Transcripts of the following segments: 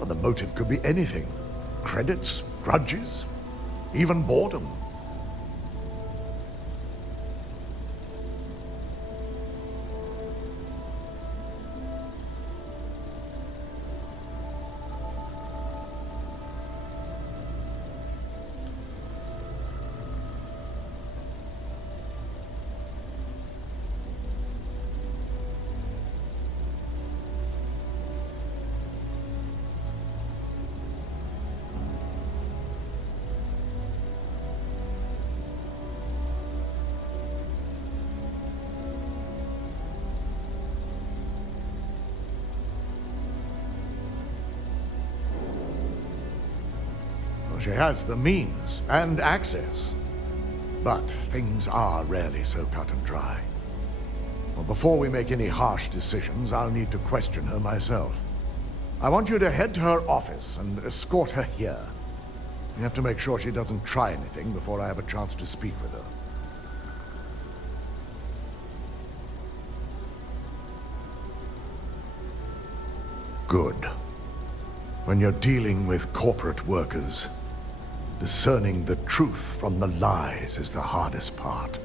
Well, the motive could be anything. Credits, grudges, even boredom. She has the means and access. But things are rarely so cut and dry. Well, before we make any harsh decisions, I'll need to question her myself. I want you to head to her office and escort her here. You have to make sure she doesn't try anything before I have a chance to speak with her. Good. When you're dealing with corporate workers, discerning the truth from the lies is the hardest part.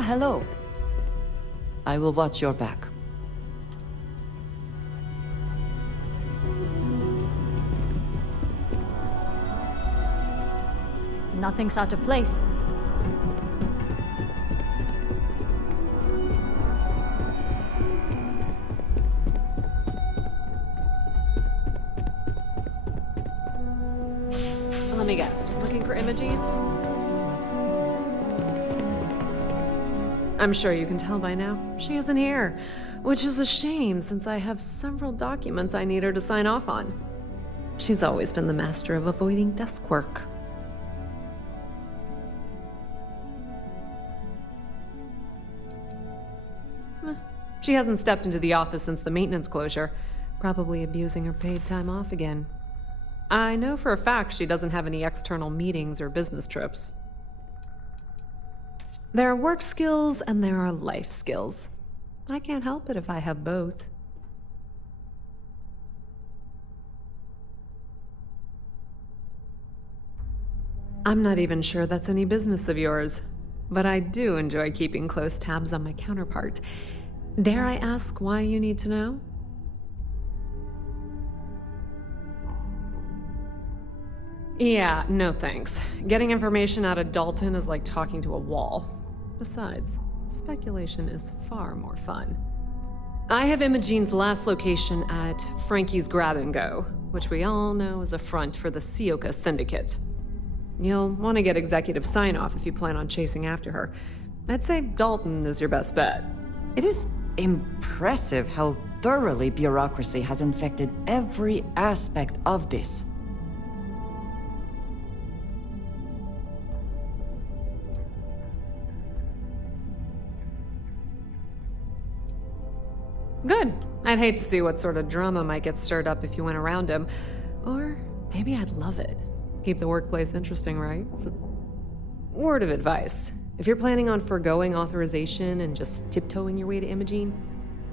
Hello. I will watch your back. Nothing's out of place. Let me guess. Looking for Imogene? I'm sure you can tell by now. She isn't here, which is a shame since I have several documents I need her to sign off on. She's always been the master of avoiding desk work. She hasn't stepped into the office since the maintenance closure, probably abusing her paid time off again. I know for a fact she doesn't have any external meetings or business trips. There are work skills and there are life skills. I can't help it if I have both. I'm not even sure that's any business of yours, but I do enjoy keeping close tabs on my counterpart. Dare I ask why you need to know? Yeah, no thanks. Getting information out of Dalton is like talking to a wall. Besides, speculation is far more fun. I have Imogene's last location at Frankie's Grab and Go, which we all know is a front for the Sioka Syndicate. You'll want to get executive sign-off if you plan on chasing after her. I'd say Dalton is your best bet. It is impressive how thoroughly bureaucracy has infected every aspect of this. Good. I'd hate to see what sort of drama might get stirred up if you went around him. Or maybe I'd love it. Keep the workplace interesting, right? Word of advice. If you're planning on foregoing authorization and just tiptoeing your way to Imogene,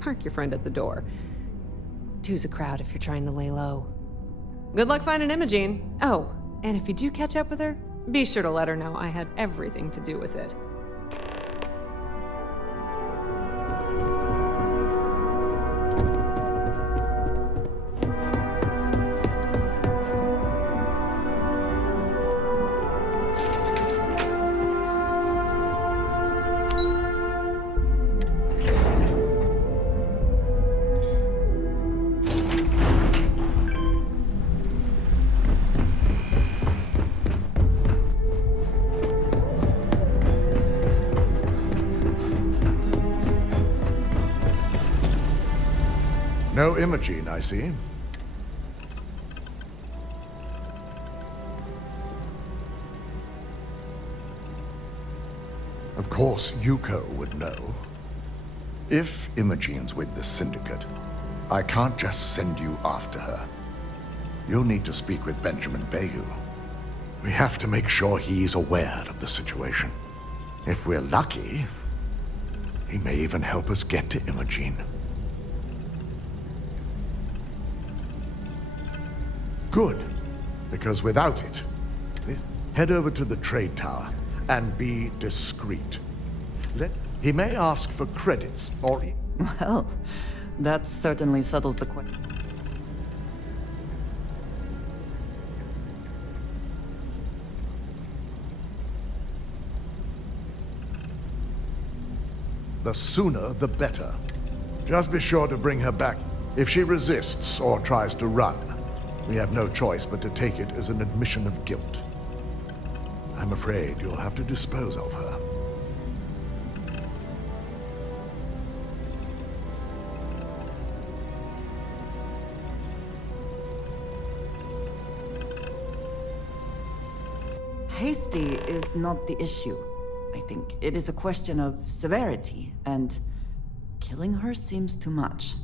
park your friend at the door. Two's a crowd if you're trying to lay low. Good luck finding Imogene. Oh, and if you do catch up with her, be sure to let her know I had everything to do with it. know Imogene, I see. Of course, Yuko would know. If Imogene's with the Syndicate, I can't just send you after her. You'll need to speak with Benjamin Bayou. We have to make sure he's aware of the situation. If we're lucky, he may even help us get to Imogene. Good, because without it, head over to the trade tower and be discreet. He may ask for credits, or... Well, that certainly settles the question. The sooner, the better. Just be sure to bring her back. If she resists or tries to run, we have no choice but to take it as an admission of guilt. I'm afraid you'll have to dispose of her. Hasty is not the issue, I think. It is a question of severity, and killing her seems too much.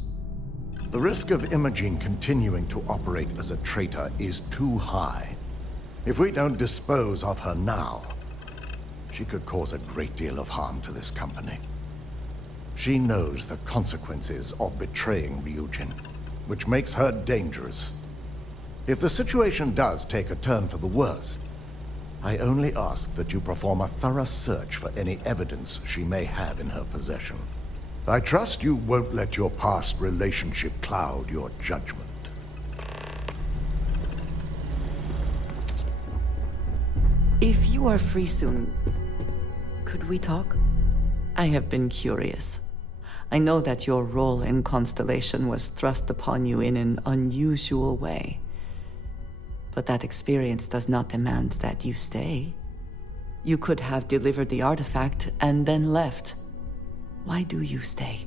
The risk of Imogene continuing to operate as a traitor is too high. If we don't dispose of her now, she could cause a great deal of harm to this company. She knows the consequences of betraying Ryujin, which makes her dangerous. If the situation does take a turn for the worse, I only ask that you perform a thorough search for any evidence she may have in her possession. I trust you won't let your past relationship cloud your judgment. If you are free soon, could we talk? I have been curious. I know that your role in Constellation was thrust upon you in an unusual way. But that experience does not demand that you stay. You could have delivered the artifact and then left. Why do you stay?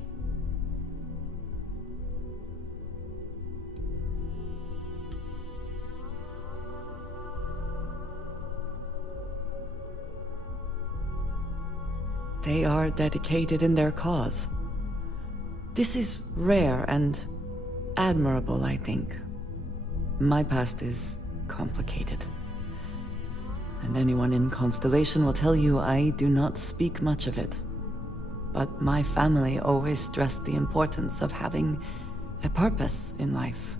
They are dedicated in their cause. This is rare and admirable, I think. My past is complicated. And anyone in Constellation will tell you I do not speak much of it. But my family always stressed the importance of having a purpose in life.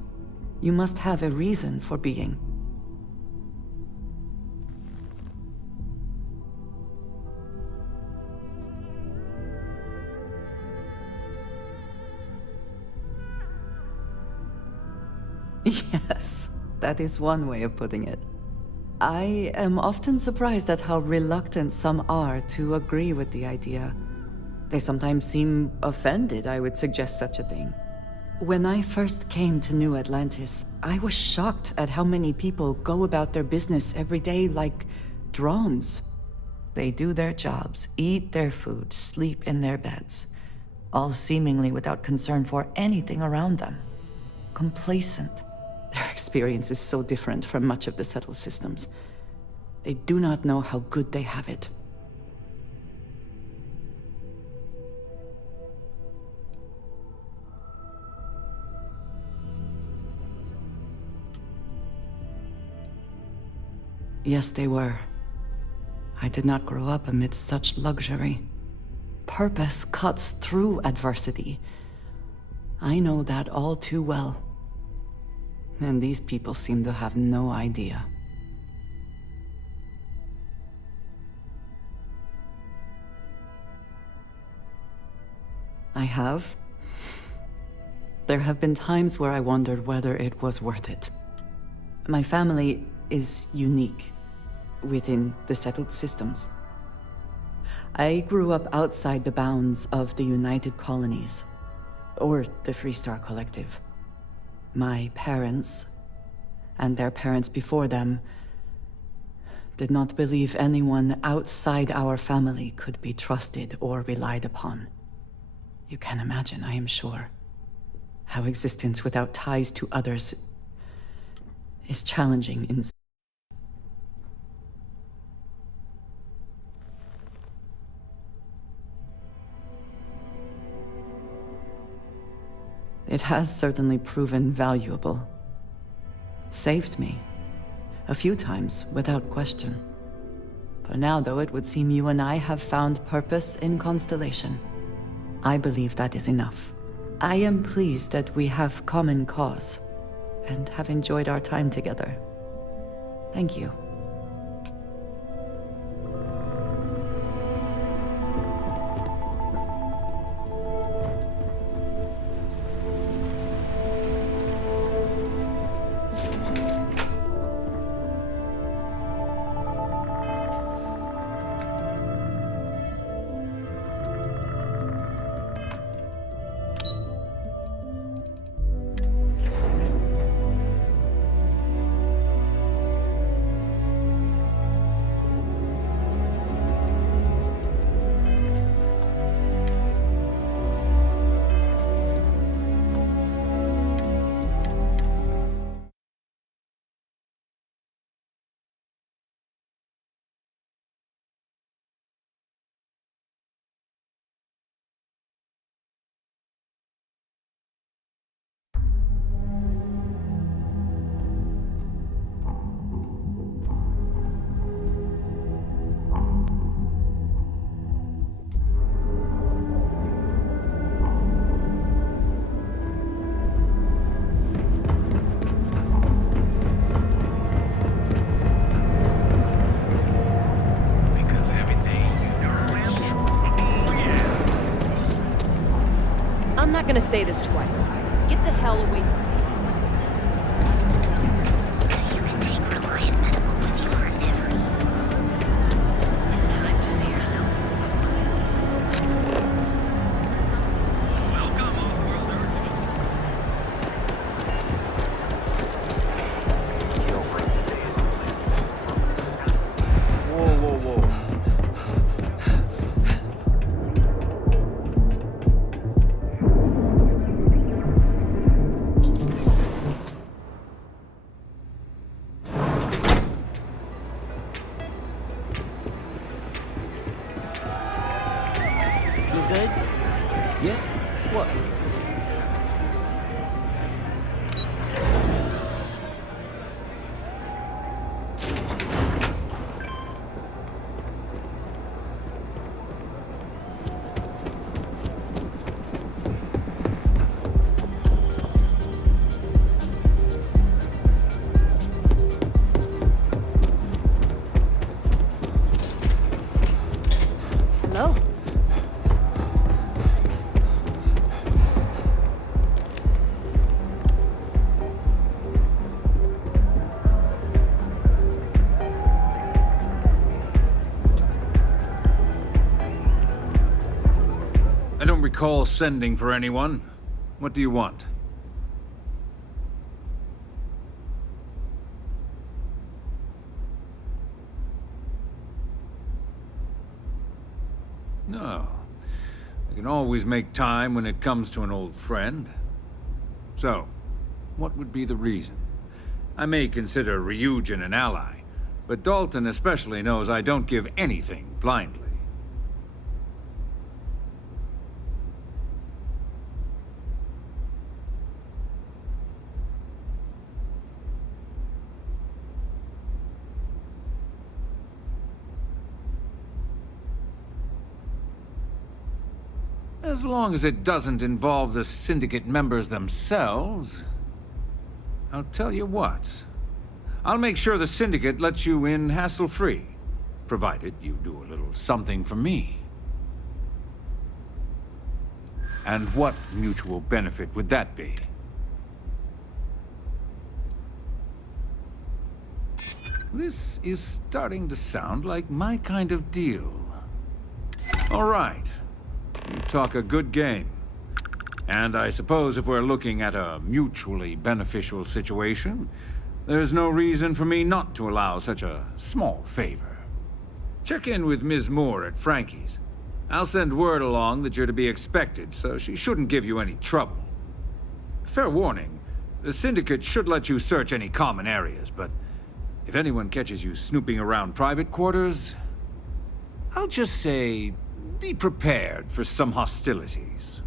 You must have a reason for being. Yes, that is one way of putting it. I am often surprised at how reluctant some are to agree with the idea. They sometimes seem offended I would suggest such a thing. When I first came to New Atlantis, I was shocked at how many people go about their business every day like drones. They do their jobs, eat their food, sleep in their beds, all seemingly without concern for anything around them. Complacent. Their experience is so different from much of the settled systems. They do not know how good they have it. Yes, they were. I did not grow up amidst such luxury. Purpose cuts through adversity. I know that all too well. And these people seem to have no idea. I have. There have been times where I wondered whether it was worth it. My family is unique within the settled systems. I grew up outside the bounds of the United Colonies, or the Freestar Collective. My parents, and their parents before them, did not believe anyone outside our family could be trusted or relied upon. You can imagine, I am sure. how existence without ties to others is challenging in. It has certainly proven valuable. Saved me. A few times, without question. For now, though, it would seem you and I have found purpose in Constellation. I believe that is enough. I am pleased that we have common cause, and have enjoyed our time together. Thank you. I'm not gonna say this twice. Get the hell away from me. Yes? What? Hello? I don't recall sending for anyone. What do you want? No. I can always make time when it comes to an old friend. So, what would be the reason? I may consider Ryujin an ally, but Dalton especially knows I don't give anything blindly. As long as it doesn't involve the Syndicate members themselves. I'll tell you what. I'll make sure the Syndicate lets you in hassle-free, provided you do a little something for me. And what mutual benefit would that be? This is starting to sound like my kind of deal. All right. You talk a good game. And I suppose if we're looking at a mutually beneficial situation, there's no reason for me not to allow such a small favor. Check in with Ms. Moore at Frankie's. I'll send word along that you're to be expected, so she shouldn't give you any trouble. Fair warning, the Syndicate should let you search any common areas, but if anyone catches you snooping around private quarters, I'll just say, be prepared for some hostilities.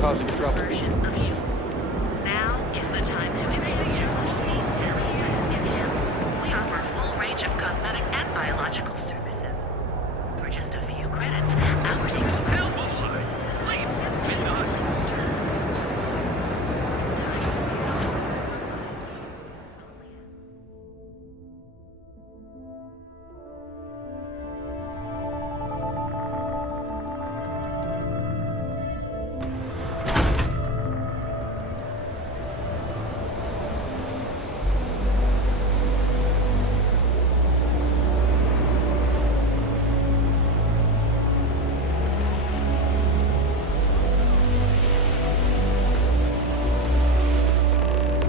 Causing trouble. Version of you. Now is the time to introduce your We offer a full range of cosmetic and biological services. For just a few credits, our team will help line. Please, midnight.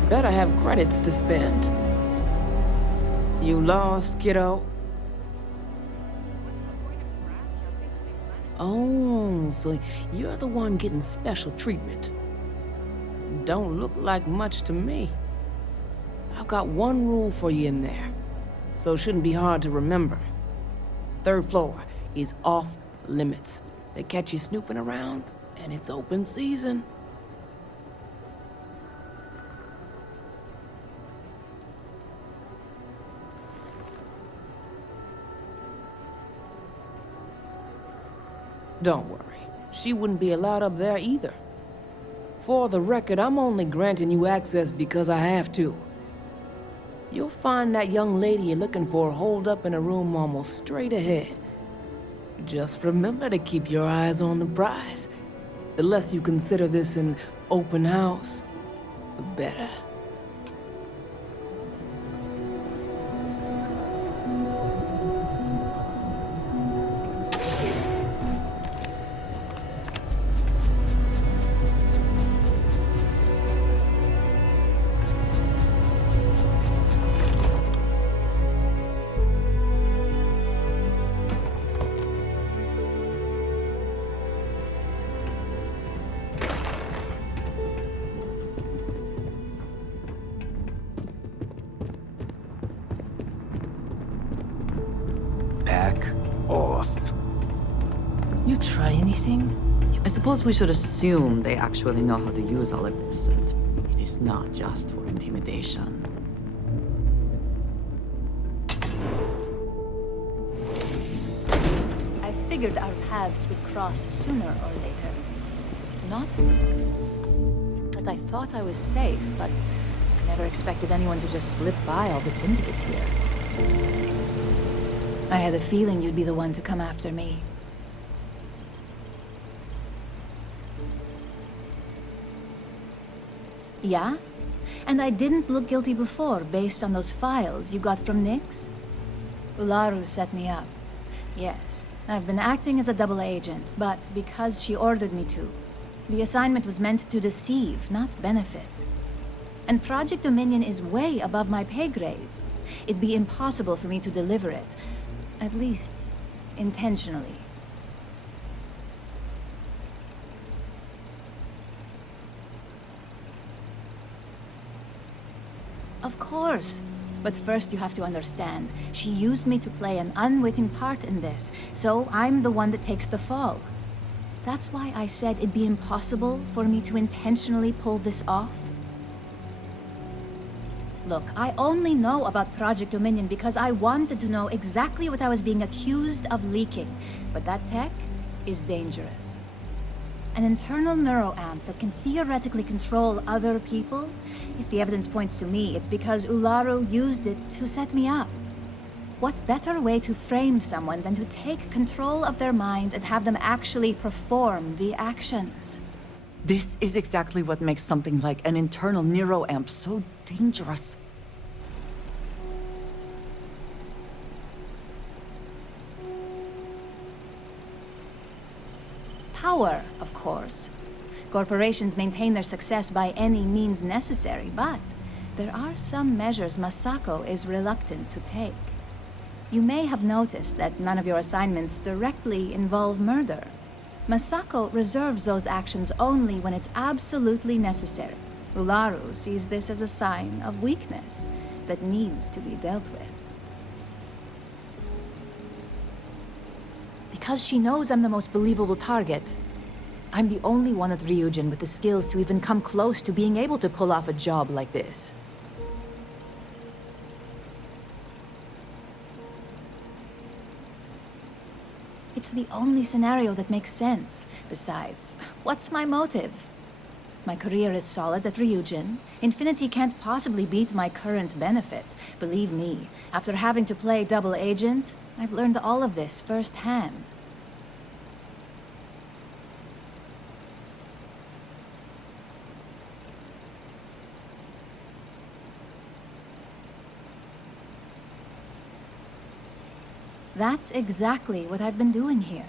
Better have credits to spend. You lost, kiddo? Oh, so you're the one getting special treatment. Don't look like much to me. I've got one rule for you in there, so it shouldn't be hard to remember. Third floor is off limits. They catch you snooping around, and it's open season. Don't worry, she wouldn't be allowed up there either. For the record, I'm only granting you access because I have to. You'll find that young lady you're looking for holed up in a room almost straight ahead. Just remember to keep your eyes on the prize. The less you consider this an open house, the better. Back off. You try anything? I suppose we should assume they actually know how to use all of this, and it is not just for intimidation. I figured our paths would cross sooner or later. Not that I thought I was safe, but I never expected anyone to just slip by all the Syndicate here. I had a feeling you'd be the one to come after me. Yeah? And I didn't look guilty before, based on those files you got from Nyx? Ularu set me up. Yes, I've been acting as a double agent, but because she ordered me to. The assignment was meant to deceive, not benefit. And Project Dominion is way above my pay grade. It'd be impossible for me to deliver it. At least, intentionally. Of course. But first you have to understand, she used me to play an unwitting part in this, so I'm the one that takes the fall. That's why I said it'd be impossible for me to intentionally pull this off. Look, I only know about Project Dominion because I wanted to know exactly what I was being accused of leaking, but that tech is dangerous. An internal neuroamp that can theoretically control other people? If the evidence points to me, it's because Ularu used it to set me up. What better way to frame someone than to take control of their mind and have them actually perform the actions? This is exactly what makes something like an internal neuroamp so dangerous. Power, of course. Corporations maintain their success by any means necessary, but there are some measures Masako is reluctant to take. You may have noticed that none of your assignments directly involve murder. Masako reserves those actions only when it's absolutely necessary. Ularu sees this as a sign of weakness that needs to be dealt with. Because she knows I'm the most believable target, I'm the only one at Ryujin with the skills to even come close to being able to pull off a job like this. It's the only scenario that makes sense. Besides, what's my motive? My career is solid at Ryujin. Infinity can't possibly beat my current benefits. Believe me, after having to play double agent, I've learned all of this firsthand. That's exactly what I've been doing here.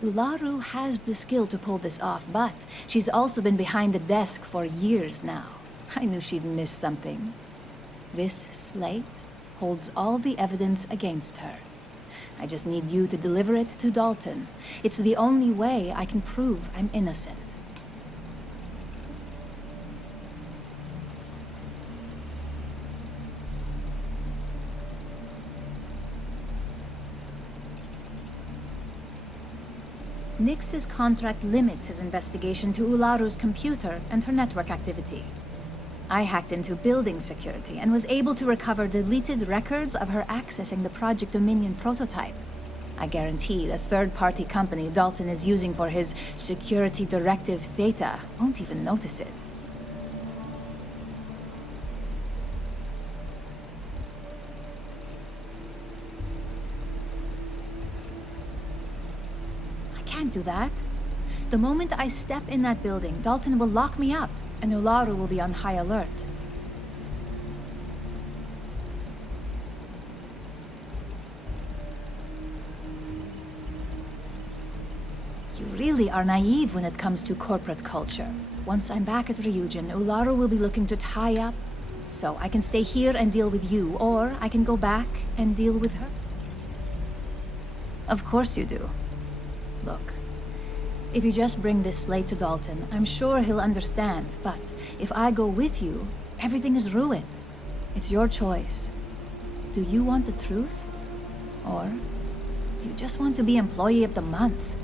Ularu has the skill to pull this off, but she's also been behind a desk for years now. I knew she'd miss something. This slate holds all the evidence against her. I just need you to deliver it to Dalton. It's the only way I can prove I'm innocent. Nix's contract limits his investigation to Ularu's computer and her network activity. I hacked into building security and was able to recover deleted records of her accessing the Project Dominion prototype. I guarantee the third-party company Dalton is using for his security directive Theta won't even notice it. Can't do that. The moment I step in that building, Dalton will lock me up, and Ularu will be on high alert. You really are naive when it comes to corporate culture. Once I'm back at Ryujin, Ularu will be looking to tie up, so I can stay here and deal with you, or I can go back and deal with her. Of course you do. Look, if you just bring this slate to Dalton, I'm sure he'll understand, but if I go with you, everything is ruined. It's your choice. Do you want the truth? Or do you just want to be Employee of the Month?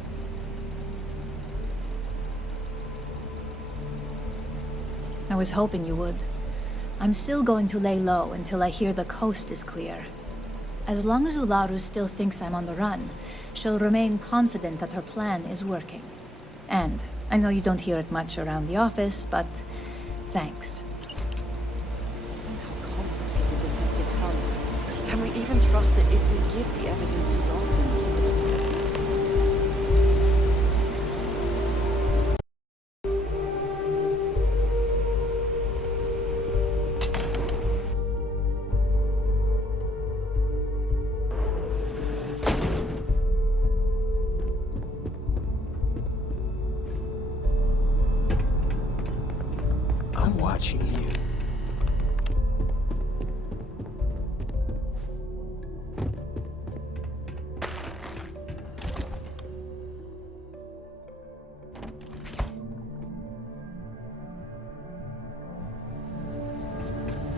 I was hoping you would. I'm still going to lay low until I hear the coast is clear. As long as Ularu still thinks I'm on the run, she'll remain confident that her plan is working. And I know you don't hear it much around the office, but thanks. How complicated this has become. Can we even trust that if we give the evidence to Dalton, he will accept it? I'm watching you.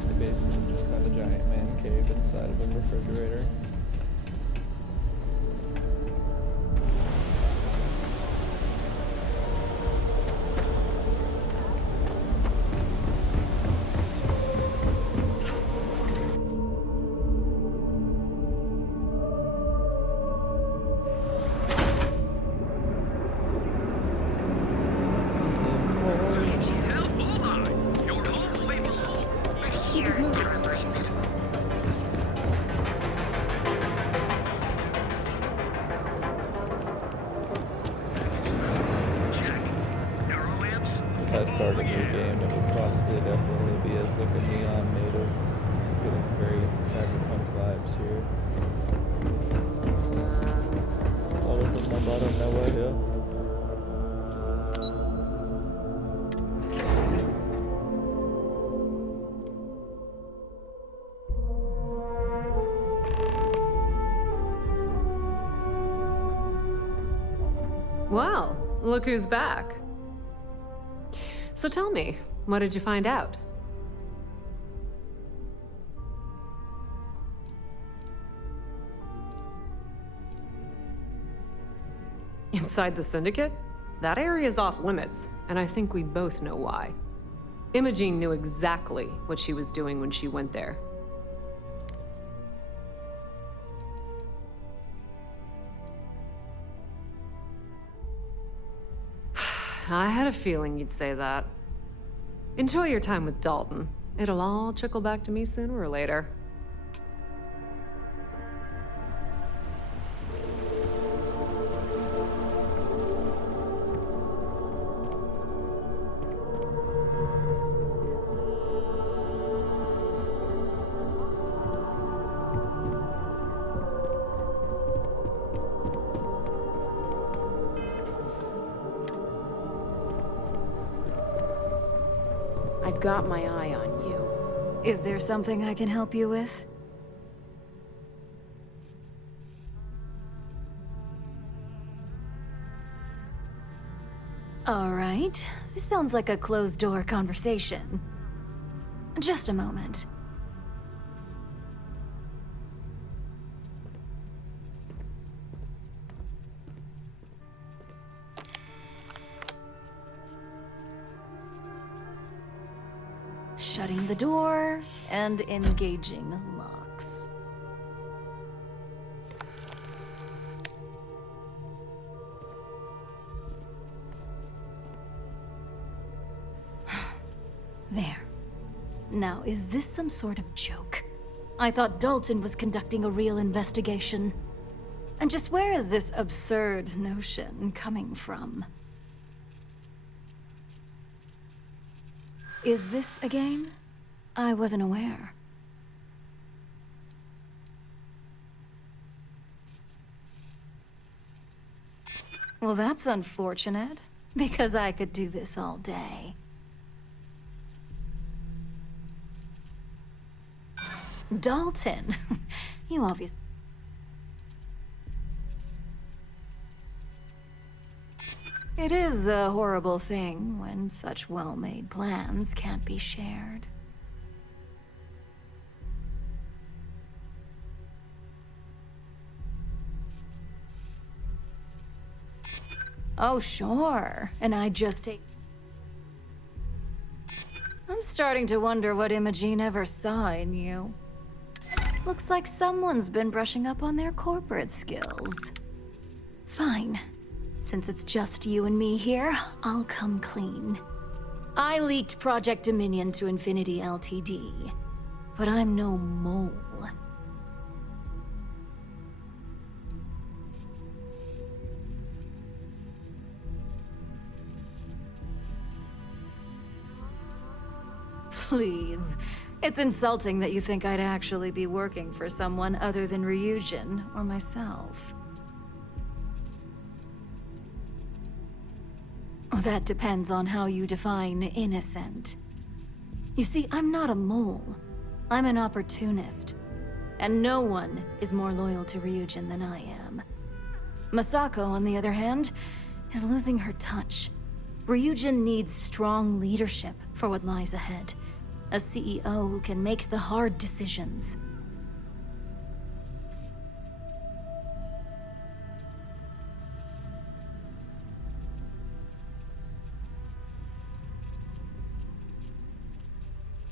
They basically just have a giant man cave inside of a refrigerator. start a new game, it would probably definitely be as like a neon native. Getting very cyberpunk vibes here. Started from my bottom that way, yeah. Well, look who's back. So tell me, what did you find out? Inside the Syndicate? That area's off limits, and I think we both know why. Imogene knew exactly what she was doing when she went there. I had a feeling you'd say that. Enjoy your time with Dalton. It'll all trickle back to me sooner or later. I've got my eye on you. Is there something I can help you with? All right. This sounds like a closed-door conversation. Just a moment. Shutting the door and engaging locks. There. Now, is this some sort of joke? I thought Dalton was conducting a real investigation. And just where is this absurd notion coming from? Is this a game? I wasn't aware. Well, that's unfortunate, because I could do this all day. Dalton, you obviously... It is a horrible thing when such well-made plans can't be shared. Oh, sure. And I just take... I'm starting to wonder what Imogene ever saw in you. Looks like someone's been brushing up on their corporate skills. Fine. Since it's just you and me here, I'll come clean. I leaked Project Dominion to Infinity Ltd. But I'm no mole. Please. It's insulting that you think I'd actually be working for someone other than Ryujin or myself. That depends on how you define innocent. You see, I'm not a mole. I'm an opportunist. And no one is more loyal to Ryujin than I am. Masako, on the other hand, is losing her touch. Ryujin needs strong leadership for what lies ahead. A CEO who can make the hard decisions.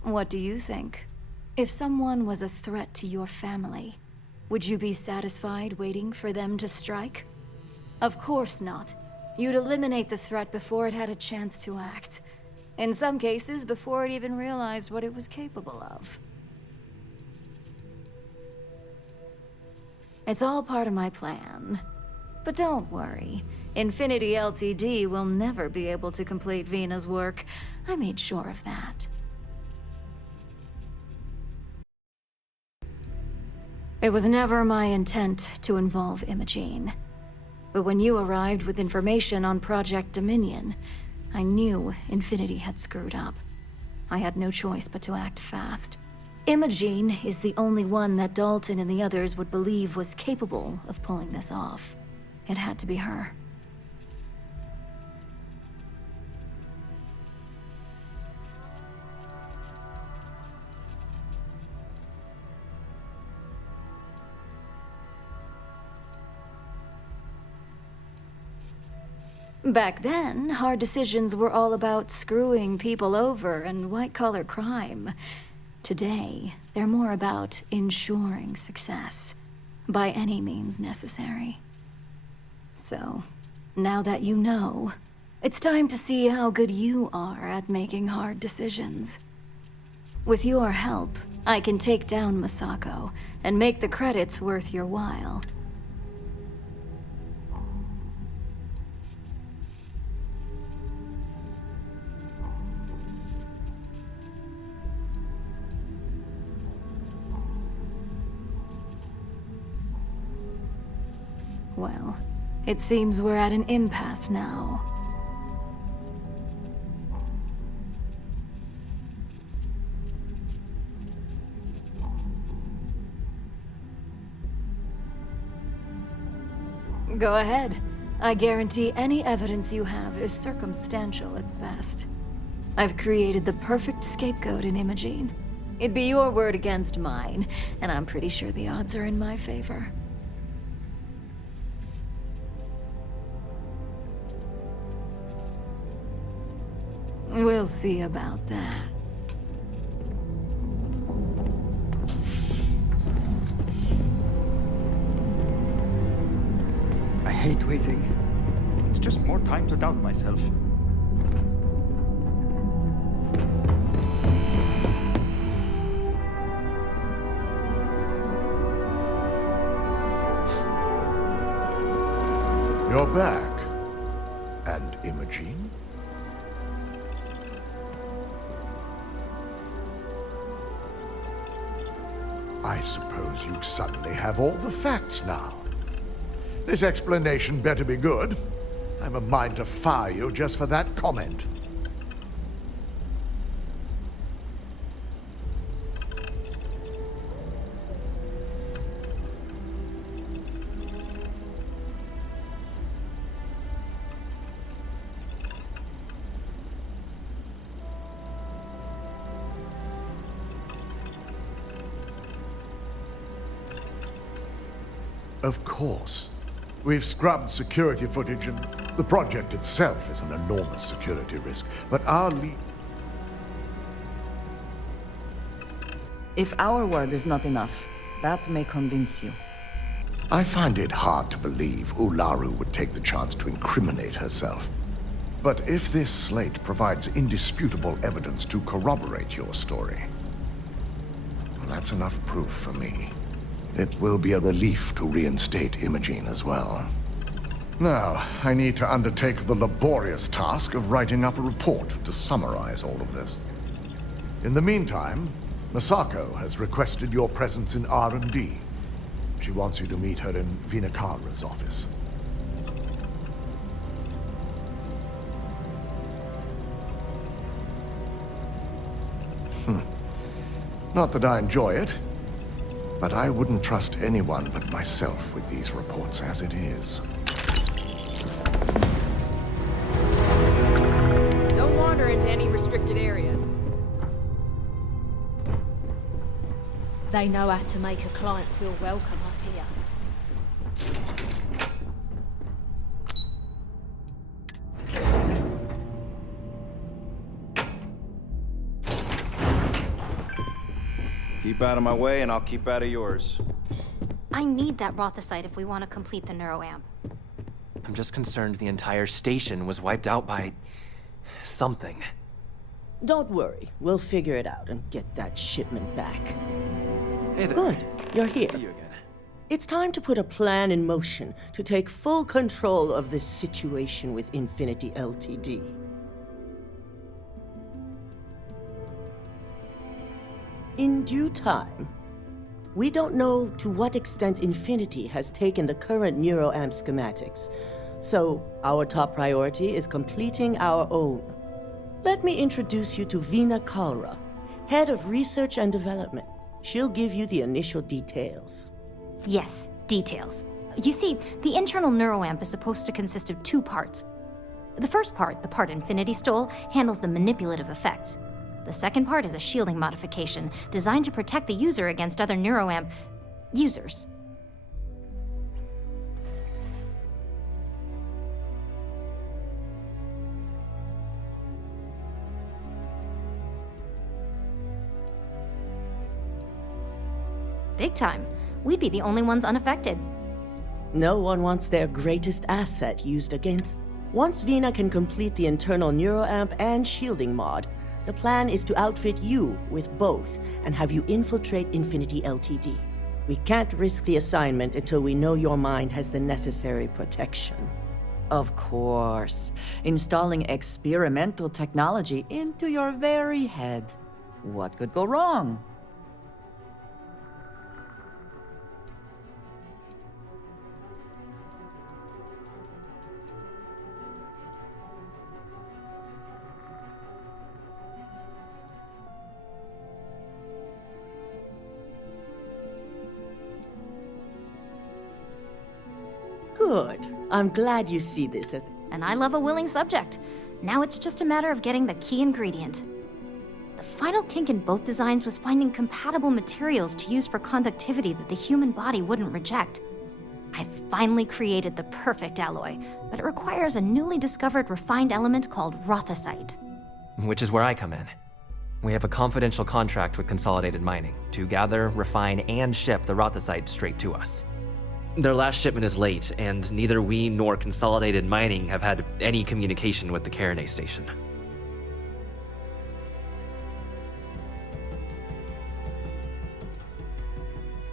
What do you think? If someone was a threat to your family, would you be satisfied waiting for them to strike? Of course not. You'd eliminate the threat before it had a chance to act. In some cases, before it even realized what it was capable of. It's all part of my plan. But don't worry. Infinity Ltd will never be able to complete Vina's work. I made sure of that. It was never my intent to involve Imogene. But when you arrived with information on Project Dominion, I knew Infinity had screwed up. I had no choice but to act fast. Imogene is the only one that Dalton and the others would believe was capable of pulling this off. It had to be her. Back then, hard decisions were all about screwing people over and white-collar crime. Today, they're more about ensuring success, by any means necessary. So, now that you know, it's time to see how good you are at making hard decisions. With your help, I can take down Masako and make the credits worth your while. Well, it seems we're at an impasse now. Go ahead. I guarantee any evidence you have is circumstantial at best. I've created the perfect scapegoat in Imogene. It'd be your word against mine, and I'm pretty sure the odds are in my favor. We'll see about that. I hate waiting. It's just more time to doubt myself. You're back. And Imogene? I suppose you suddenly have all the facts now. This explanation better be good. I have a mind to fire you just for that comment. Of course. We've scrubbed security footage, and the project itself is an enormous security risk. But our lead... If our word is not enough, that may convince you. I find it hard to believe Ularu would take the chance to incriminate herself. But if this slate provides indisputable evidence to corroborate your story, well, that's enough proof for me. It will be a relief to reinstate Imogene as well. Now, I need to undertake the laborious task of writing up a report to summarize all of this. In the meantime, Masako has requested your presence in R&D. She wants you to meet her in Vinakara's office. Not that I enjoy it, but I wouldn't trust anyone but myself with these reports as it is. Don't wander into any restricted areas. They know how to make a client feel welcome up here. Keep out of my way, and I'll keep out of yours. I need that Rothicite if we want to complete the neuroamp. I'm just concerned the entire station was wiped out by... something. Don't worry. We'll figure it out and get that shipment back. Hey there. Good. You're here. See you again. It's time to put a plan in motion to take full control of this situation with Infinity Ltd. In due time. We don't know to what extent Infinity has taken the current neuroamp schematics, so our top priority is completing our own. Let me introduce you to Veena Kalra, Head of Research and Development. She'll give you the initial details. Yes, details. You see, the internal neuroamp is supposed to consist of 2 parts. The first part, the part Infinity stole, handles the manipulative effects. The second part is a shielding modification designed to protect the user against other neuroamp users. Big time. We'd be the only ones unaffected. No one wants their greatest asset used against them. Once Veena can complete the internal neuroamp and shielding mod, the plan is to outfit you with both and have you infiltrate Infinity Ltd. We can't risk the assignment until we know your mind has the necessary protection. Of course. Installing experimental technology into your very head. What could go wrong? Good. I'm glad you see this as... And I love a willing subject. Now it's just a matter of getting the key ingredient. The final kink in both designs was finding compatible materials to use for conductivity that the human body wouldn't reject. I've finally created the perfect alloy, but it requires a newly discovered refined element called rothosite. Which is where I come in. We have a confidential contract with Consolidated Mining to gather, refine, and ship the rothosite straight to us. Their last shipment is late, and neither we nor Consolidated Mining have had any communication with the Carinay station.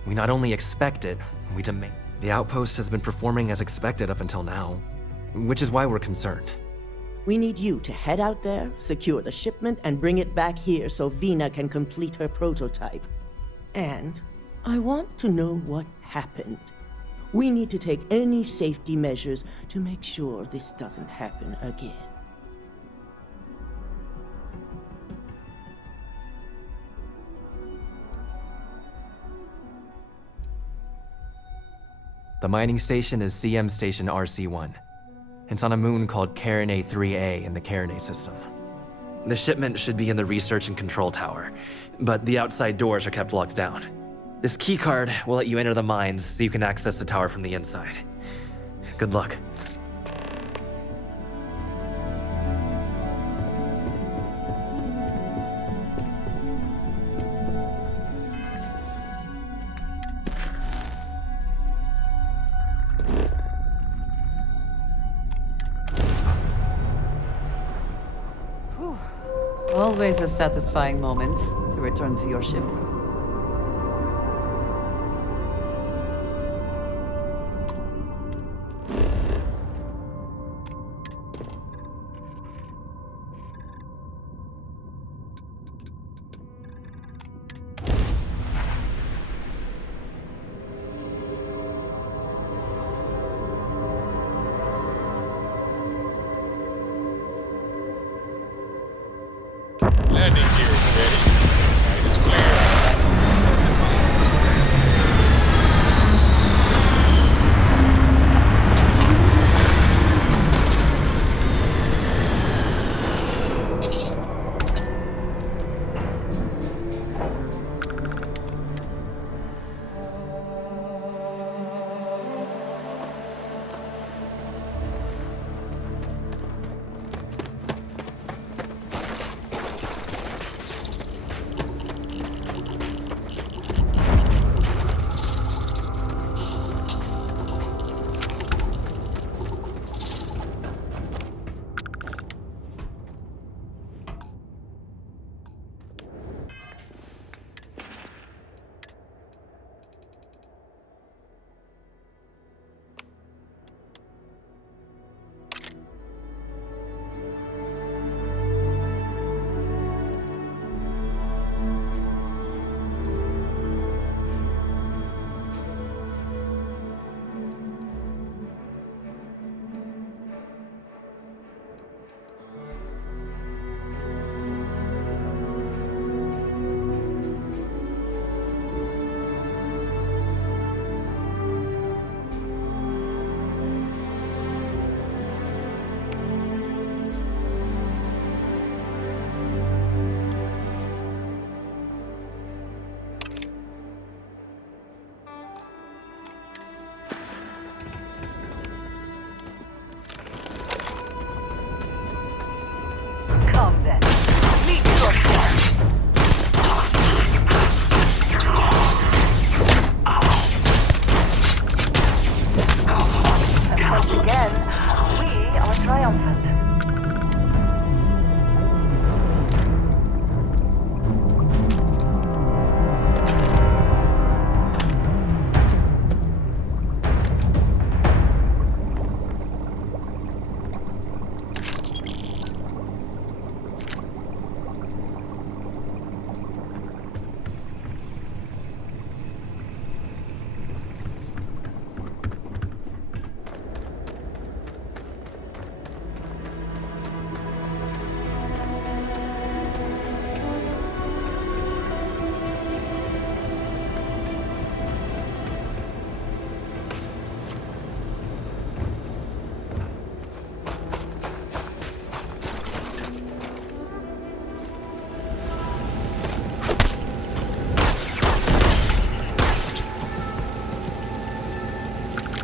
We not only expect it, we demand. The outpost has been performing as expected up until now, which is why we're concerned. We need you to head out there, secure the shipment, and bring it back here so Veena can complete her prototype. And I want to know what happened. We need to take any safety measures to make sure this doesn't happen again. The mining station is CM Station RC-1. It's on a moon called Carinay 3A in the Carinay system. The shipment should be in the research and control tower, but the outside doors are kept locked down. This keycard will let you enter the mines so you can access the tower from the inside. Good luck. Always a satisfying moment to return to your ship. Landing gear is ready. Site is clear.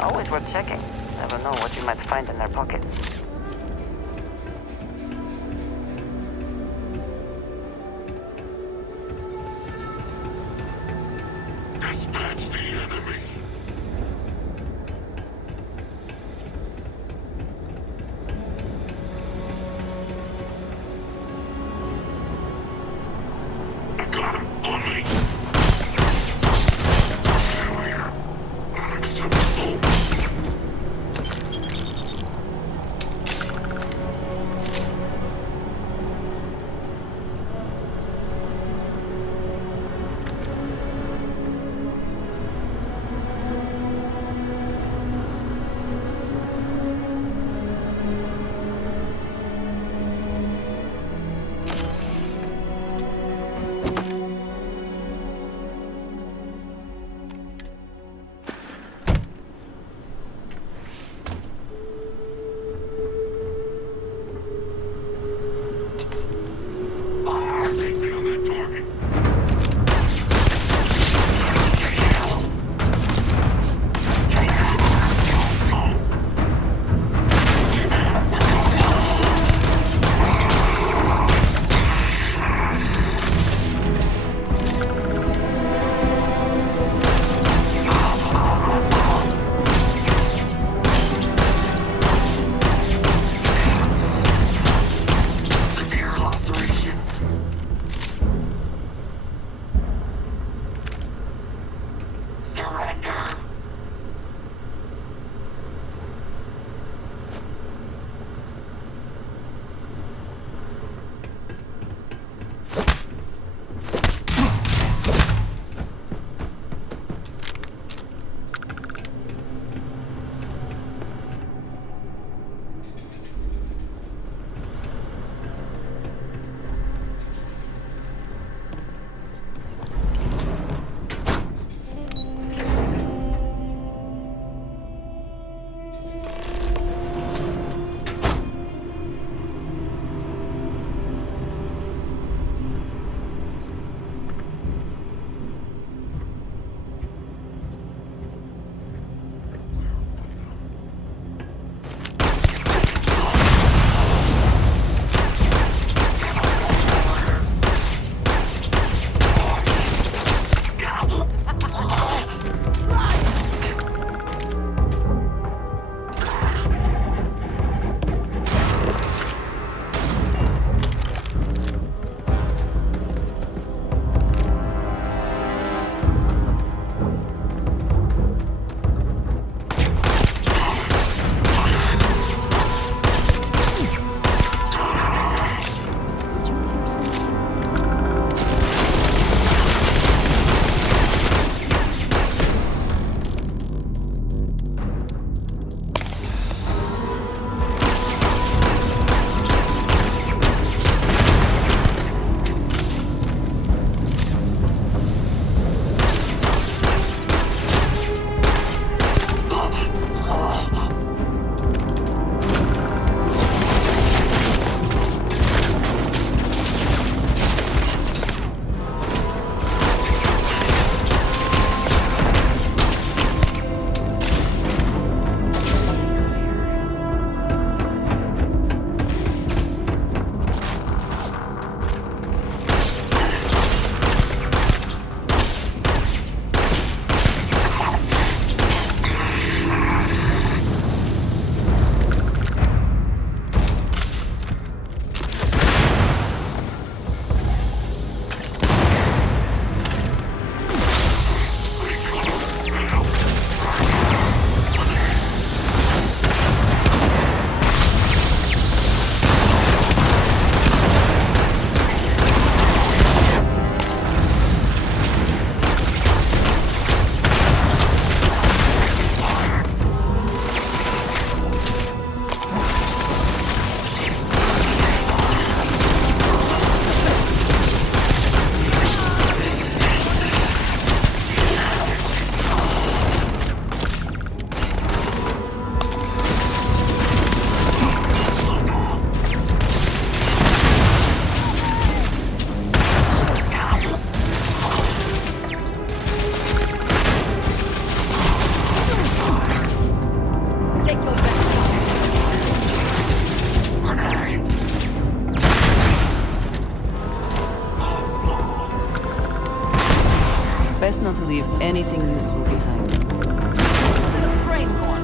Always worth checking. Never know what you might find in their pockets. Dispatch the enemy. I got him on me. Failure. Unacceptable. leave anything useful behind. Should have trained more.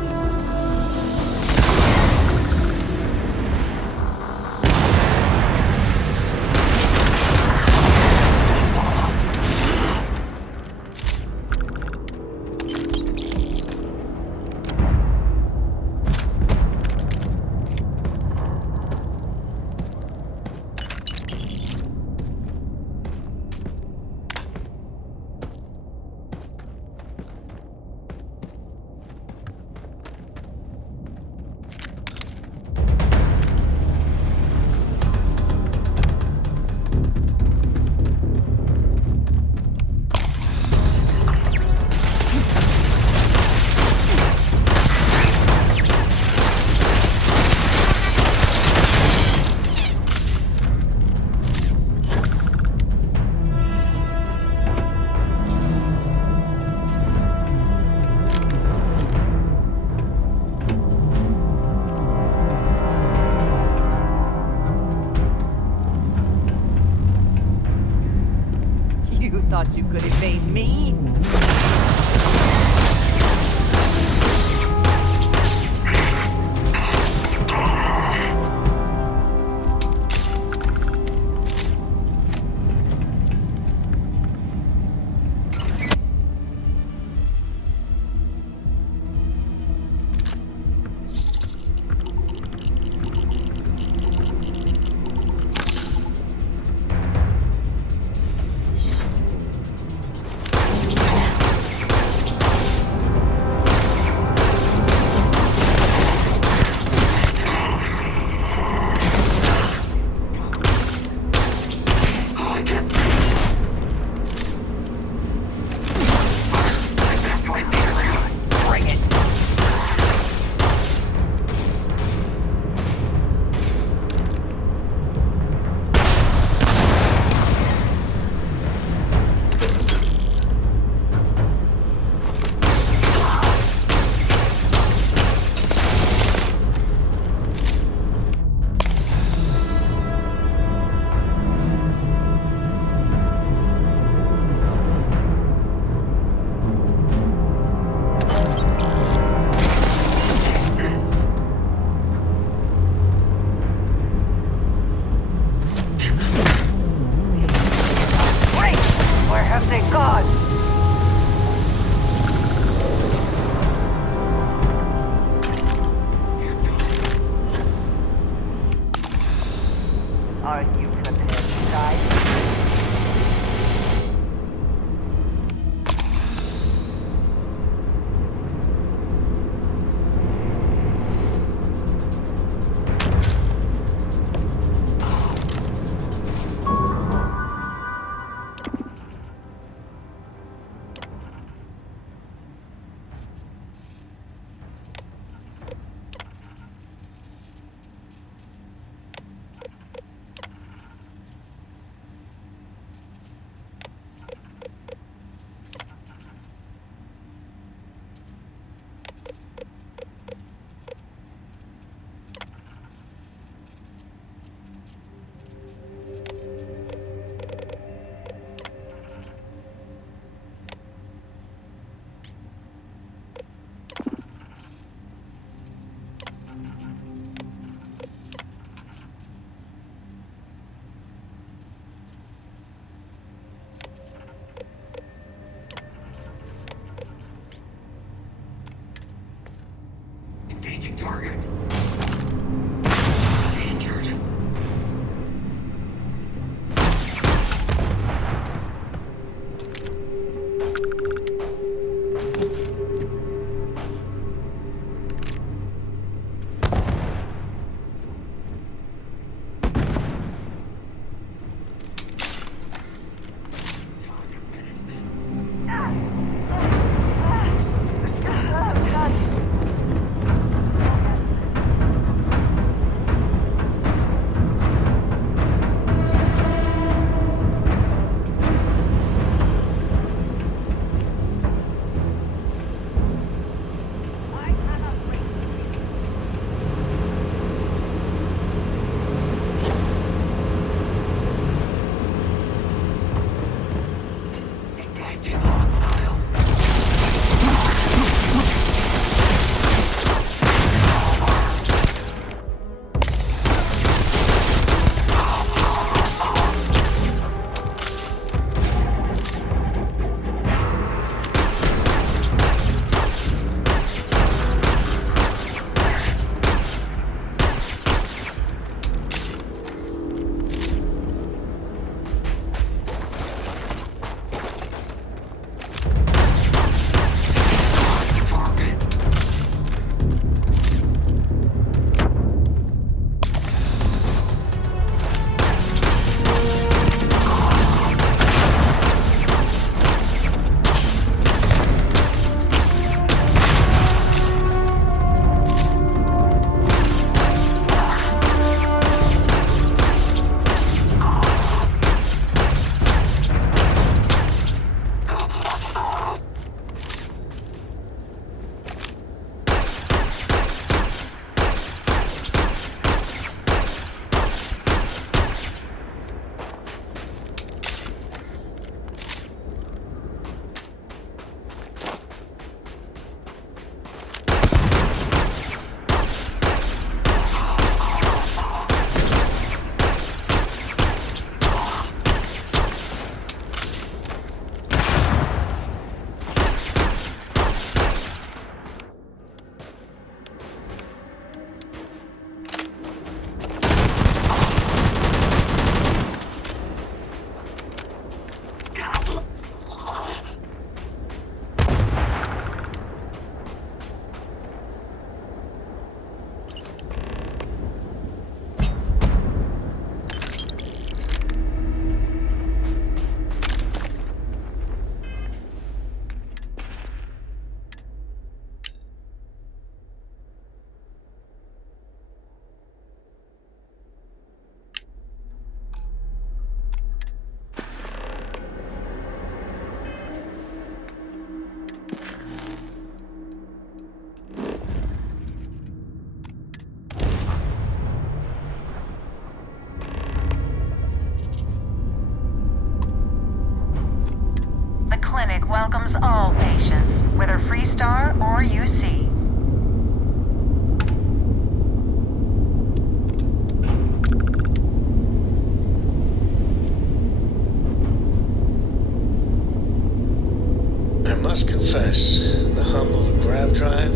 must confess, the hum of a grav drive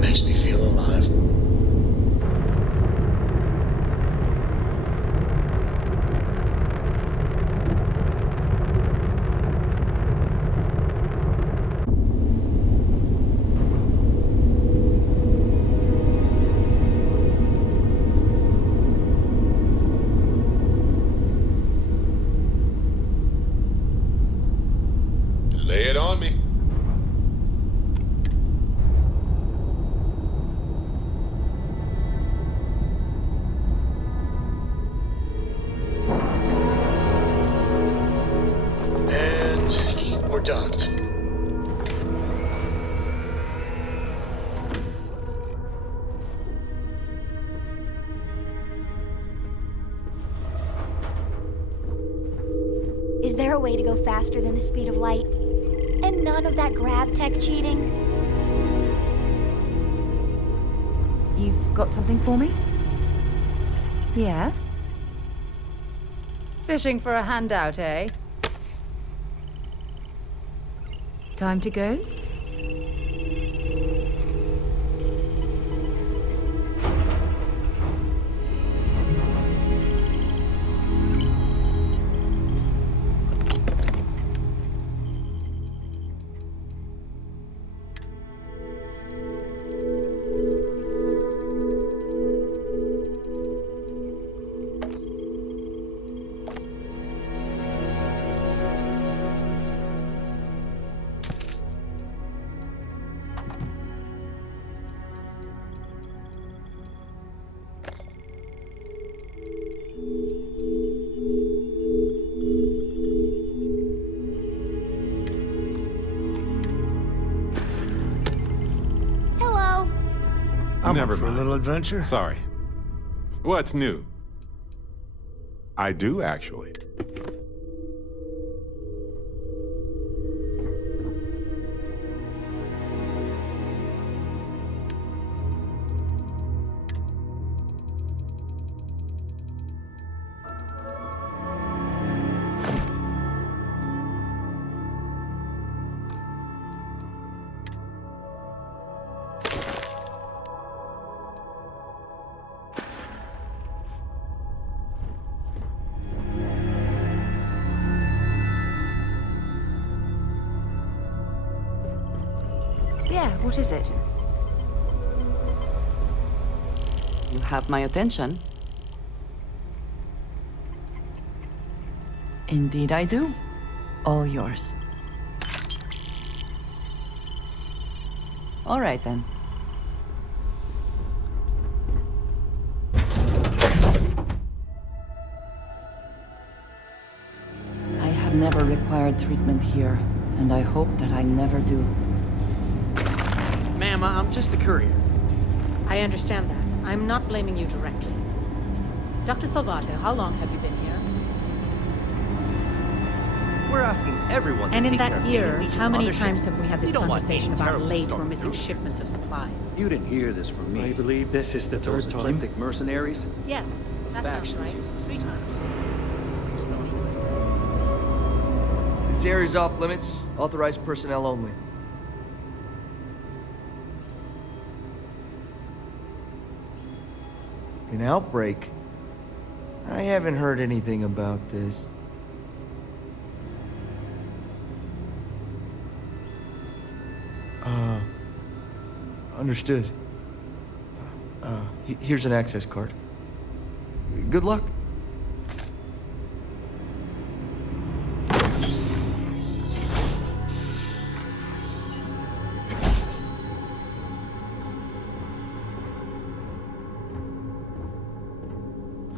makes me feel alive. Lay it on me. And we're docked. Is there a way to go faster than the speed of light? And none of that grav tech cheating? You've got something for me? Yeah? Fishing for a handout, eh? Time to go? Never up for mind. a little adventure. Sorry. What's new? I do, actually. Yeah, what is it? You have my attention. Indeed I do. All yours. All right then. I have never required treatment here, and I hope that I never do. Ma'am, I'm just the courier. I understand that. I'm not blaming you directly. Dr. Salvato, how long have you been here? We're asking everyone to And in take care that of year, meeting leeches how on many the times ship. have we had We this don't want conversation anything about terrible to late or start missing through. shipments of supplies? You didn't hear this from me. I believe this is the third Those time. ecliptic mercenaries? Yes, The that sounds factions right. use them 3 times. This area's off limits. Authorized personnel only. An outbreak? I haven't heard anything about this. Understood. Here's an access card. Good luck.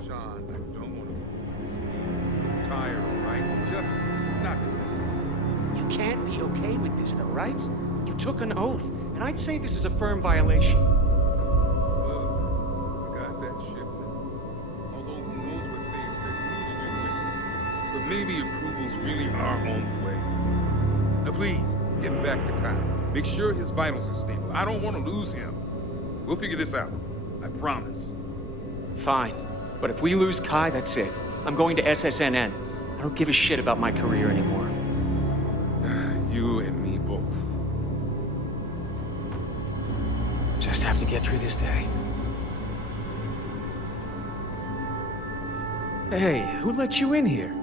Sean, I don't want to go through this again. I'm tired, all right? Just not today. You can't be okay with this, though, right? You took an oath, and I'd say this is a firm violation. Look, I got that shipment. Although who knows what Faye expects me to do with it. But maybe approvals really are on the way. Now please, get back to Kyle. Make sure his vitals are stable. I don't want to lose him. We'll figure this out. I promise. Fine. But if we lose Kai, that's it. I'm going to SSNN. I don't give a shit about my career anymore. You and me both. Just have to get through this day. Hey, who let you in here?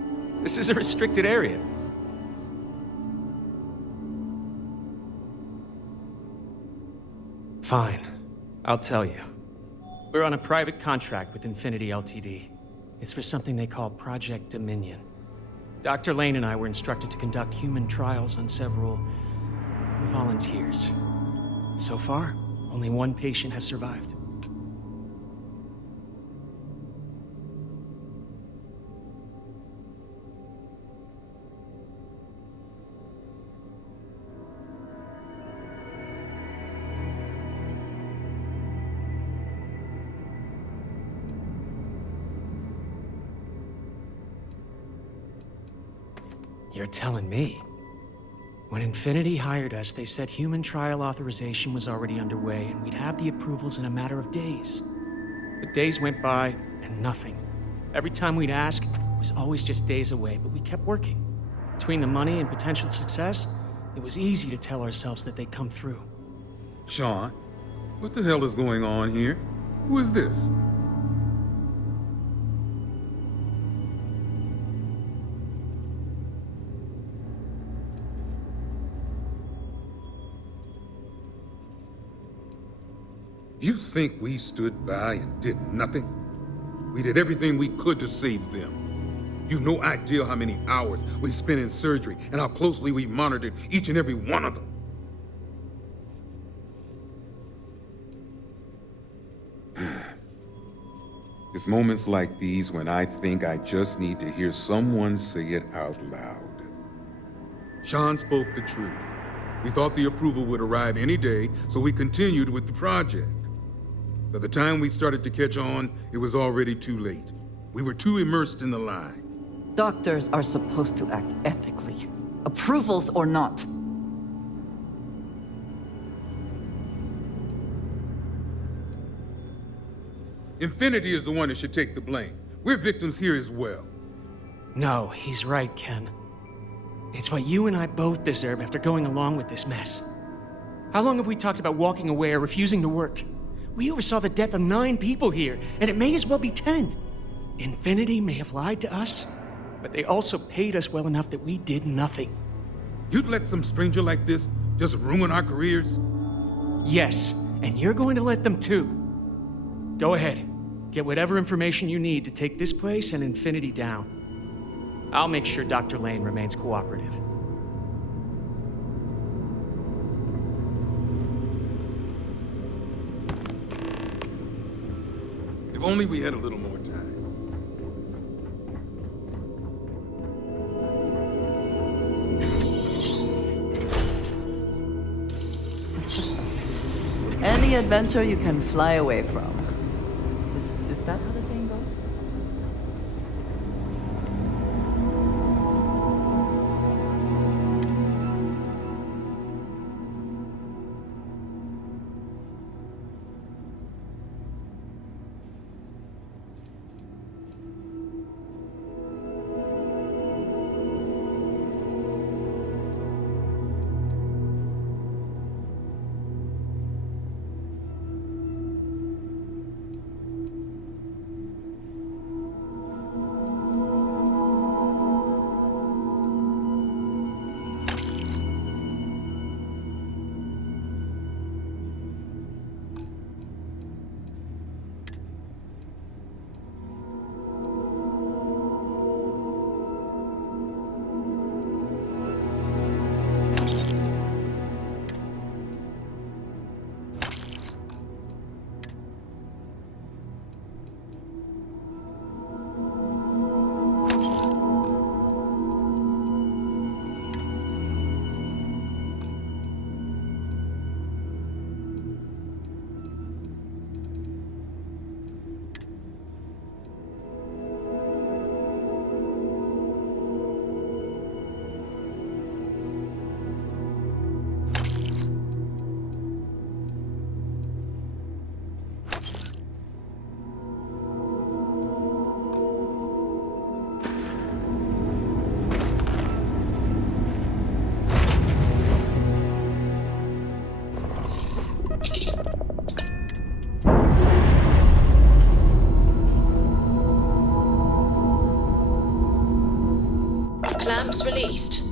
This is a restricted area. Fine. I'll tell you. We're on a private contract with Infinity Ltd. It's for something they call Project Dominion. Dr. Lane and I were instructed to conduct human trials on several volunteers. So far, only one patient has survived. You're telling me? When Infinity hired us, they said human trial authorization was already underway and we'd have the approvals in a matter of days. But days went by and nothing. Every time we'd ask, it was always just days away, but we kept working. Between the money and potential success, it was easy to tell ourselves that they'd come through. Sean, what the hell is going on here? Who is this? You think we stood by and did nothing? We did everything we could to save them. You've no idea how many hours we spent in surgery and how closely we monitored each and every one of them. It's moments like these when I think I just need to hear someone say it out loud. Sean spoke the truth. We thought the approval would arrive any day, so we continued with the project. By the time we started to catch on, it was already too late. We were too immersed in the lie. Doctors are supposed to act ethically, approvals or not. Infinity is the one that should take the blame. We're victims here as well. No, he's right, Ken. It's what you and I both deserve after going along with this mess. How long have we talked about walking away or refusing to work? We oversaw the death of 9 people here, and it may as well be 10. Infinity may have lied to us, but they also paid us well enough that we did nothing. You'd let some stranger like this just ruin our careers? Yes, and you're going to let them too. Go ahead. Get whatever information you need to take this place and Infinity down. I'll make sure Dr. Lane remains cooperative. If only we had a little more time. Any adventure you can fly away from. Is that how the saying goes? was released.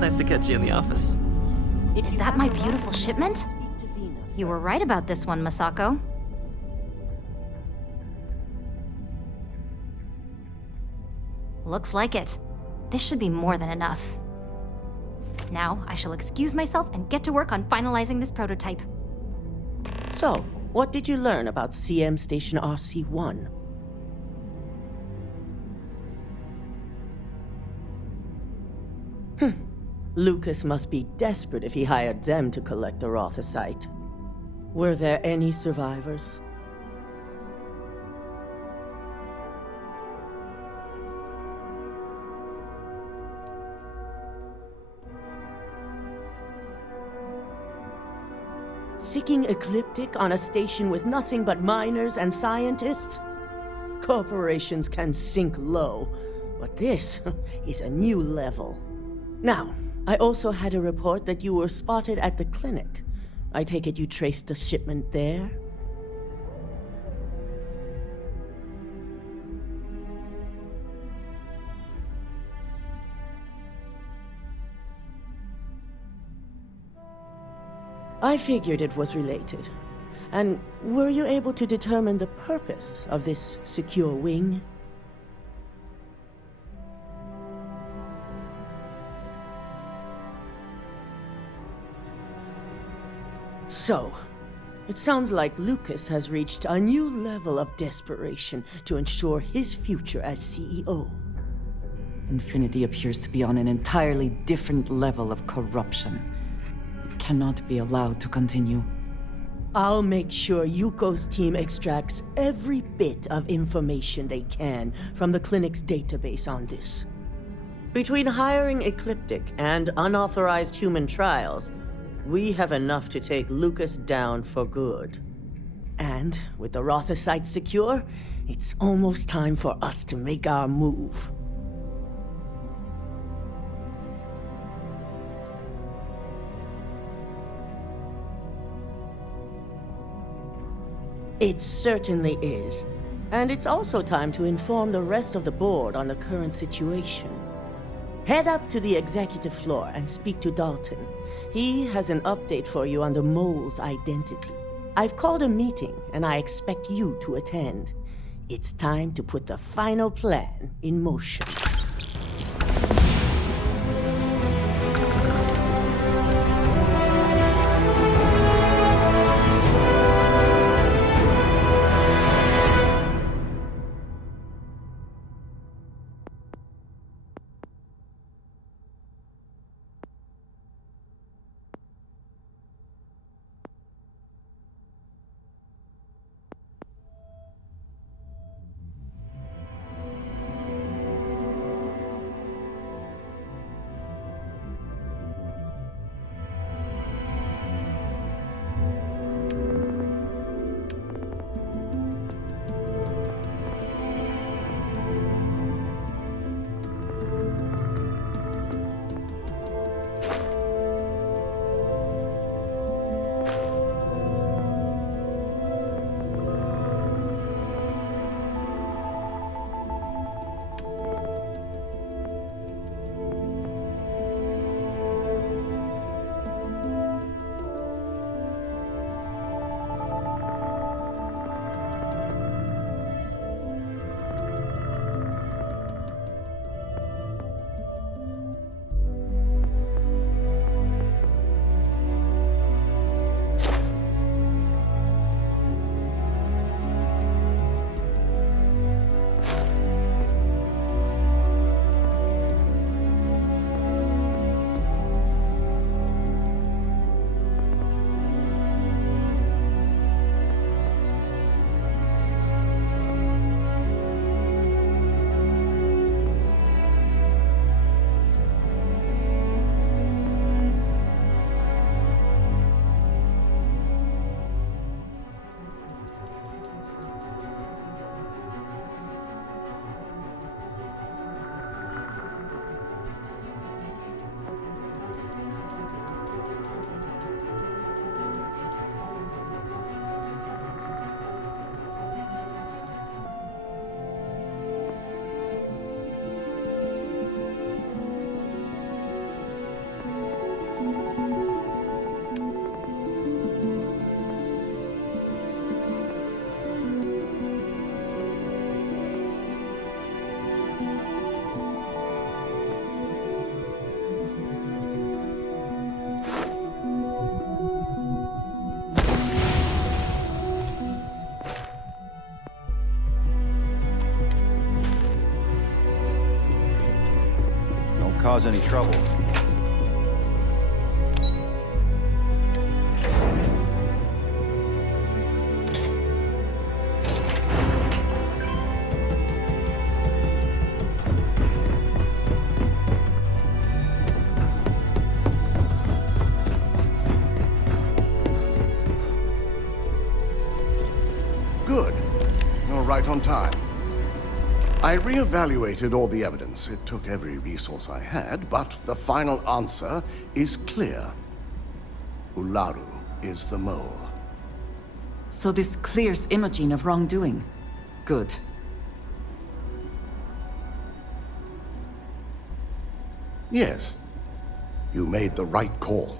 Nice to catch you in the office. Is that my beautiful shipment? You were right about this one, Masako. Looks like it. This should be more than enough. Now, I shall excuse myself and get to work on finalizing this prototype. So, what did you learn about CM Station RC-1? Lucas must be desperate if he hired them to collect the Rothicite. Were there any survivors? Seeking ecliptic on a station with nothing but miners and scientists? Corporations can sink low, but this is a new level. Now, I also had a report that you were spotted at the clinic. I take it you traced the shipment there? I figured it was related. And were you able to determine the purpose of this secure wing? So, it sounds like Lucas has reached a new level of desperation to ensure his future as CEO. Infinity appears to be on an entirely different level of corruption. It cannot be allowed to continue. I'll make sure Yuko's team extracts every bit of information they can from the clinic's database on this. Between hiring Ecliptic and unauthorized human trials, we have enough to take Lucas down for good. And with the Rothicite secure, it's almost time for us to make our move. It certainly is. And it's also time to inform the rest of the board on the current situation. Head up to the executive floor and speak to Dalton. He has an update for you on the mole's identity. I've called a meeting, and I expect you to attend. It's time to put the final plan in motion. cause any trouble. Good. You're right on time. I reevaluated all the evidence. It took every resource I had, but the final answer is clear. Ularu is the mole. So this clears Imogene of wrongdoing. Good. Yes. You made the right call.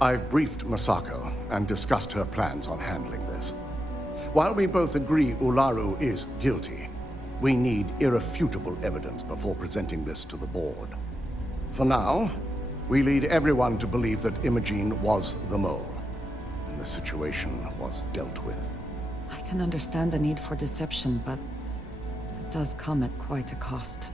I've briefed Masako and discussed her plans on handling this. While we both agree Ularu is guilty, we need irrefutable evidence before presenting this to the board. For now, we lead everyone to believe that Imogene was the mole, and the situation was dealt with. I can understand the need for deception, but it does come at quite a cost.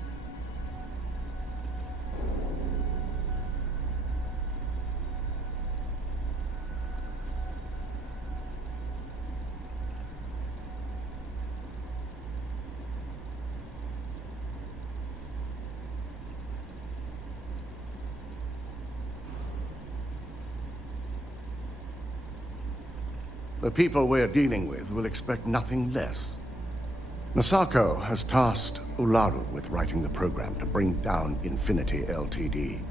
The people we're dealing with will expect nothing less. Masako has tasked Ularu with writing the program to bring down Infinity Ltd.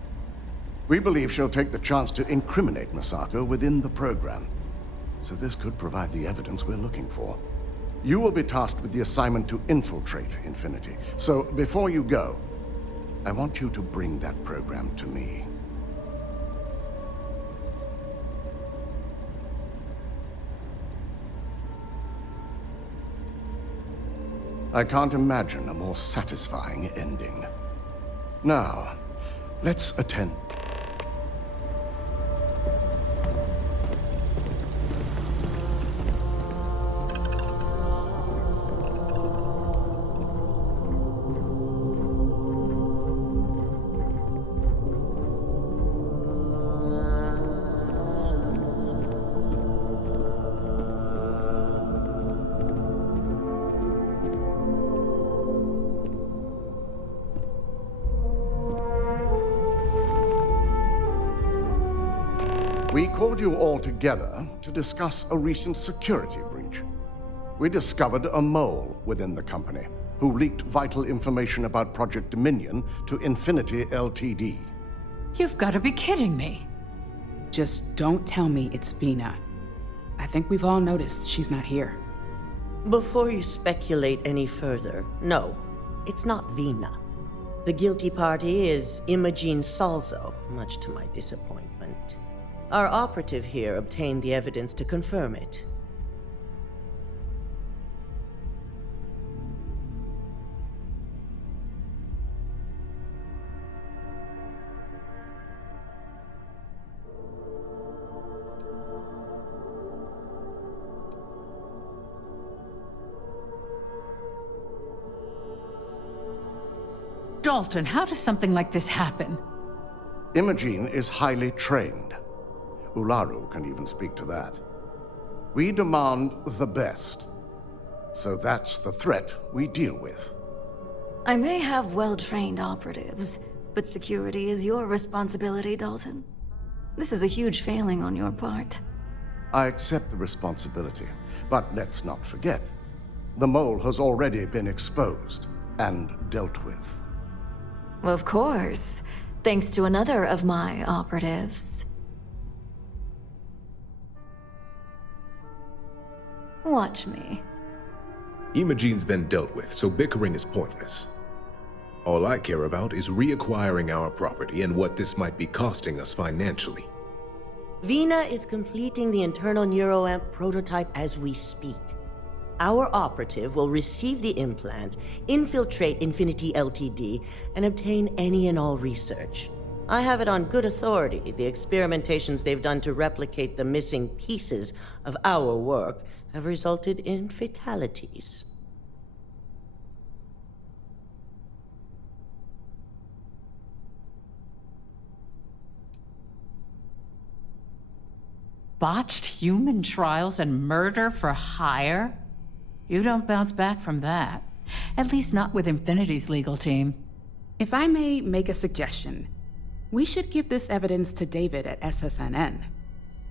We believe she'll take the chance to incriminate Masako within the program, so this could provide the evidence we're looking for. You will be tasked with the assignment to infiltrate Infinity, so before you go, I want you to bring that program to me. I can't imagine a more satisfying ending. Now, let's attend. We called you all together to discuss a recent security breach. We discovered a mole within the company who leaked vital information about Project Dominion to Infinity Ltd. You've got to be kidding me. Just don't tell me it's Vina. I think we've all noticed she's not here. Before you speculate any further, no, it's not Vina. The guilty party is Imogene Salzo, much to my disappointment. Our operative here obtained the evidence to confirm it. Dalton, how does something like this happen? Imogene is highly trained. Ularu can even speak to that. We demand the best. So that's the threat we deal with. I may have well-trained operatives, but security is your responsibility, Dalton. This is a huge failing on your part. I accept the responsibility, but let's not forget, the mole has already been exposed and dealt with. Of course, thanks to another of my operatives. Watch me. Imogene's been dealt with, so bickering is pointless. All I care about is reacquiring our property and what this might be costing us financially. Vina is completing the internal neuroamp prototype as we speak. Our operative will receive the implant, infiltrate Infinity Ltd, and obtain any and all research. I have it on good authority. The experimentations they've done to replicate the missing pieces of our work have resulted in fatalities. botched human trials and murder for hire? You don't bounce back from that. At least not with Infinity's legal team. If I may make a suggestion, we should give this evidence to David at SSNN.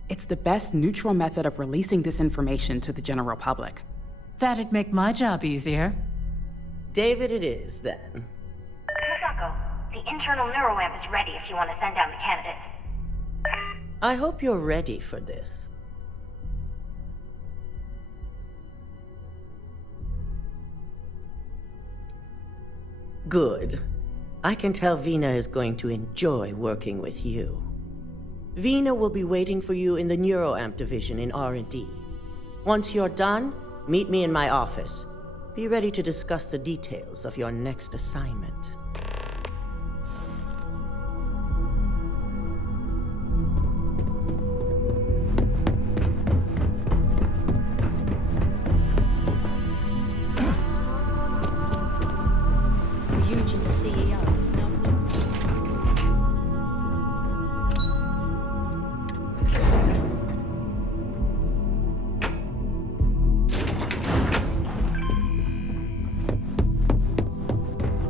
It's the best neutral method of releasing this information to the general public. That'd make my job easier. David it is, then. Misako, the internal neuroamp is ready if you want to send down the candidate. I hope you're ready for this. Good. I can tell Vina is going to enjoy working with you. Vina will be waiting for you in the neuroamp division in R&D. Once you're done, meet me in my office. Be ready to discuss the details of your next assignment. Ryujin CEO is now...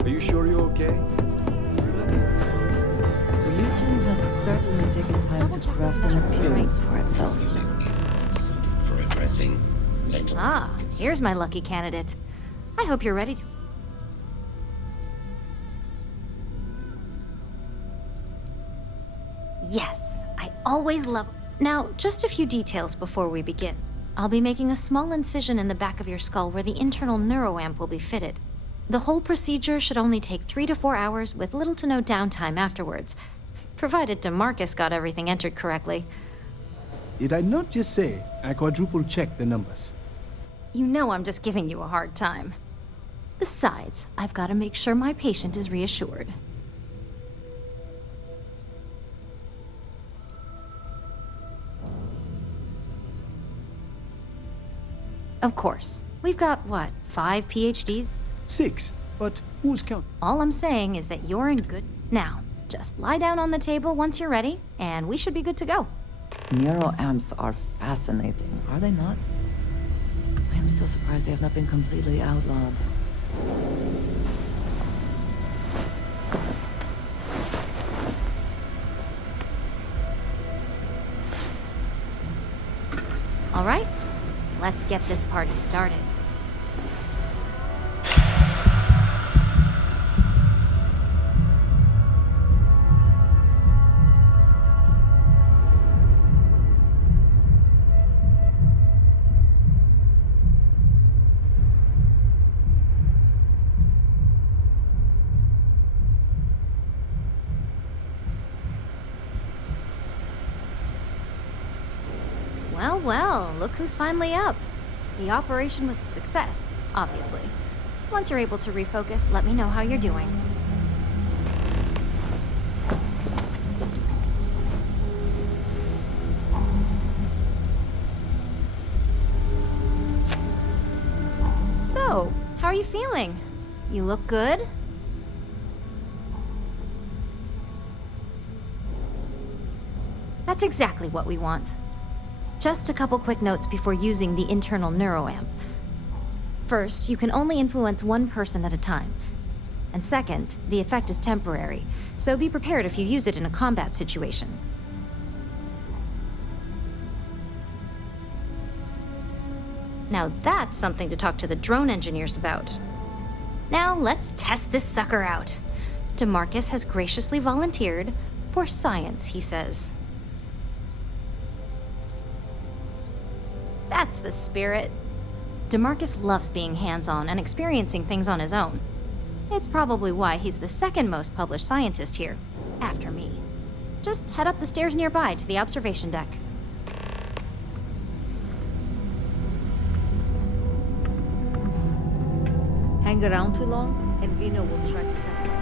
Are you sure you're okay? Ryujin has certainly taken time to craft an appearance for itself. For addressing mental... Ah, here's my lucky candidate. I hope you're ready to... Yes, I always love... Now, just a few details before we begin. I'll be making a small incision in the back of your skull where the internal neuroamp will be fitted. The whole procedure should only take 3 to 4 hours with little to no downtime afterwards, provided DeMarcus got everything entered correctly. Did I not just say I quadruple-checked the numbers? You know I'm just giving you a hard time. Besides, I've got to make sure my patient is reassured. Of course. We've got, what, 5 PhDs? 6, but who's counting? All I'm saying is that you're in good... Now, just lie down on the table once you're ready, and we should be good to go. Neuroamps are fascinating, are they not? I am still surprised they have not been completely outlawed. All right, let's get this party started. Well, look who's finally up. The operation was a success, obviously. Once you're able to refocus, let me know how you're doing. So, how are you feeling? You look good? That's exactly what we want. Just a couple quick notes before using the internal neuroamp. First, you can only influence one person at a time. And second, the effect is temporary, so be prepared if you use it in a combat situation. Now that's something to talk to the drone engineers about. Now let's test this sucker out. DeMarcus has graciously volunteered for science, he says. That's the spirit. DeMarcus loves being hands-on and experiencing things on his own. It's probably why he's the second most published scientist here, after me. Just head up the stairs nearby to the observation deck. Hang around too long, and Vina will try to test it.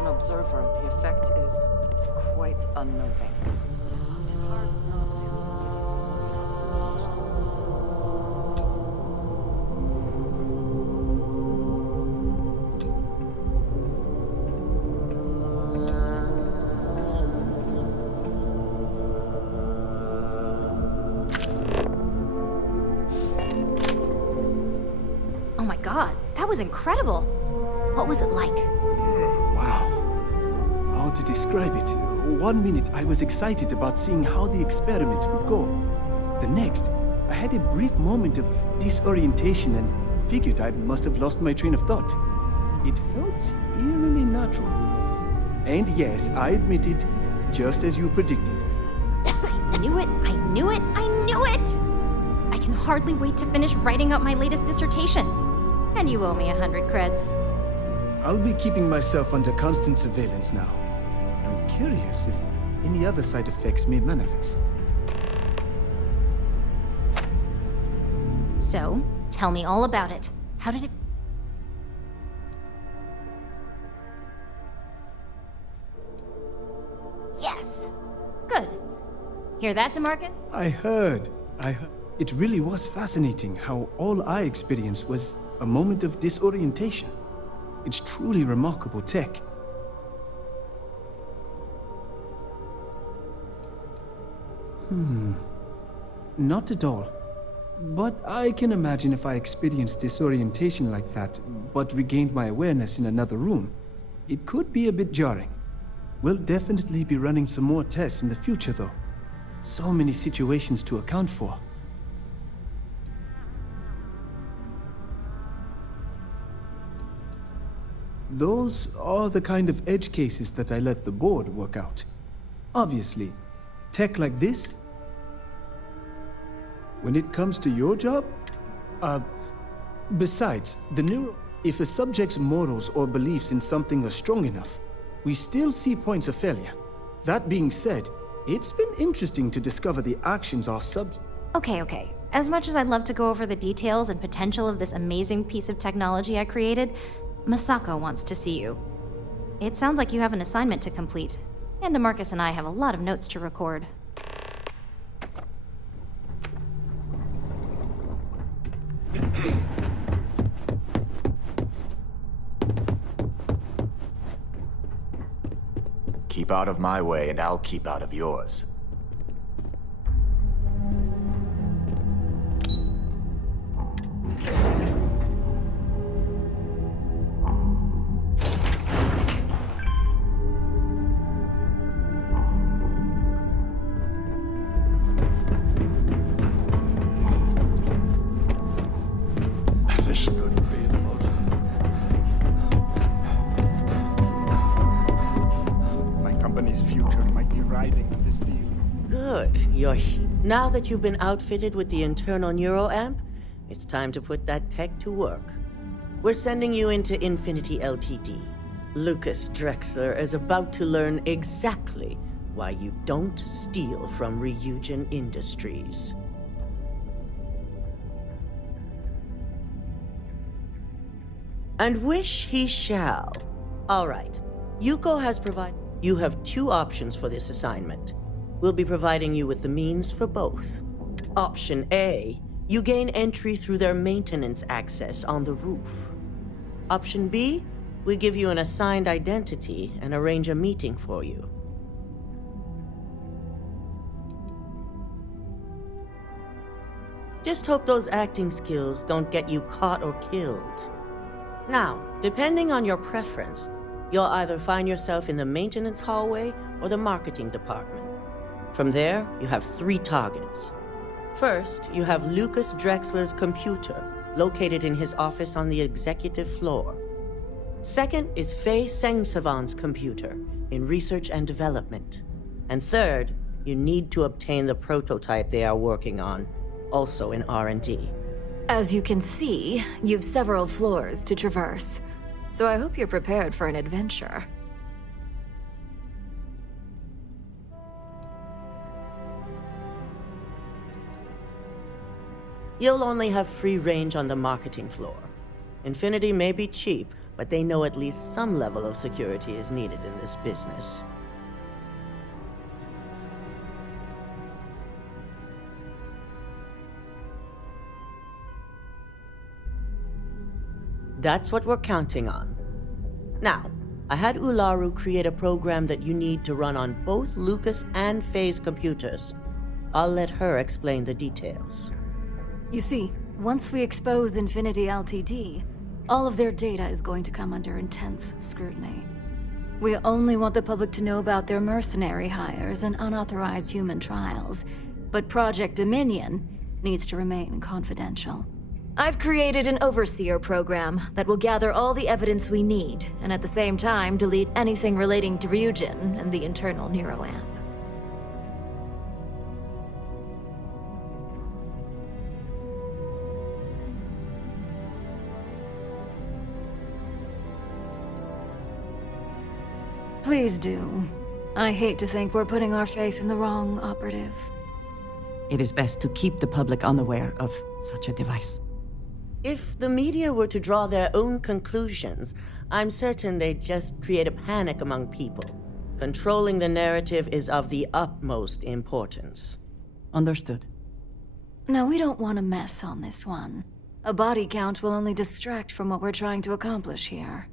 an observer, the effect is quite unnerving. It is hard not to Oh my god, that was incredible. What was it like? Wow. How to describe it? 1 minute I was excited about seeing how the experiment would go. The next, I had a brief moment of disorientation and figured I must have lost my train of thought. It felt eerily natural. And yes, I admit it, just as you predicted. I knew it, I knew it, I knew it! I can hardly wait to finish writing up my latest dissertation. And you owe me 100 creds. I'll be keeping myself under constant surveillance now. I'm curious if any other side effects may manifest. So, tell me all about it. How did it... Yes! Good. Hear that, DeMarcus? I heard. It really was fascinating how all I experienced was a moment of disorientation. It's truly remarkable tech. Not at all. But I can imagine if I experienced disorientation like that, but regained my awareness in another room, it could be a bit jarring. We'll definitely be running some more tests in the future, though. So many situations to account for. Those are the kind of edge cases that I let the board work out. Obviously, tech like this. When it comes to your job, besides, if a subject's morals or beliefs in something are strong enough, we still see points of failure. That being said, it's been interesting to discover the actions our subject... Okay. As much as I'd love to go over the details and potential of this amazing piece of technology I created, Masako wants to see you. It sounds like you have an assignment to complete, and DeMarcus and I have a lot of notes to record. Keep out of my way, and I'll keep out of yours. This couldn't be the most... My company's future might be riding on this deal. Good. You're here. Now that you've been outfitted with the internal neuroamp, it's time to put that tech to work. We're sending you into Infinity Ltd. Lucas Drexler is about to learn exactly why you don't steal from Ryujin Industries. And wish he shall. All right. Yuko has provided... You have 2 options for this assignment. We'll be providing you with the means for both. Option A, you gain entry through their maintenance access on the roof. Option B, we give you an assigned identity and arrange a meeting for you. Just hope those acting skills don't get you caught or killed. Now, depending on your preference, you'll either find yourself in the maintenance hallway or the marketing department. From there, you have 3 targets. First, you have Lucas Drexler's computer, located in his office on the executive floor. Second is Faye Sengsavan's computer, in research and development. And third, you need to obtain the prototype they are working on, also in R&D. As you can see, you've several floors to traverse, so I hope you're prepared for an adventure. You'll only have free range on the marketing floor. Infinity may be cheap, but they know at least some level of security is needed in this business. That's what we're counting on. Now, I had Ularu create a program that you need to run on both Lucas and Faye's computers. I'll let her explain the details. You see, once we expose Infinity Ltd, all of their data is going to come under intense scrutiny. We only want the public to know about their mercenary hires and unauthorized human trials, but Project Dominion needs to remain confidential. I've created an overseer program that will gather all the evidence we need, and at the same time delete anything relating to Ryujin and the internal neuroamp. Please do. I hate to think we're putting our faith in the wrong operative. It is best to keep the public unaware of such a device. If the media were to draw their own conclusions, I'm certain they'd just create a panic among people. Controlling the narrative is of the utmost importance. Understood. No, we don't want to mess on this one. A body count will only distract from what we're trying to accomplish here.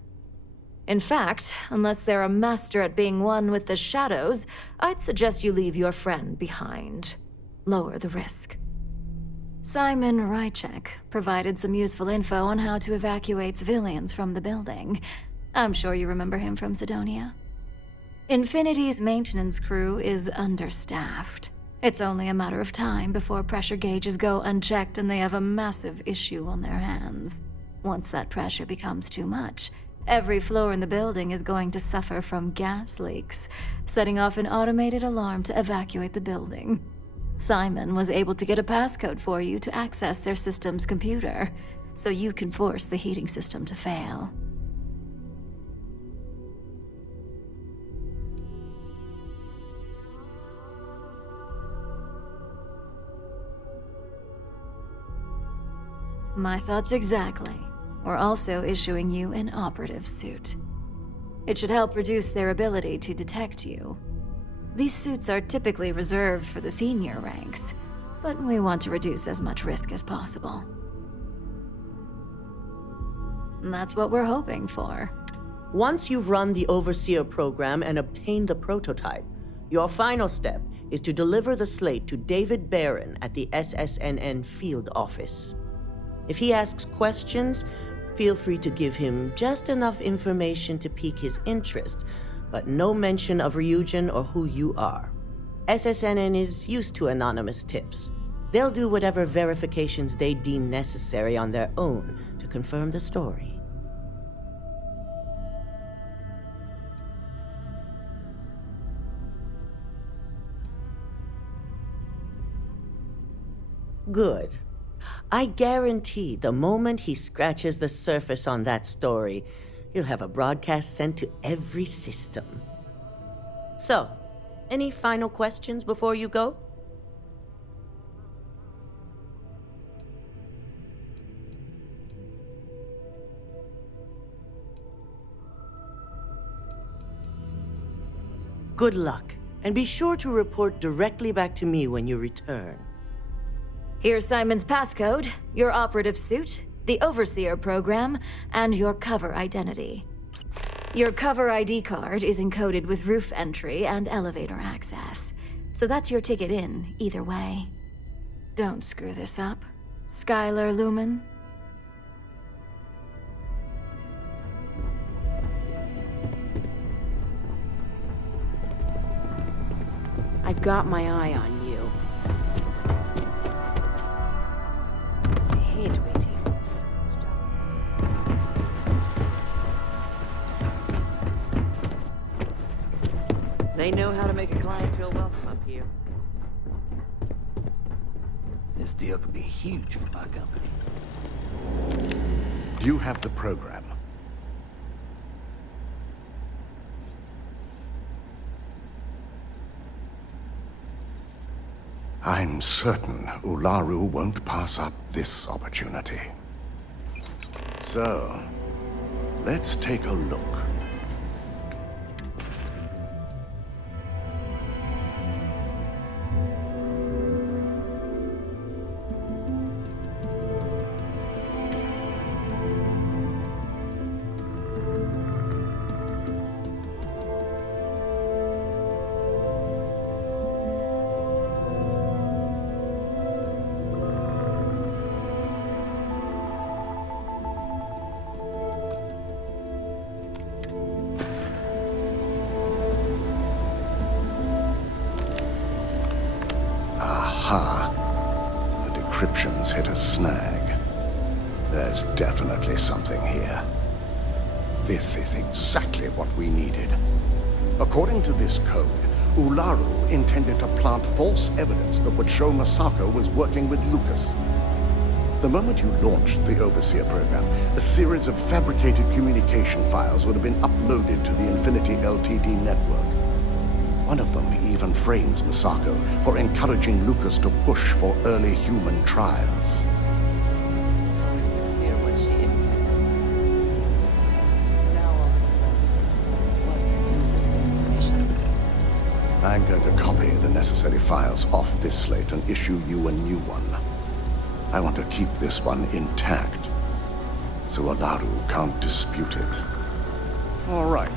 In fact, unless they're a master at being one with the shadows, I'd suggest you leave your friend behind. Lower the risk. Simon Ryujin provided some useful info on how to evacuate civilians from the building. I'm sure you remember him from Sidonia. Infinity's maintenance crew is understaffed. It's only a matter of time before pressure gauges go unchecked and they have a massive issue on their hands. Once that pressure becomes too much, every floor in the building is going to suffer from gas leaks, setting off an automated alarm to evacuate the building. Simon was able to get a passcode for you to access their system's computer, so you can force the heating system to fail. My thoughts exactly. We're also issuing you an operative suit. It should help reduce their ability to detect you. These suits are typically reserved for the senior ranks, but we want to reduce as much risk as possible. And that's what we're hoping for. Once you've run the Overseer program and obtained the prototype, your final step is to deliver the slate to David Barron at the SSNN field office. If he asks questions, feel free to give him just enough information to pique his interest, but no mention of Ryujin or who you are. SSNN is used to anonymous tips. They'll do whatever verifications they deem necessary on their own to confirm the story. Good. I guarantee the moment he scratches the surface on that story, you'll have a broadcast sent to every system. So, any final questions before you go? Good luck, and be sure to report directly back to me when you return. Here's Simon's passcode, your operative suit, the Overseer program, and your cover identity. Your cover ID card is encoded with roof entry and elevator access, so that's your ticket in, either way. Don't screw this up, Skylar Lumen. I've got my eye on you. I hate waiting. They know how to make a client feel welcome up here. This deal could be huge for my company. Do you have the program? I'm certain Ularu won't pass up this opportunity. So, Let's take a look. Aha. The decryption's hit a snag. There's definitely something here. This is exactly what we needed. According to this code, Ularu intended to plant false evidence that would show Masako was working with Lucas. The moment you launched the Overseer program, a series of fabricated communication files would have been uploaded to the Infinity Ltd network. One of them even frames Masako for encouraging Lucas to push for early human trials. I'm going to copy the necessary files off this slate and issue you a new one. I want to keep this one intact, so Ularu can't dispute it. All right.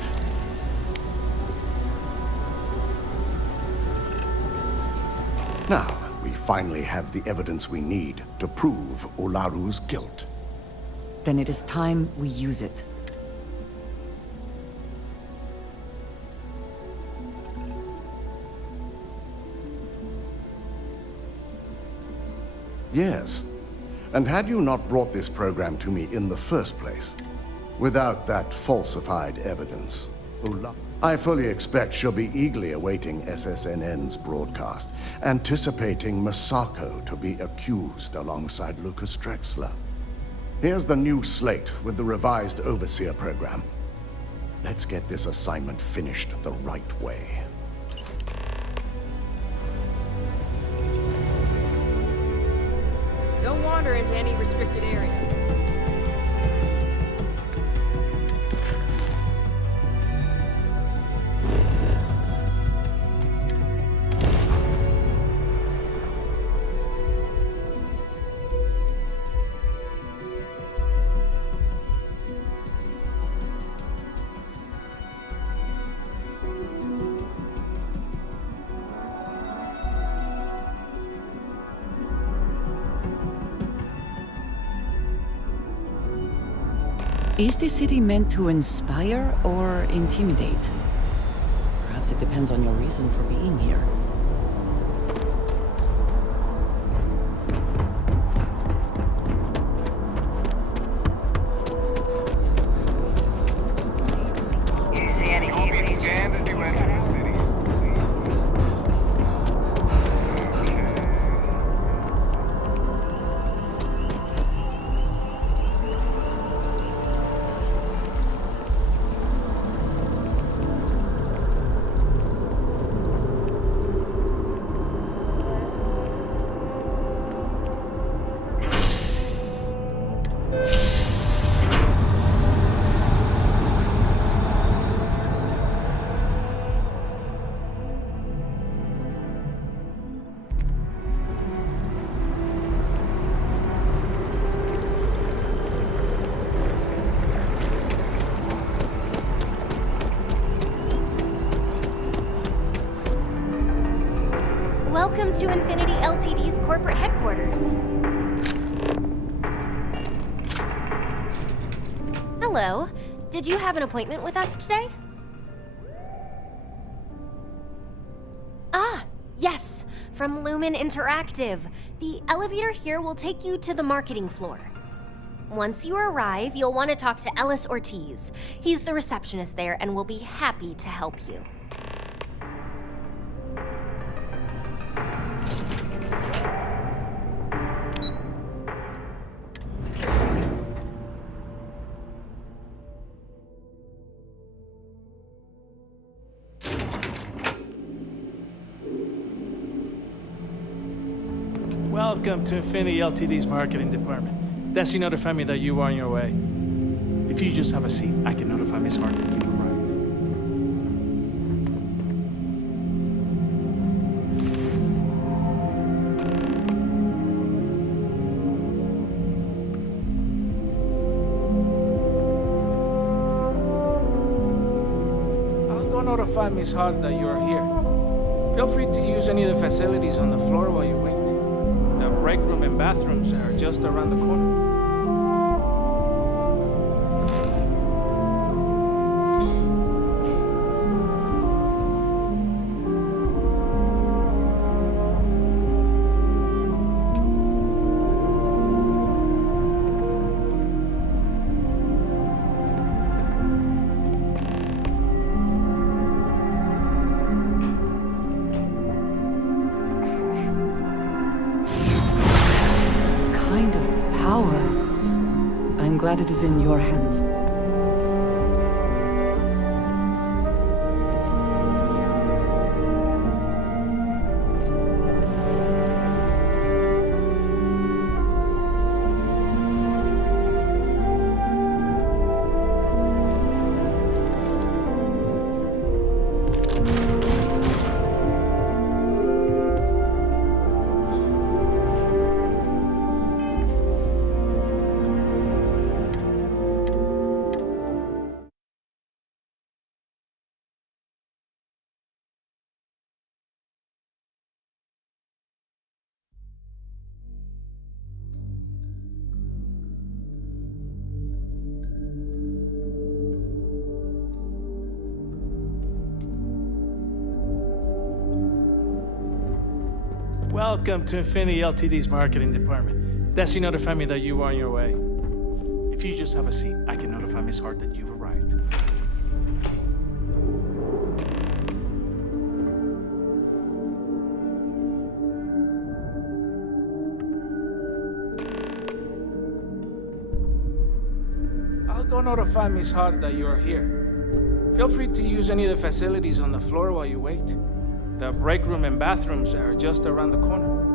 Now, we finally have the evidence we need to prove Ularu's guilt. Then it is time we use it. Yes. And had you not brought this program to me in the first place, without that falsified evidence, I fully expect she'll be eagerly awaiting SSNN's broadcast, anticipating Masako to be accused alongside Lucas Drexler. Here's the new slate with the revised Overseer program. Let's get this assignment finished the right way. Don't wander into any restricted areas. Is the city meant to inspire or intimidate? Perhaps it depends on your reason for being here. You see any heat scanned as you enter the city? Welcome to Infinity Ltd's corporate headquarters. Hello. Did you have an appointment with us today? Ah, yes, from Lumen Interactive. The elevator here will take you to the marketing floor. Once you arrive, you'll want to talk to Ellis Ortiz. He's the receptionist there and will be happy to help you. Welcome to Infinity Ltd's marketing department. Desi notified me that you were on your way. If you just have a seat, I can notify Miss Hart that you've arrived. I'll go notify Miss Hart that you are here. Feel free to use any of the facilities on the floor while you wait. The break room and bathrooms are just around the corner. I'm glad it is in your hands. Welcome to Infinity Ltd's marketing department. Desi notified me that you were on your way. If you just have a seat, I can notify Miss Hart that you've arrived. I'll go notify Miss Hart that you are here. Feel free to use any of the facilities on the floor while you wait. The break room and bathrooms are just around the corner.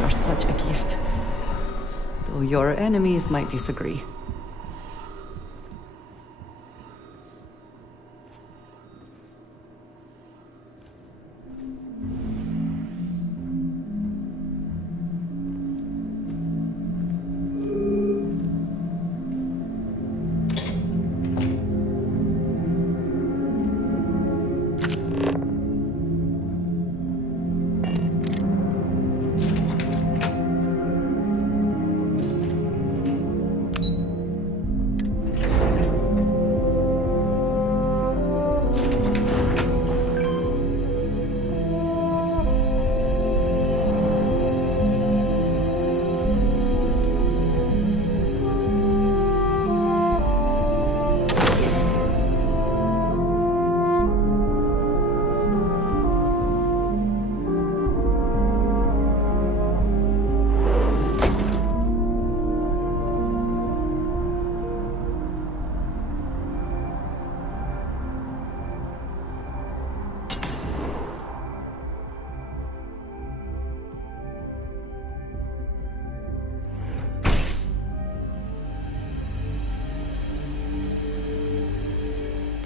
Are such a gift, though your enemies might disagree.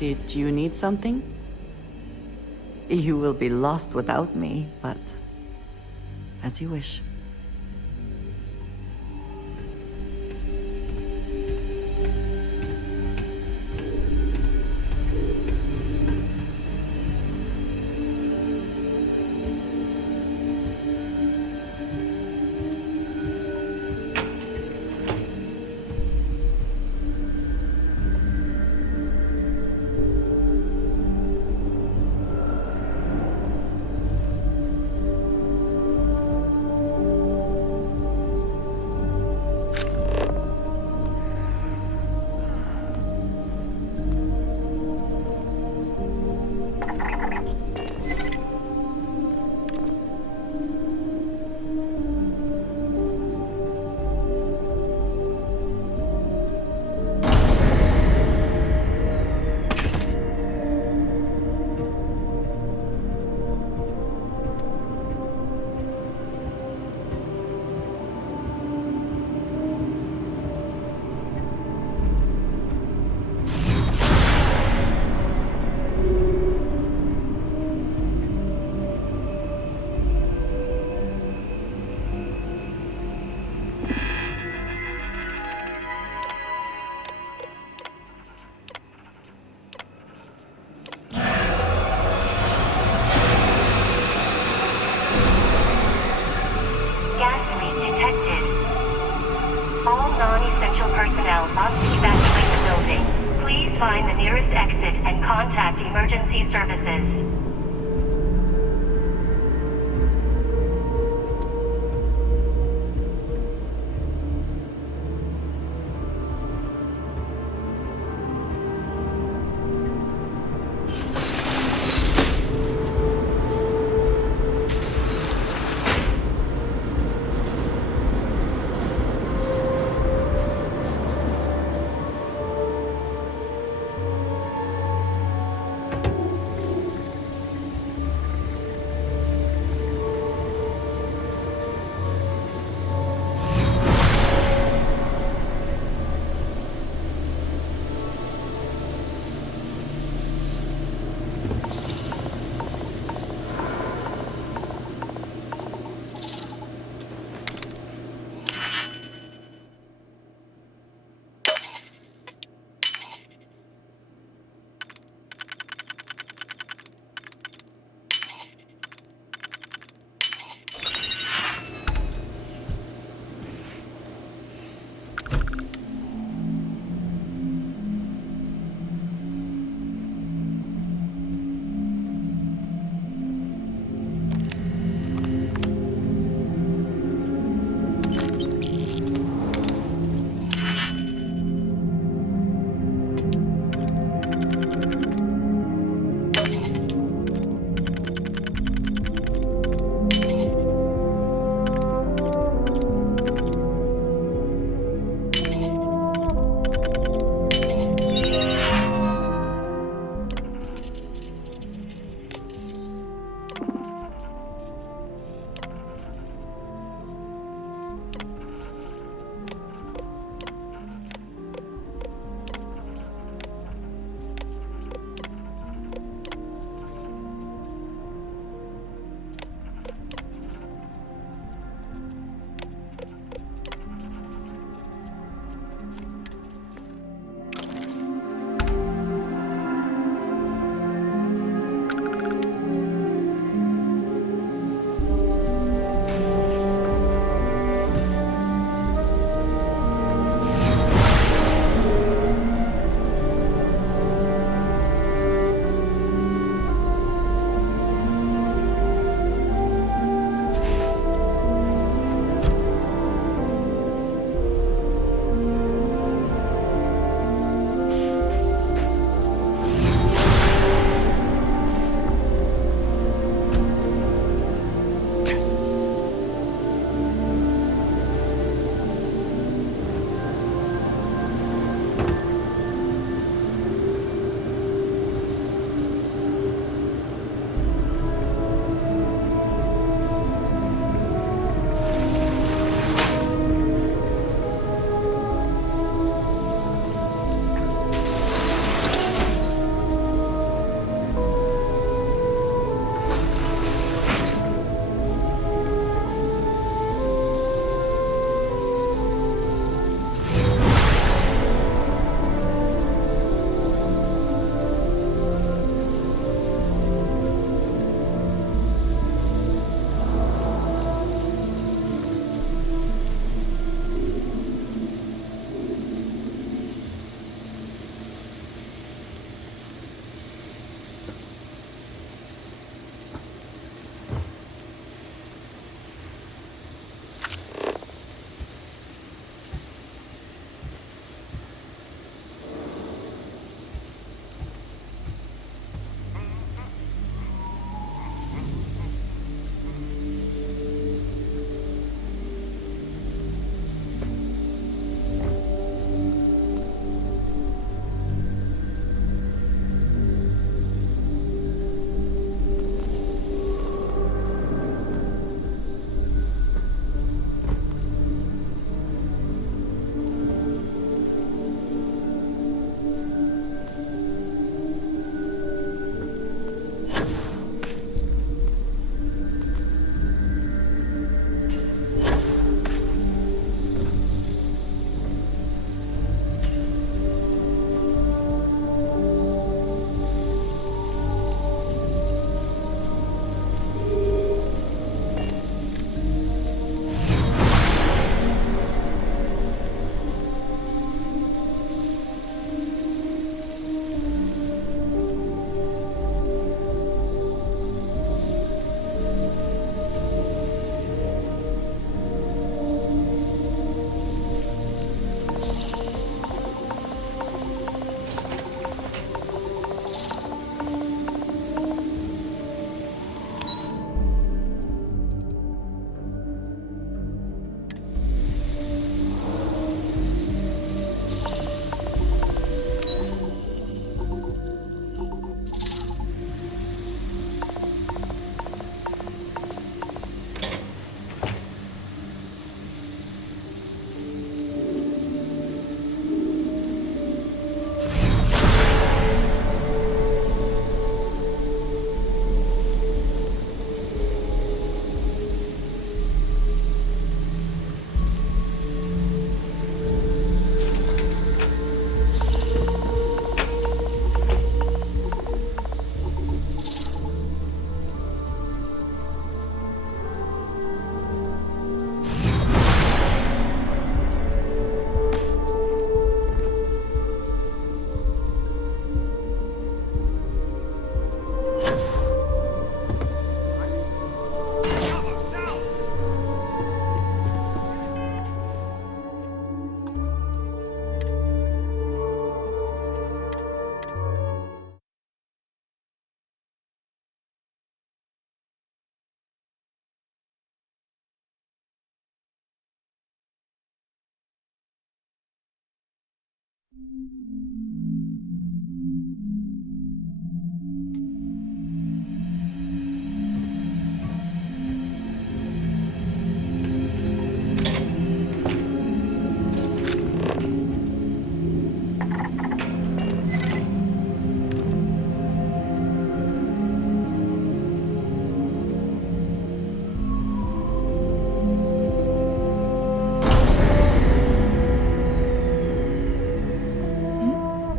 Did you need something? You will be lost without me, but as you wish. Contact emergency services.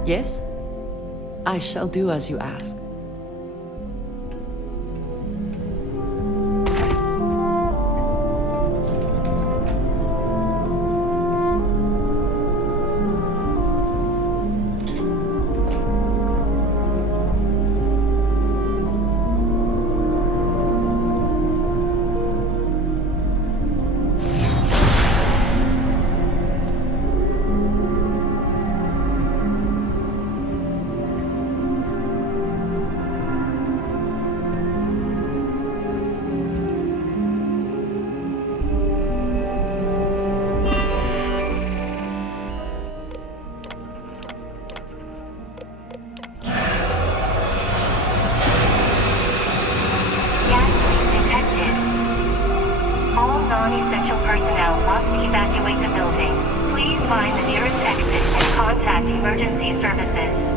Yes? I shall do as you ask. Non-essential personnel must evacuate the building. Please find the nearest exit and contact emergency services.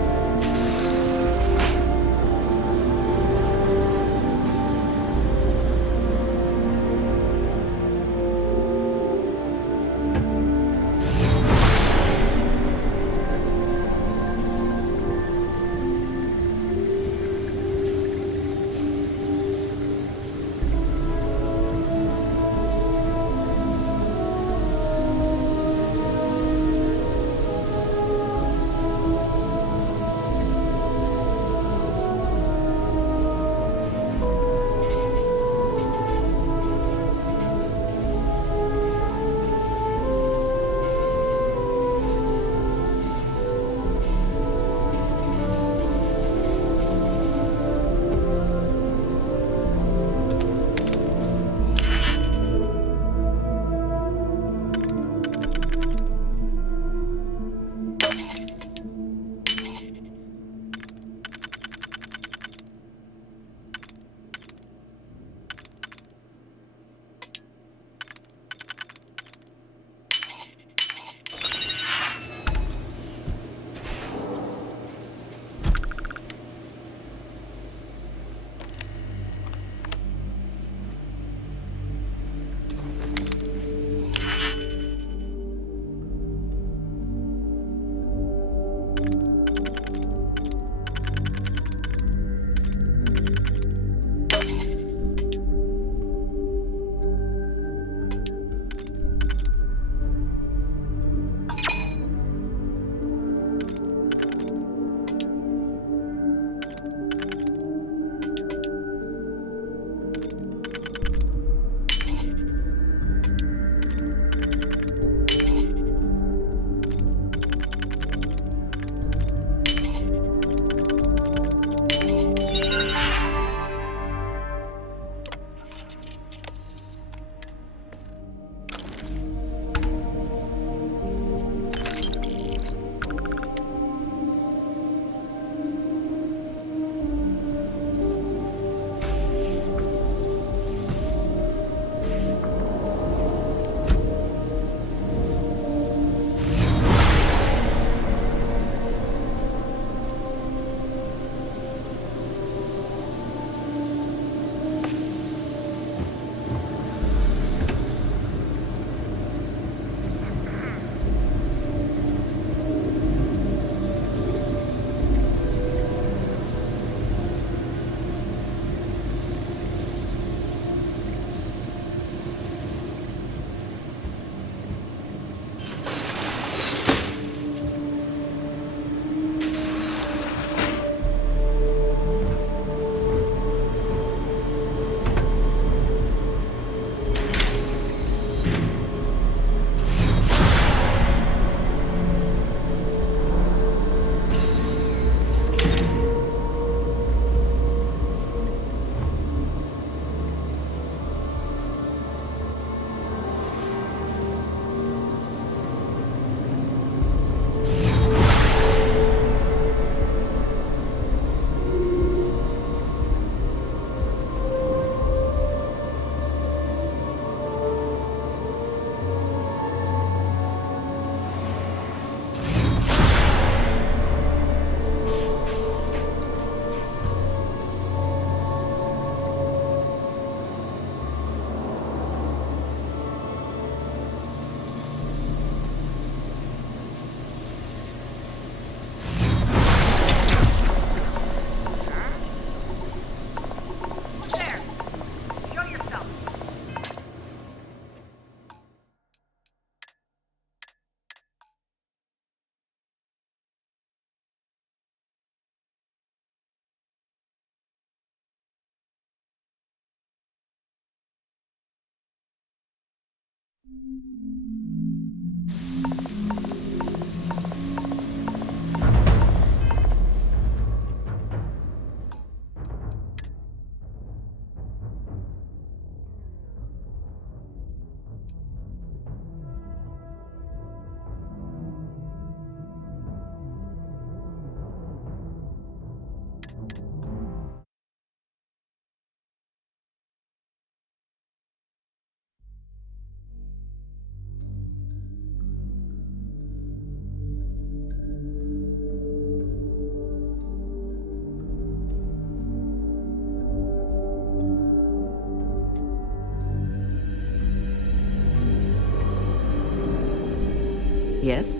Yes?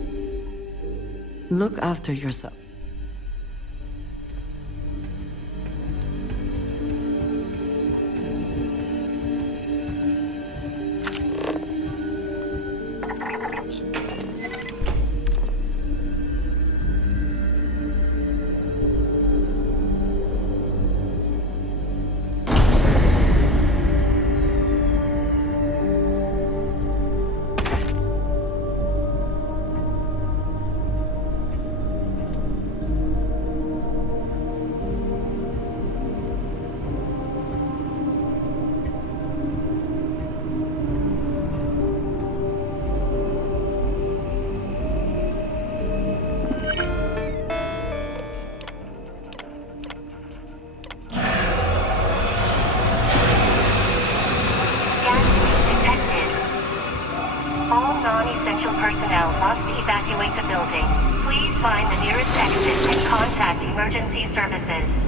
Look after yourself. Non-essential personnel must evacuate the building. Please find the nearest exit and contact emergency services.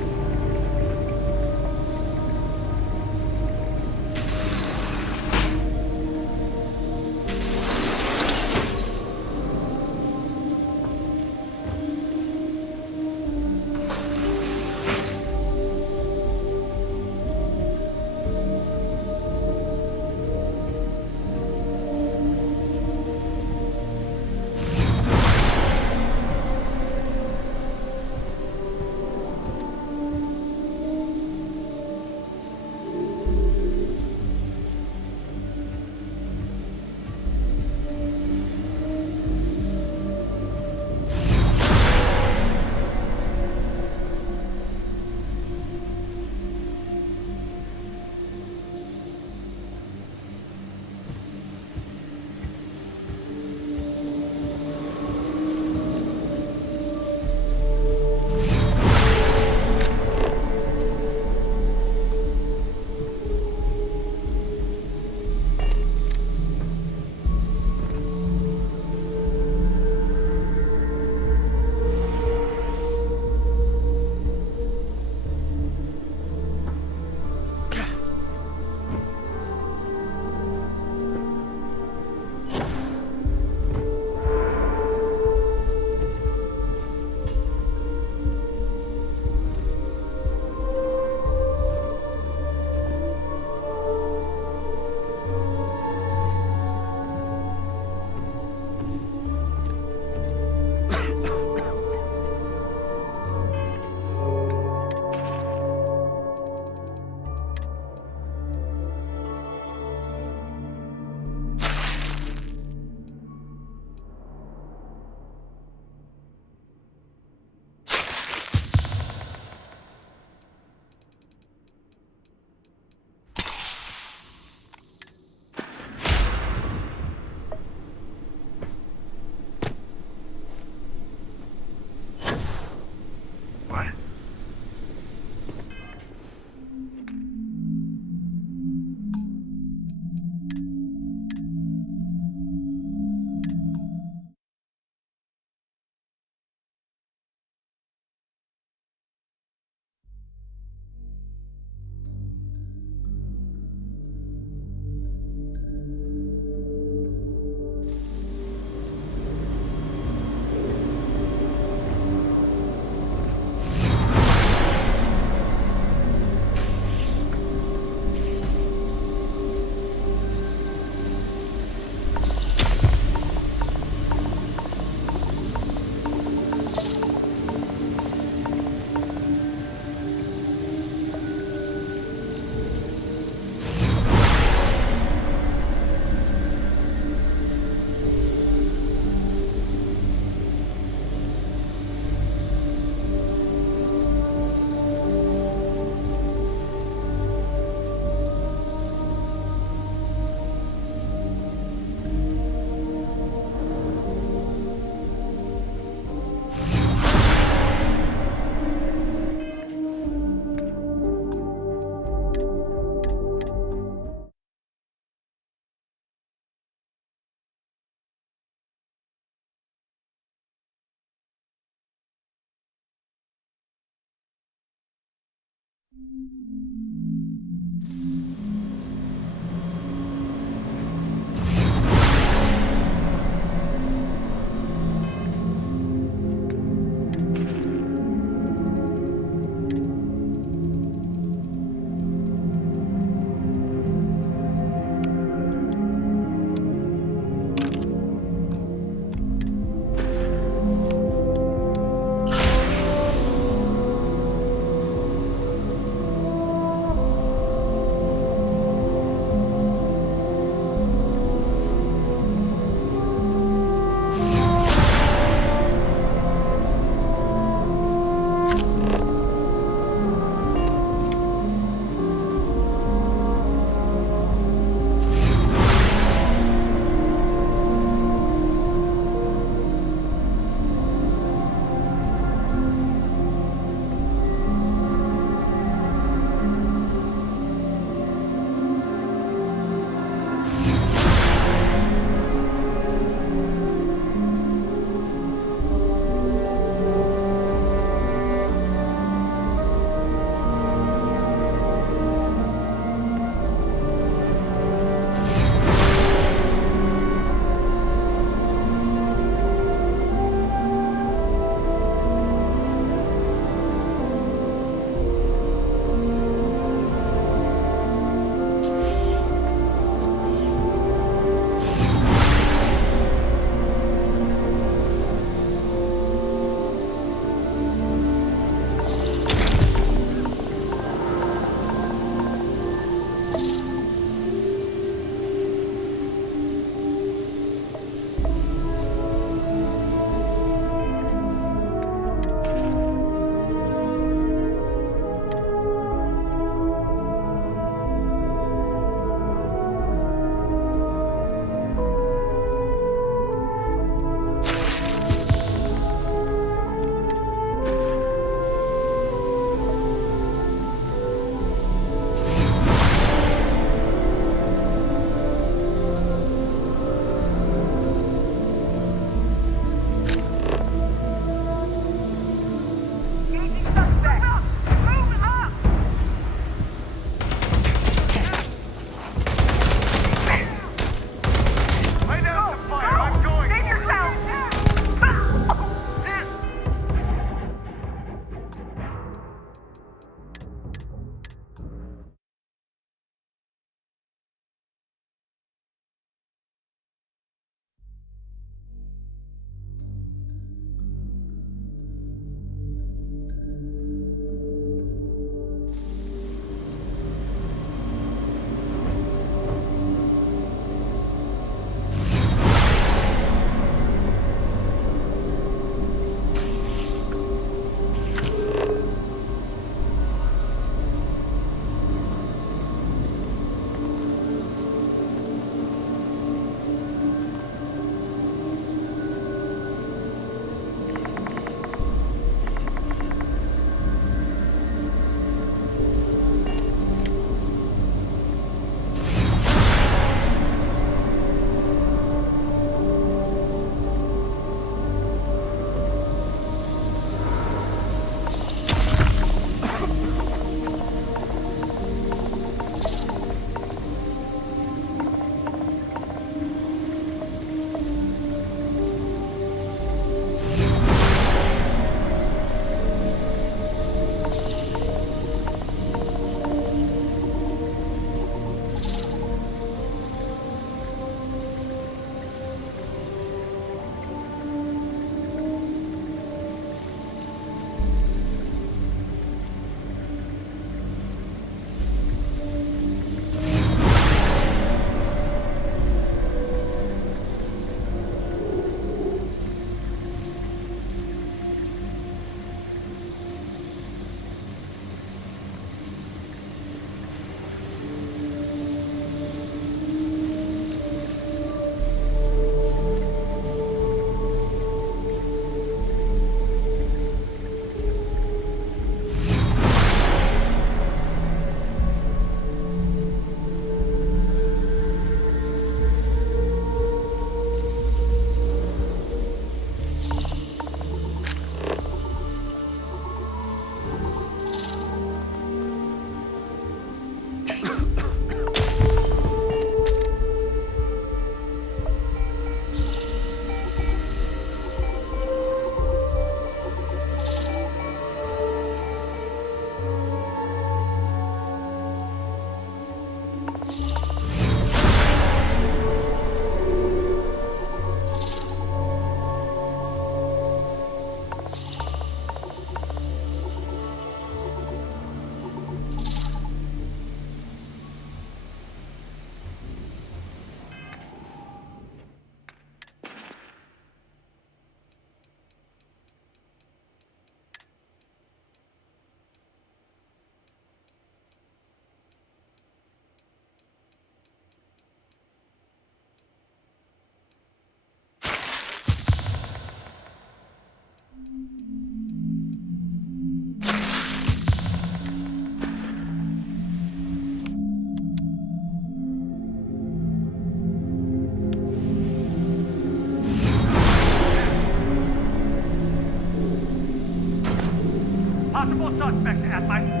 possible suspect at my...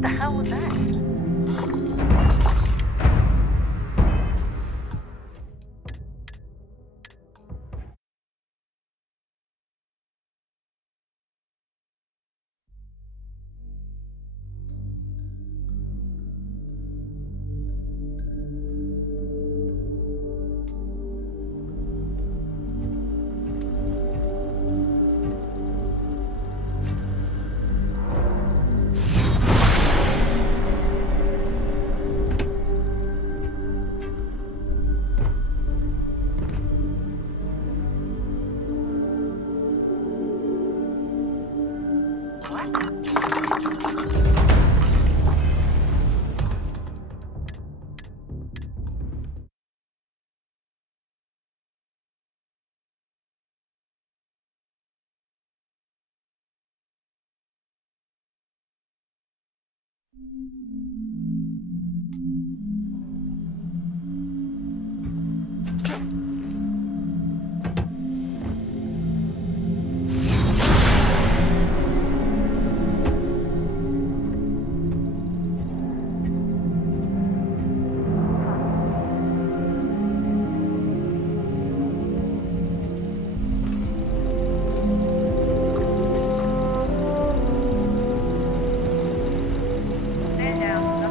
The hell was that? Stand down.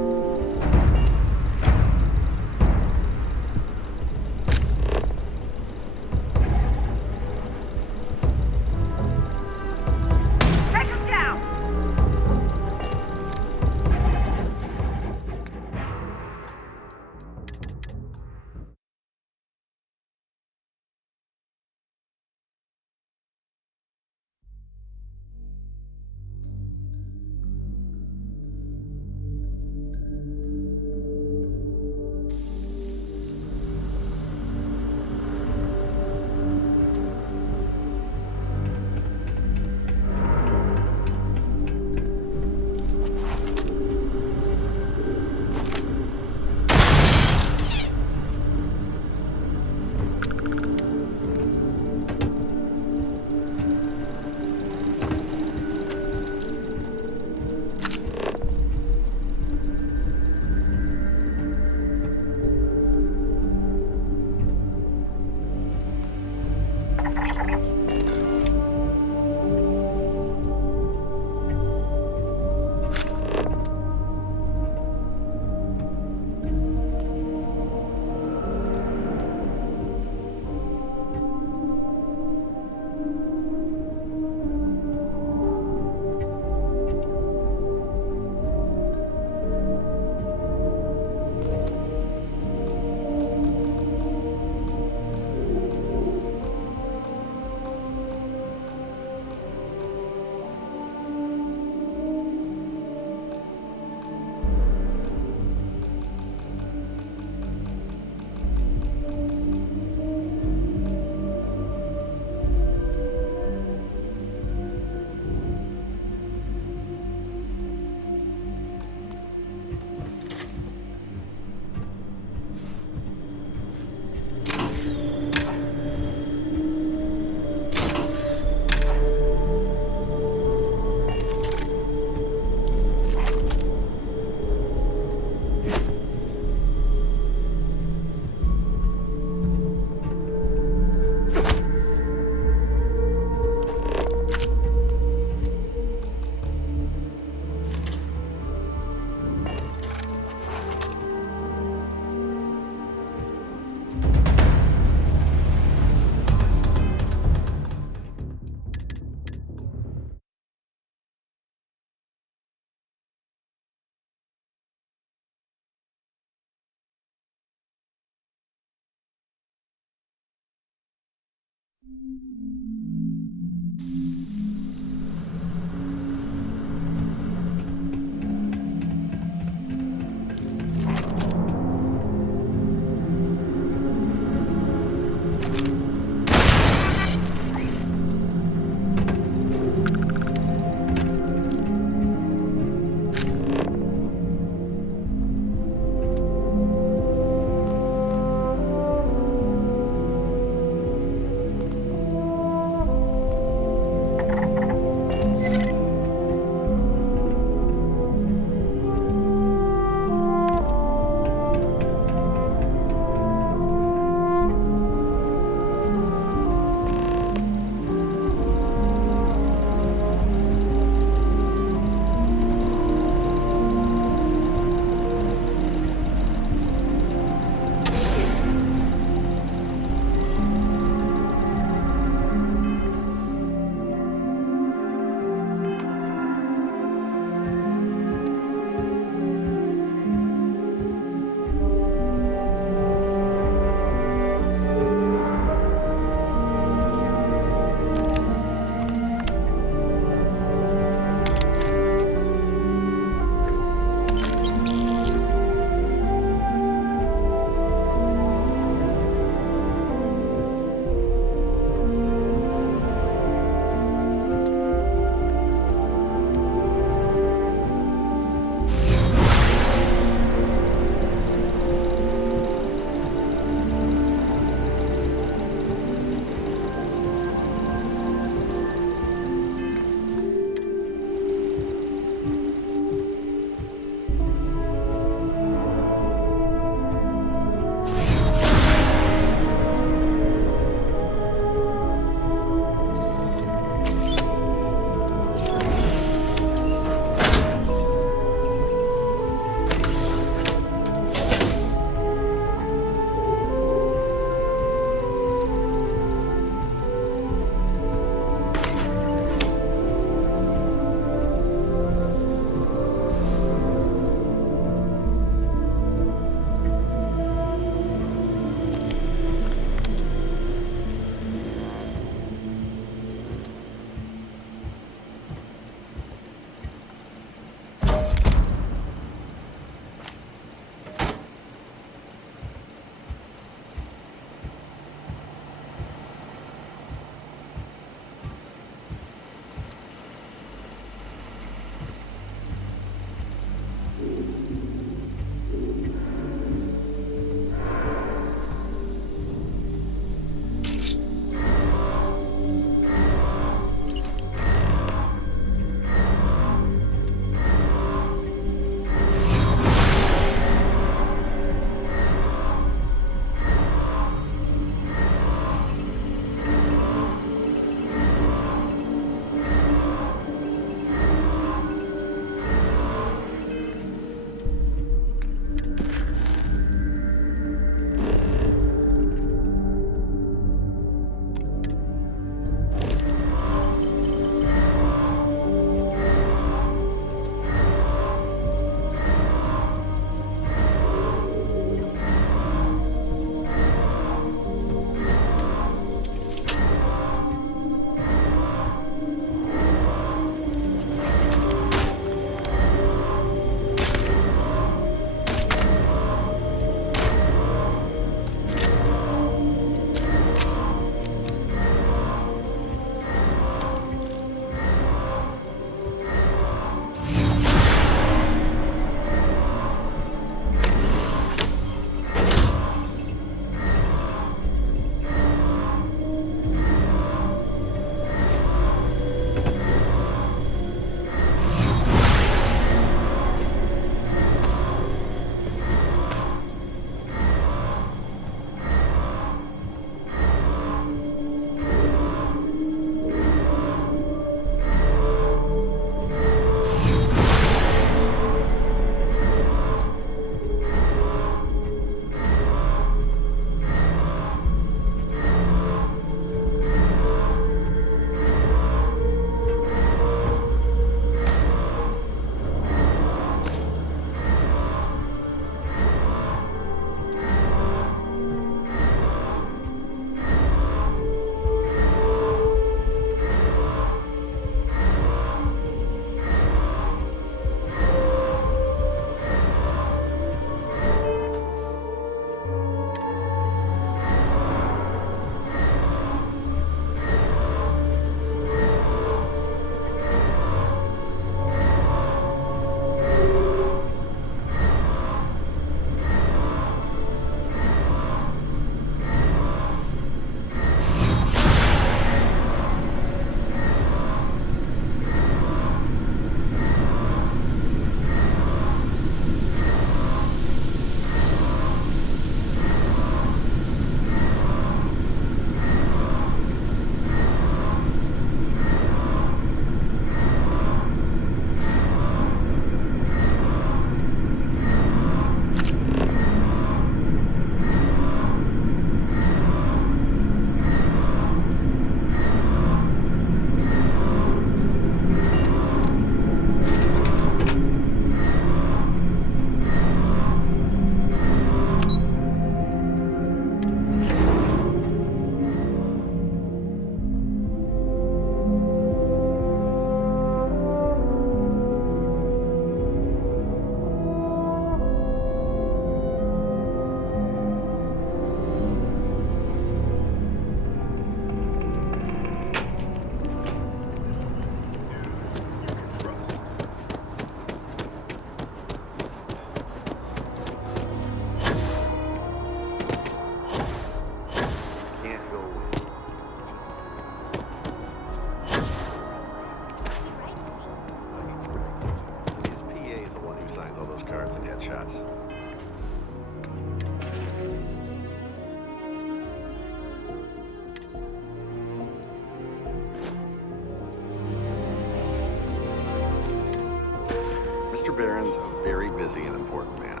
Mr. Barron's a very busy and important man.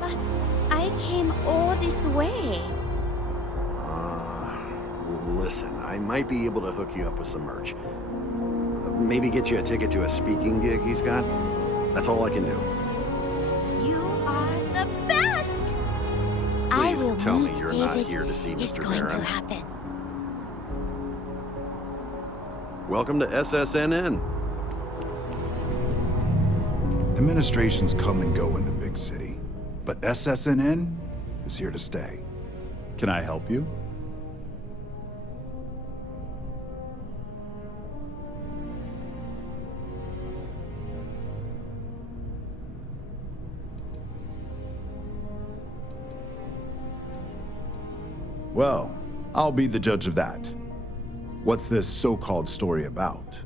But I came all this way. Listen, I might be able to hook you up with some merch. Maybe get you a ticket to a speaking gig he's got. That's all I can do. You are the best! I will Tell me meet you're David. not here to see It's Mr. going Barron. to happen. Welcome to SSNN. Administrations come and go in the big city, but SSNN is here to stay. Can I help you? Well, I'll be the judge of that. What's this so-called story about?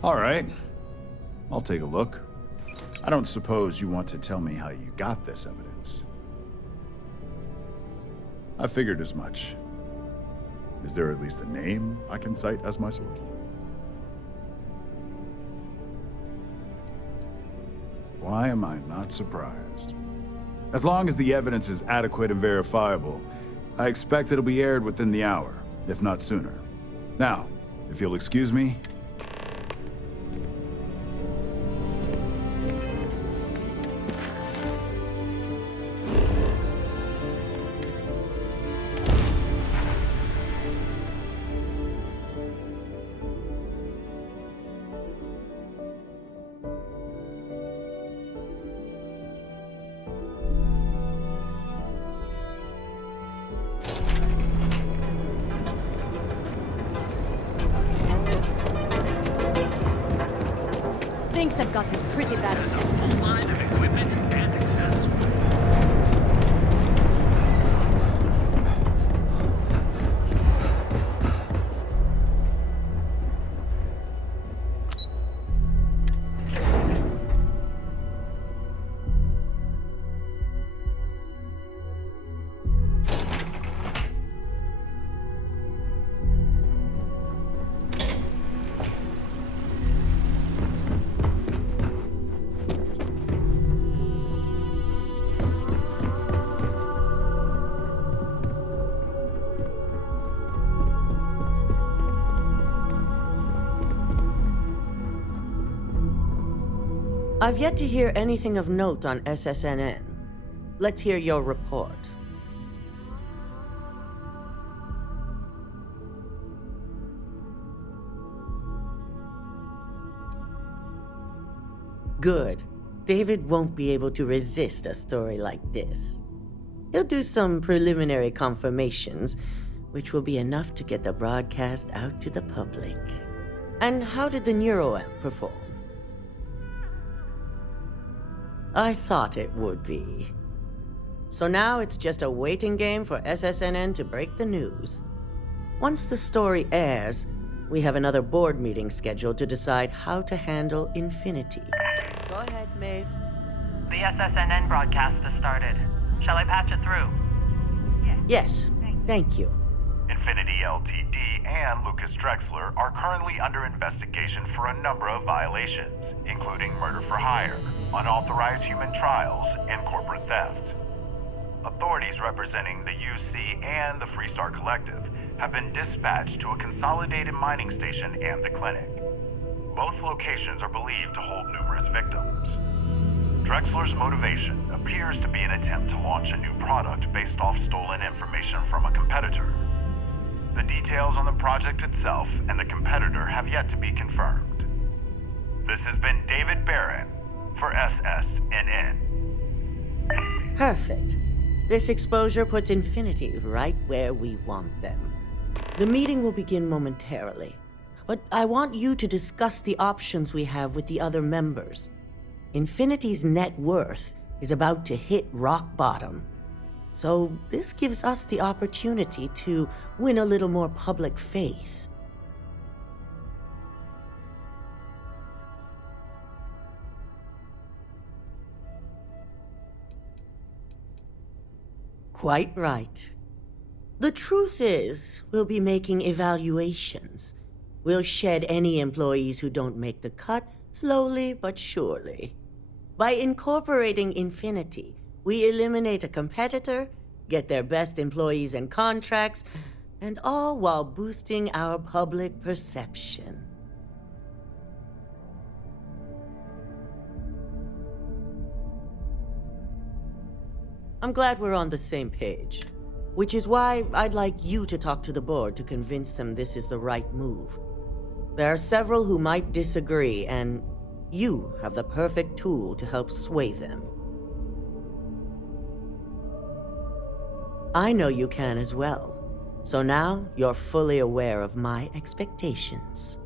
All right, I'll take a look. I don't suppose you want to tell me how you got this evidence. I figured as much. Is there at least a name I can cite as my source? Why am I not surprised? As long as the evidence is adequate and verifiable, I expect it'll be aired within the hour, if not sooner. Now, if you'll excuse me. Things have gotten pretty bad in Epson. I've yet to hear anything of note on SSNN. Let's hear your report. Good. David won't be able to resist a story like this. He'll do some preliminary confirmations, which will be enough to get the broadcast out to the public. And how did the NeuroAmp perform? I thought it would be. So now it's just a waiting game for SSNN to break the news. Once the story airs, we have another board meeting scheduled to decide how to handle Infinity. Go ahead, Maeve. The SSNN broadcast has started. Shall I patch it through? Yes, thank you. Infinity Ltd. and Lucas Drexler are currently under investigation for a number of violations, including murder for hire, unauthorized human trials, and corporate theft. Authorities representing the UC and the Freestar Collective have been dispatched to a consolidated mining station and the clinic. Both locations are believed to hold numerous victims. Drexler's motivation appears to be an attempt to launch a new product based off stolen information from a competitor. The details on the project itself and the competitor have yet to be confirmed. This has been David Barron for SSNN. Perfect. This exposure puts Infinity right where we want them. The meeting will begin momentarily, but I want you to discuss the options we have with the other members. Infinity's net worth is about to hit rock bottom. So this gives us the opportunity to win a little more public faith. Quite right. The truth is, we'll be making evaluations. We'll shed any employees who don't make the cut, slowly but surely. By incorporating Infinity, we eliminate a competitor, get their best employees and contracts, and all while boosting our public perception. I'm glad we're on the same page, which is why I'd like you to talk to the board to convince them this is the right move. There are several who might disagree, and you have the perfect tool to help sway them. I know you can as well, so now you're fully aware of my expectations.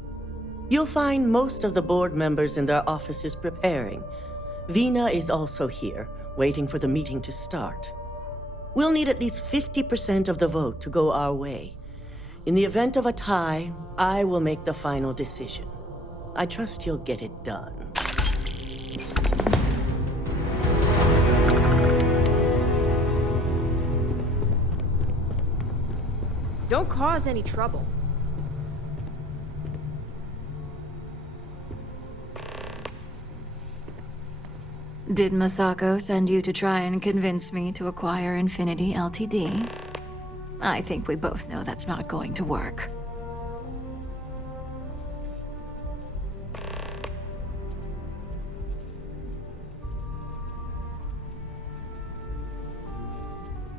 You'll find most of the board members in their offices preparing. Vina is also here, waiting for the meeting to start. We'll need at least 50% of the vote to go our way. In the event of a tie, I will make the final decision. I trust you'll get it done. Don't cause any trouble. Did Masako send you to try and convince me to acquire Infinity Ltd? I think we both know that's not going to work.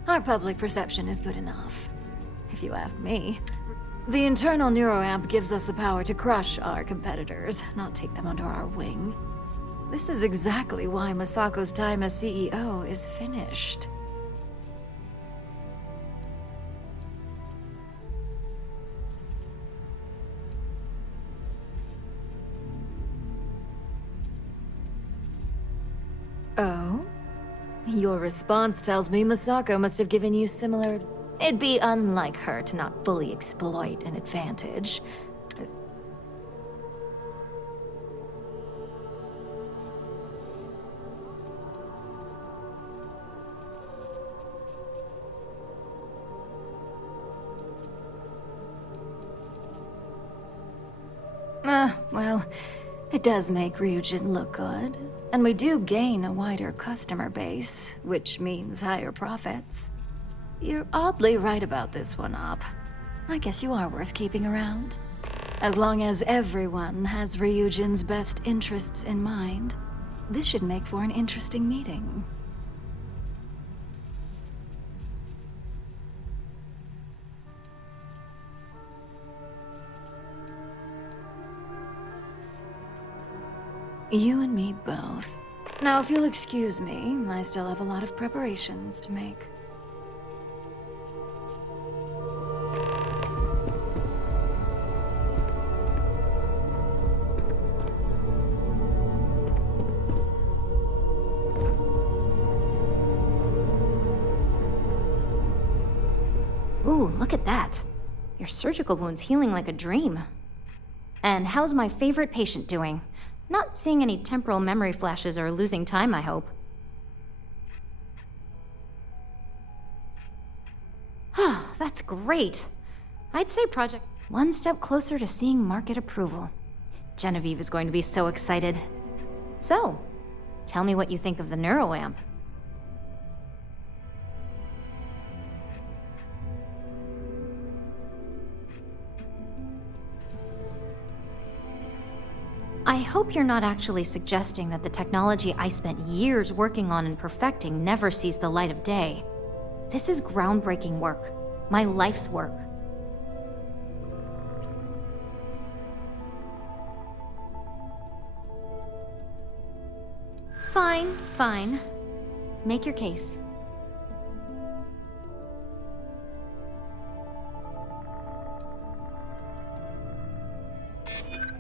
Our public perception is good enough, if you ask me. The internal neuroamp gives us the power to crush our competitors, not take them under our wing. This is exactly why Masako's time as CEO is finished. Oh? Your response tells me Masako must have given you similar... It'd be unlike her to not fully exploit an advantage. Well, it does make Ryujin look good. And we do gain a wider customer base, which means higher profits. You're oddly right about this one, Op. I guess you are worth keeping around. As long as everyone has Ryujin's best interests in mind, this should make for an interesting meeting. You and me both. Now, if you'll excuse me, I still have a lot of preparations to make. Ooh, look at that. Your surgical wound's healing like a dream. And how's my favorite patient doing? Not seeing any temporal memory flashes or losing time, I hope. That's great. I'd say Project one step closer to seeing market approval. Genevieve is going to be so excited. So, tell me what you think of the neuroamp. I hope you're not actually suggesting that the technology I spent years working on and perfecting never sees the light of day. This is groundbreaking work. My life's work. Fine. Make your case.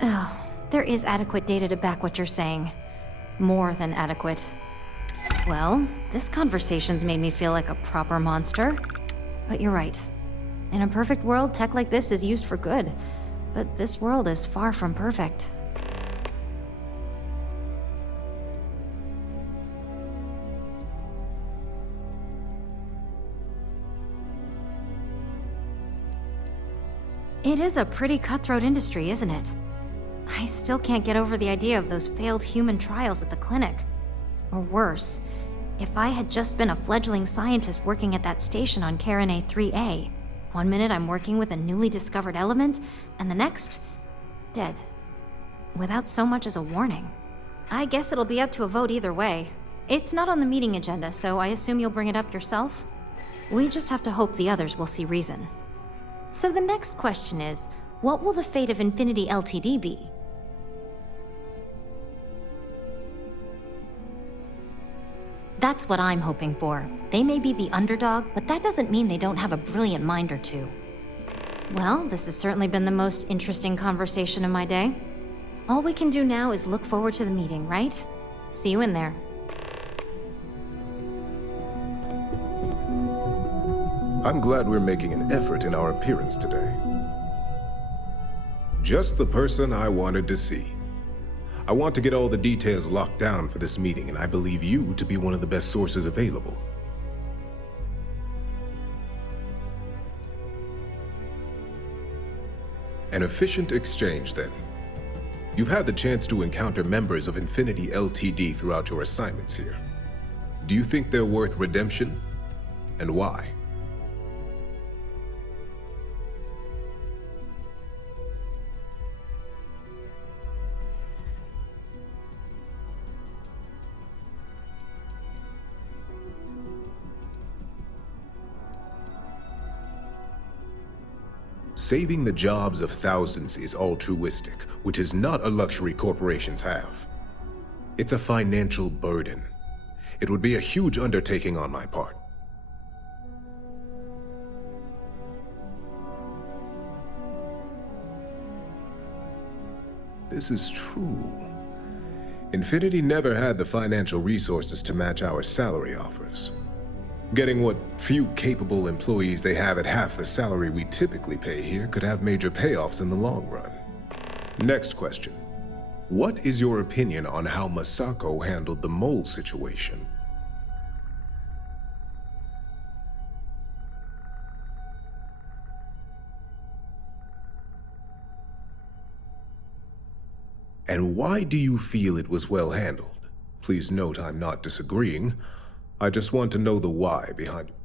Oh. There is adequate data to back what you're saying. More than adequate. Well, this conversation's made me feel like a proper monster. But you're right. In a perfect world, tech like this is used for good. But this world is far from perfect. It is a pretty cutthroat industry, isn't it? I still can't get over the idea of those failed human trials at the clinic. Or worse, if I had just been a fledgling scientist working at that station on Carinae 3A, one minute I'm working with a newly discovered element, and the next, dead. Without so much as a warning. I guess it'll be up to a vote either way. It's not on the meeting agenda, so I assume you'll bring it up yourself? We just have to hope the others will see reason. So the next question is, what will the fate of Infinity Ltd be? That's what I'm hoping for. They may be the underdog, but that doesn't mean they don't have a brilliant mind or two. Well, this has certainly been the most interesting conversation of my day. All we can do now is look forward to the meeting, right? See you in there. I'm glad we're making an effort in our appearance today. Just the person I wanted to see. I want to get all the details locked down for this meeting, and I believe you to be one of the best sources available. An efficient exchange, then. You've had the chance to encounter members of Infinity Ltd throughout your assignments here. Do you think they're worth redemption? And why? Saving the jobs of thousands is altruistic, which is not a luxury corporations have. It's a financial burden. It would be a huge undertaking on my part. This is true. Infinity never had the financial resources to match our salary offers. Getting what few capable employees they have at half the salary we typically pay here could have major payoffs in the long run. Next question. What is your opinion on how Masako handled the mole situation? And why do you feel it was well handled? Please note I'm not disagreeing. I just want to know the why behind it.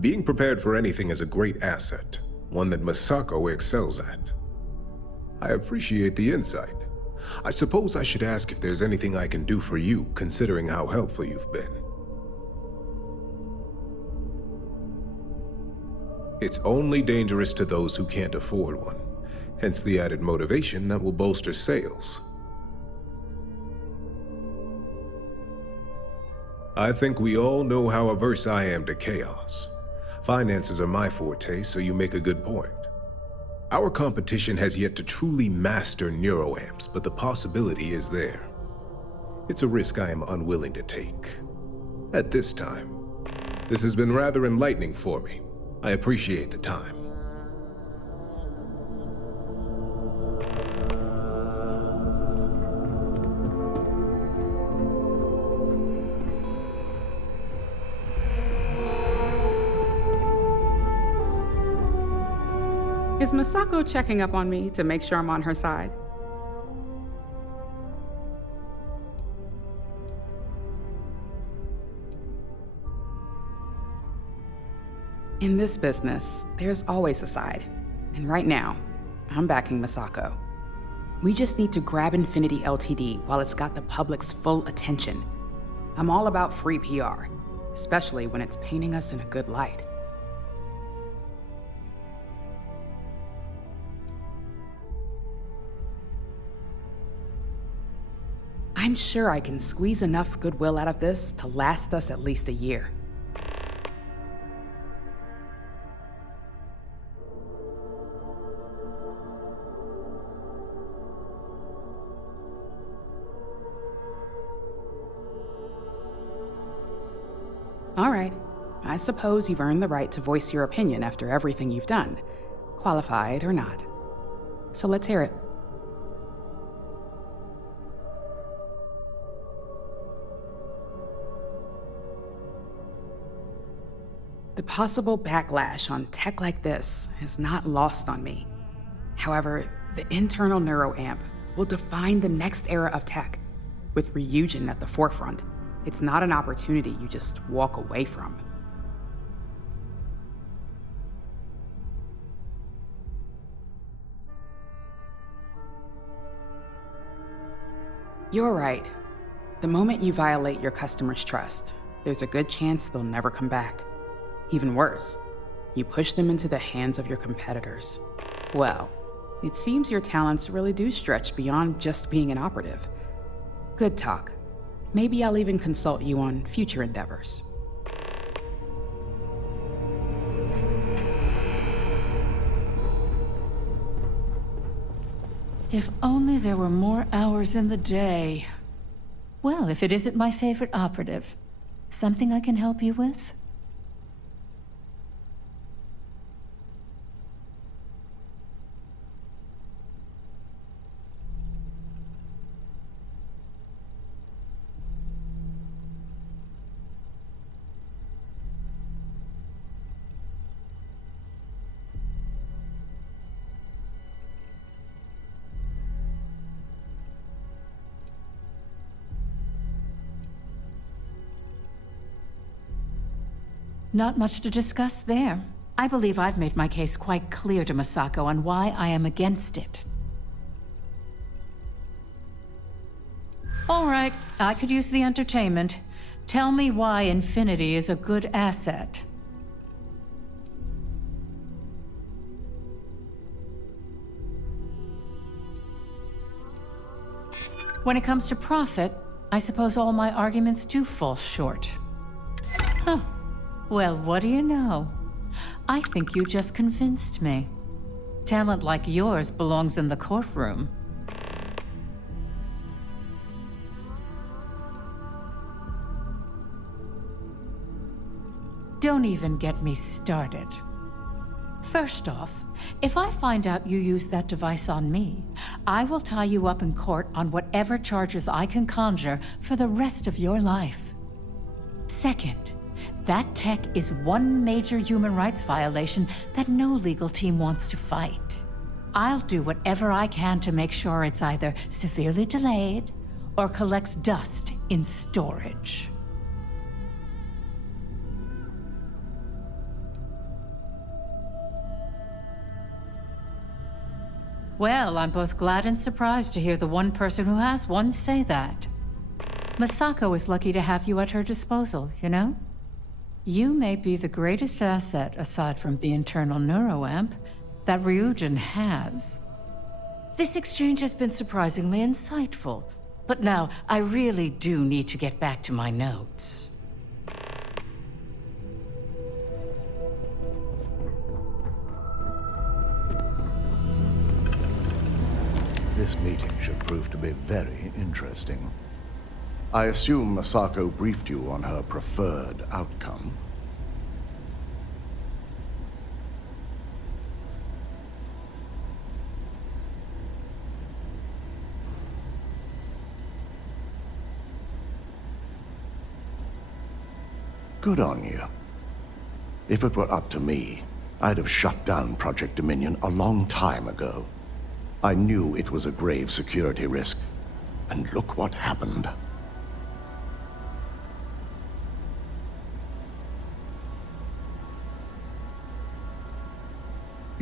Being prepared for anything is a great asset, one that Masako excels at. I appreciate the insight. I suppose I should ask if there's anything I can do for you, considering how helpful you've been. It's only dangerous to those who can't afford one, hence the added motivation that will bolster sales. I think we all know how averse I am to chaos. Finances are my forte, so you make a good point. Our competition has yet to truly master neuroamps, but the possibility is there. It's a risk I am unwilling to take. At this time. This has been rather enlightening for me. I appreciate the time. Is Masako checking up on me to make sure I'm on her side? In this business, there's always a side. And right now, I'm backing Masako. We just need to grab Infinity Ltd while it's got the public's full attention. I'm all about free PR, especially when it's painting us in a good light. I'm sure I can squeeze enough goodwill out of this to last us at least a year. All right, I suppose you've earned the right to voice your opinion after everything you've done, qualified or not. So let's hear it. The possible backlash on tech like this is not lost on me. However, the internal neuroamp will define the next era of tech. With Ryujin at the forefront, it's not an opportunity you just walk away from. You're right. The moment you violate your customers' trust, there's a good chance they'll never come back. Even worse, you push them into the hands of your competitors. Well, it seems your talents really do stretch beyond just being an operative. Good talk. Maybe I'll even consult you on future endeavors. If only there were more hours in the day. Well, if it isn't my favorite operative, something I can help you with? Not much to discuss there. I believe I've made my case quite clear to Masako on why I am against it. All right, I could use the entertainment. Tell me why Infinity is a good asset. When it comes to profit, I suppose all my arguments do fall short. Huh. Well, what do you know? I think you just convinced me. Talent like yours belongs in the courtroom. Don't even get me started. First off, if I find out you used that device on me, I will tie you up in court on whatever charges I can conjure for the rest of your life. Second, that tech is one major human rights violation that no legal team wants to fight. I'll do whatever I can to make sure it's either severely delayed or collects dust in storage. Well, I'm both glad and surprised to hear the one person who has one say that. Masako is lucky to have you at her disposal, you know? You may be the greatest asset, aside from the internal neuroamp, that Ryujin has. This exchange has been surprisingly insightful, but now I really do need to get back to my notes. This meeting should prove to be very interesting. I assume Masako briefed you on her preferred outcome. Good on you. If it were up to me, I'd have shut down Project Dominion a long time ago. I knew it was a grave security risk, and look what happened.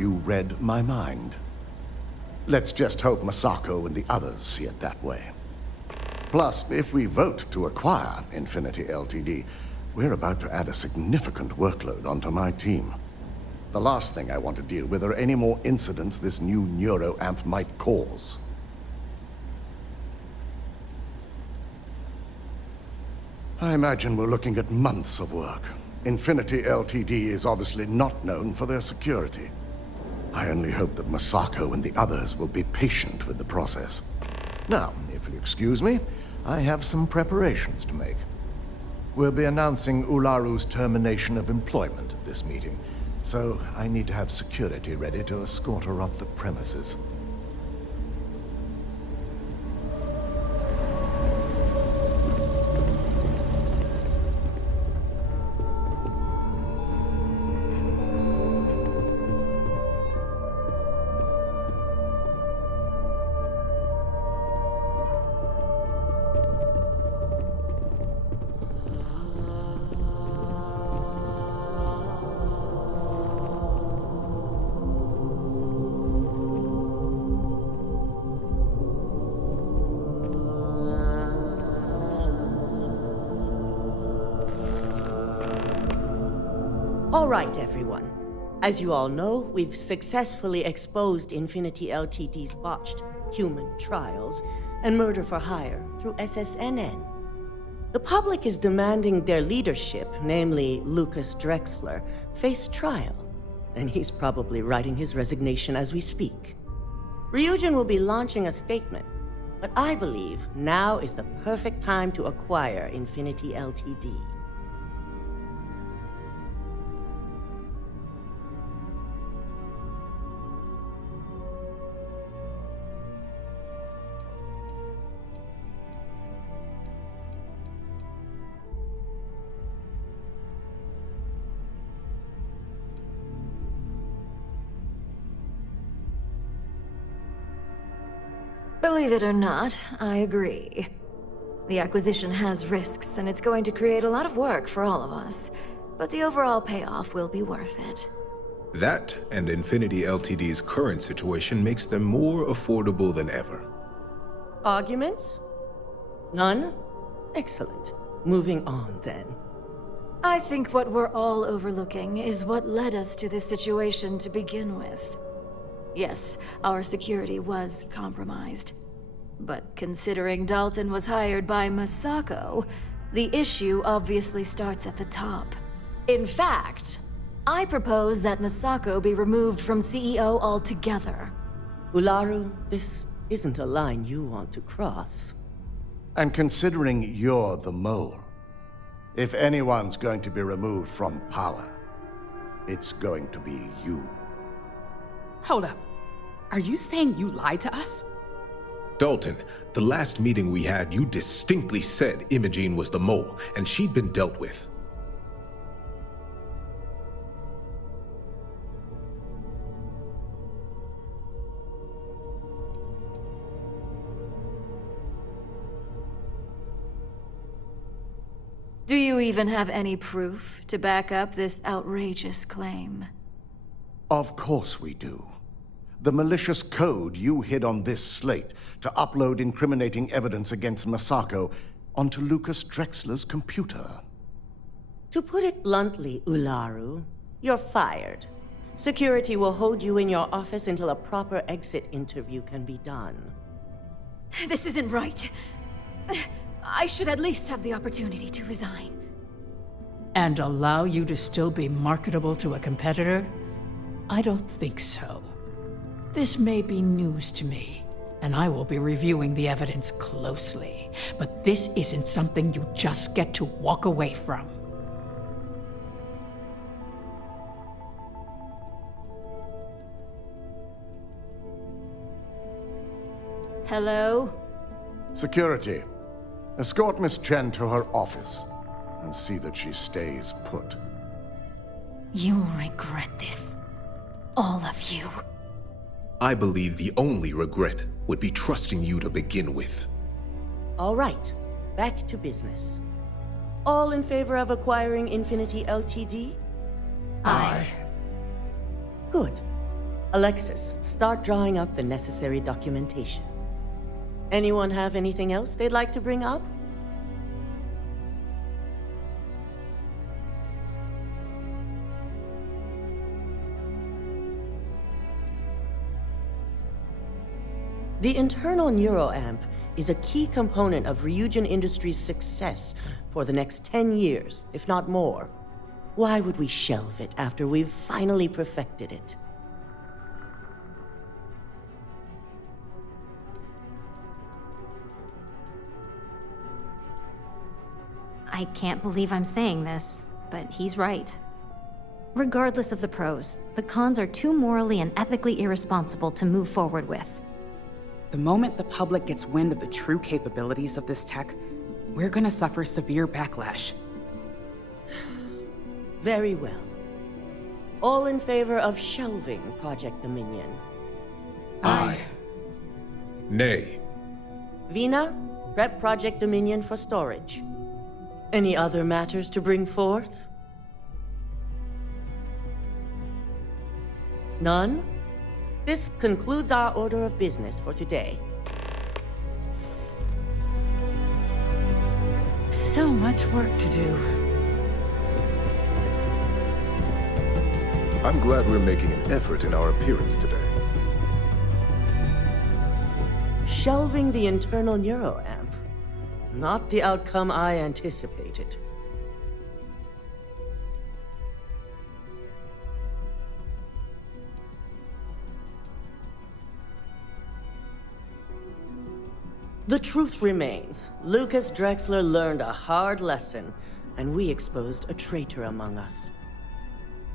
You read my mind. Let's just hope Masako and the others see it that way. Plus, if we vote to acquire Infinity Ltd., we're about to add a significant workload onto my team. The last thing I want to deal with are any more incidents this new neuroamp might cause. I imagine we're looking at months of work. Infinity Ltd. is obviously not known for their security. I only hope that Masako and the others will be patient with the process. Now, if you'll excuse me, I have some preparations to make. We'll be announcing Ularu's termination of employment at this meeting, so I need to have security ready to escort her off the premises. All right, everyone. As you all know, we've successfully exposed Infinity Ltd's botched human trials and murder for hire through SSNN. The public is demanding their leadership, namely Lucas Drexler, face trial, and he's probably writing his resignation as we speak. Ryujin will be launching a statement, but I believe now is the perfect time to acquire Infinity Ltd. Believe it or not, I agree. The acquisition has risks, and it's going to create a lot of work for all of us. But the overall payoff will be worth it. That and Infinity Ltd's current situation makes them more affordable than ever. Arguments? None? Excellent. Moving on, then. I think what we're all overlooking is what led us to this situation to begin with. Yes, our security was compromised. But considering Dalton was hired by Masako, the issue obviously starts at the top. In fact, I propose that Masako be removed from CEO altogether. Ularu, this isn't a line you want to cross. And considering you're the mole, if anyone's going to be removed from power, it's going to be you. Hold up. Are you saying you lied to us? Dalton, the last meeting we had, you distinctly said Imogene was the mole, and she'd been dealt with. Do you even have any proof to back up this outrageous claim? Of course we do. The malicious code you hid on this slate to upload incriminating evidence against Masako onto Lucas Drexler's computer. To put it bluntly, Ularu, you're fired. Security will hold you in your office until a proper exit interview can be done. This isn't right. I should at least have the opportunity to resign. And allow you to still be marketable to a competitor? I don't think so. This may be news to me, and I will be reviewing the evidence closely. But this isn't something you just get to walk away from. Hello? Security, escort Miss Chen to her office and see that she stays put. You'll regret this. All of you. I believe the only regret would be trusting you to begin with. All right, back to business. All in favor of acquiring Infinity Ltd? Aye. Good. Alexis, start drawing up the necessary documentation. Anyone have anything else they'd like to bring up? The internal neuroamp is a key component of Ryujin Industries' success for the next 10 years, if not more. Why would we shelve it after we've finally perfected it? I can't believe I'm saying this, but he's right. Regardless of the pros, the cons are too morally and ethically irresponsible to move forward with. The moment the public gets wind of the true capabilities of this tech, we're gonna suffer severe backlash. Very well. All in favor of shelving Project Dominion? Aye. Nay. Vina, prep Project Dominion for storage. Any other matters to bring forth? None? This concludes our order of business for today. So much work to do. I'm glad we're making an effort in our appearance today. Shelving the internal neuroamp. Not the outcome I anticipated. The truth remains. Lucas Drexler learned a hard lesson, and we exposed a traitor among us.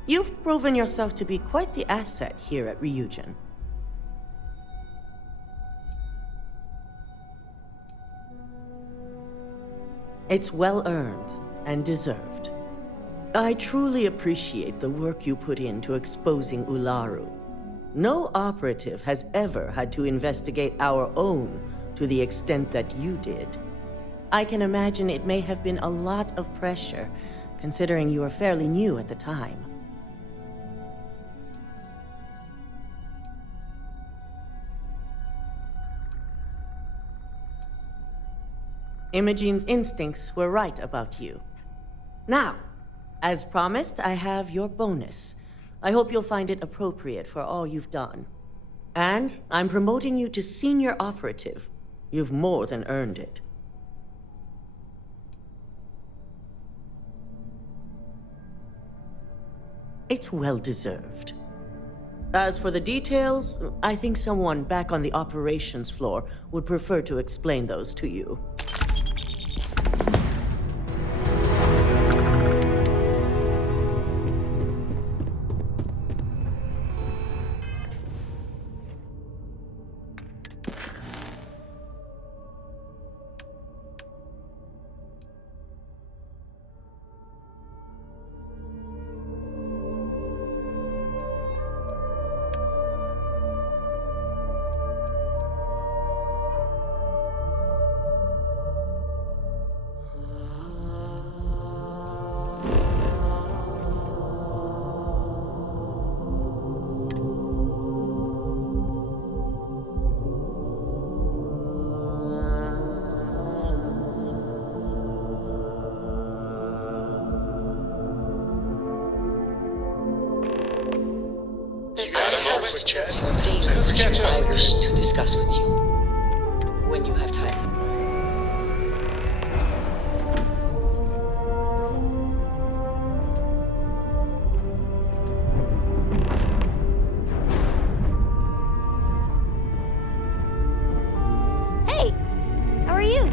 You've proven yourself to be quite the asset here at Ryujin. It's well earned and deserved. I truly appreciate the work you put into exposing Ularu. No operative has ever had to investigate our own to the extent that you did. I can imagine it may have been a lot of pressure, considering you were fairly new at the time. Imogene's instincts were right about you. Now, as promised, I have your bonus. I hope you'll find it appropriate for all you've done. And I'm promoting you to senior operative. You've more than earned it. It's well deserved. As for the details, I think someone back on the operations floor would prefer to explain those to you. Things I wish to discuss with you when you have time. Hey! How are you?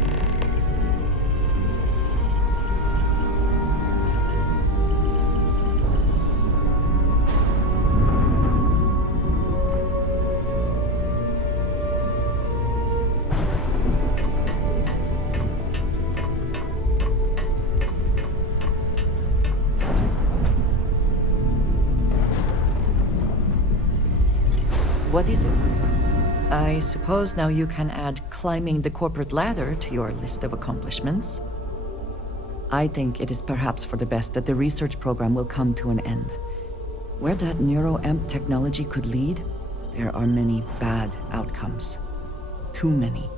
What is it? I suppose now you can add climbing the corporate ladder to your list of accomplishments. I think it is perhaps for the best that the research program will come to an end. Where that neuroamp technology could lead, there are many bad outcomes. Too many.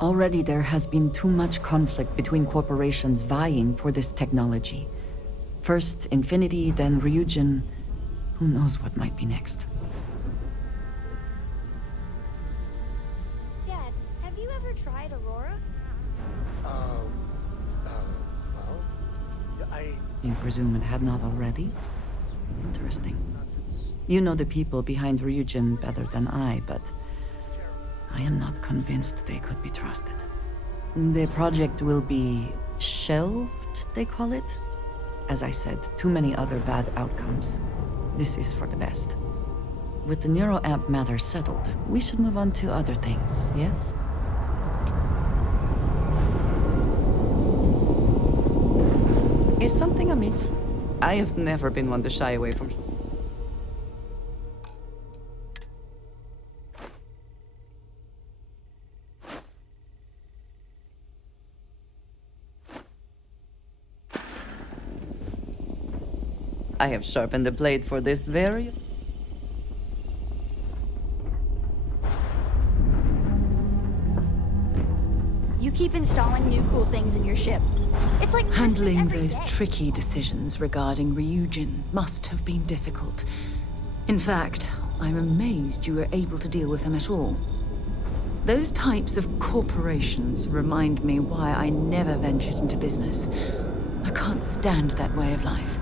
Already there has been too much conflict between corporations vying for this technology. First Infinity, then Ryujin. Who knows what might be next? Dad, have you ever tried Aurora? You presume it had not already? Interesting. You know the people behind Ryujin better than I, but I am not convinced they could be trusted. The project will be shelved, they call it? As I said, too many other bad outcomes. This is for the best. With the neuroamp matter settled, we should move on to other things, yes? Is something amiss? I have never been one to shy away from... I have sharpened the blade for this very... You Keep installing new cool things in your ship. It's like Handling Christmas every those day. tricky decisions regarding Ryujin must have been difficult. In fact, I'm amazed you were able to deal with them at all. Those types of corporations remind me why I never ventured into business. I can't stand that way of life.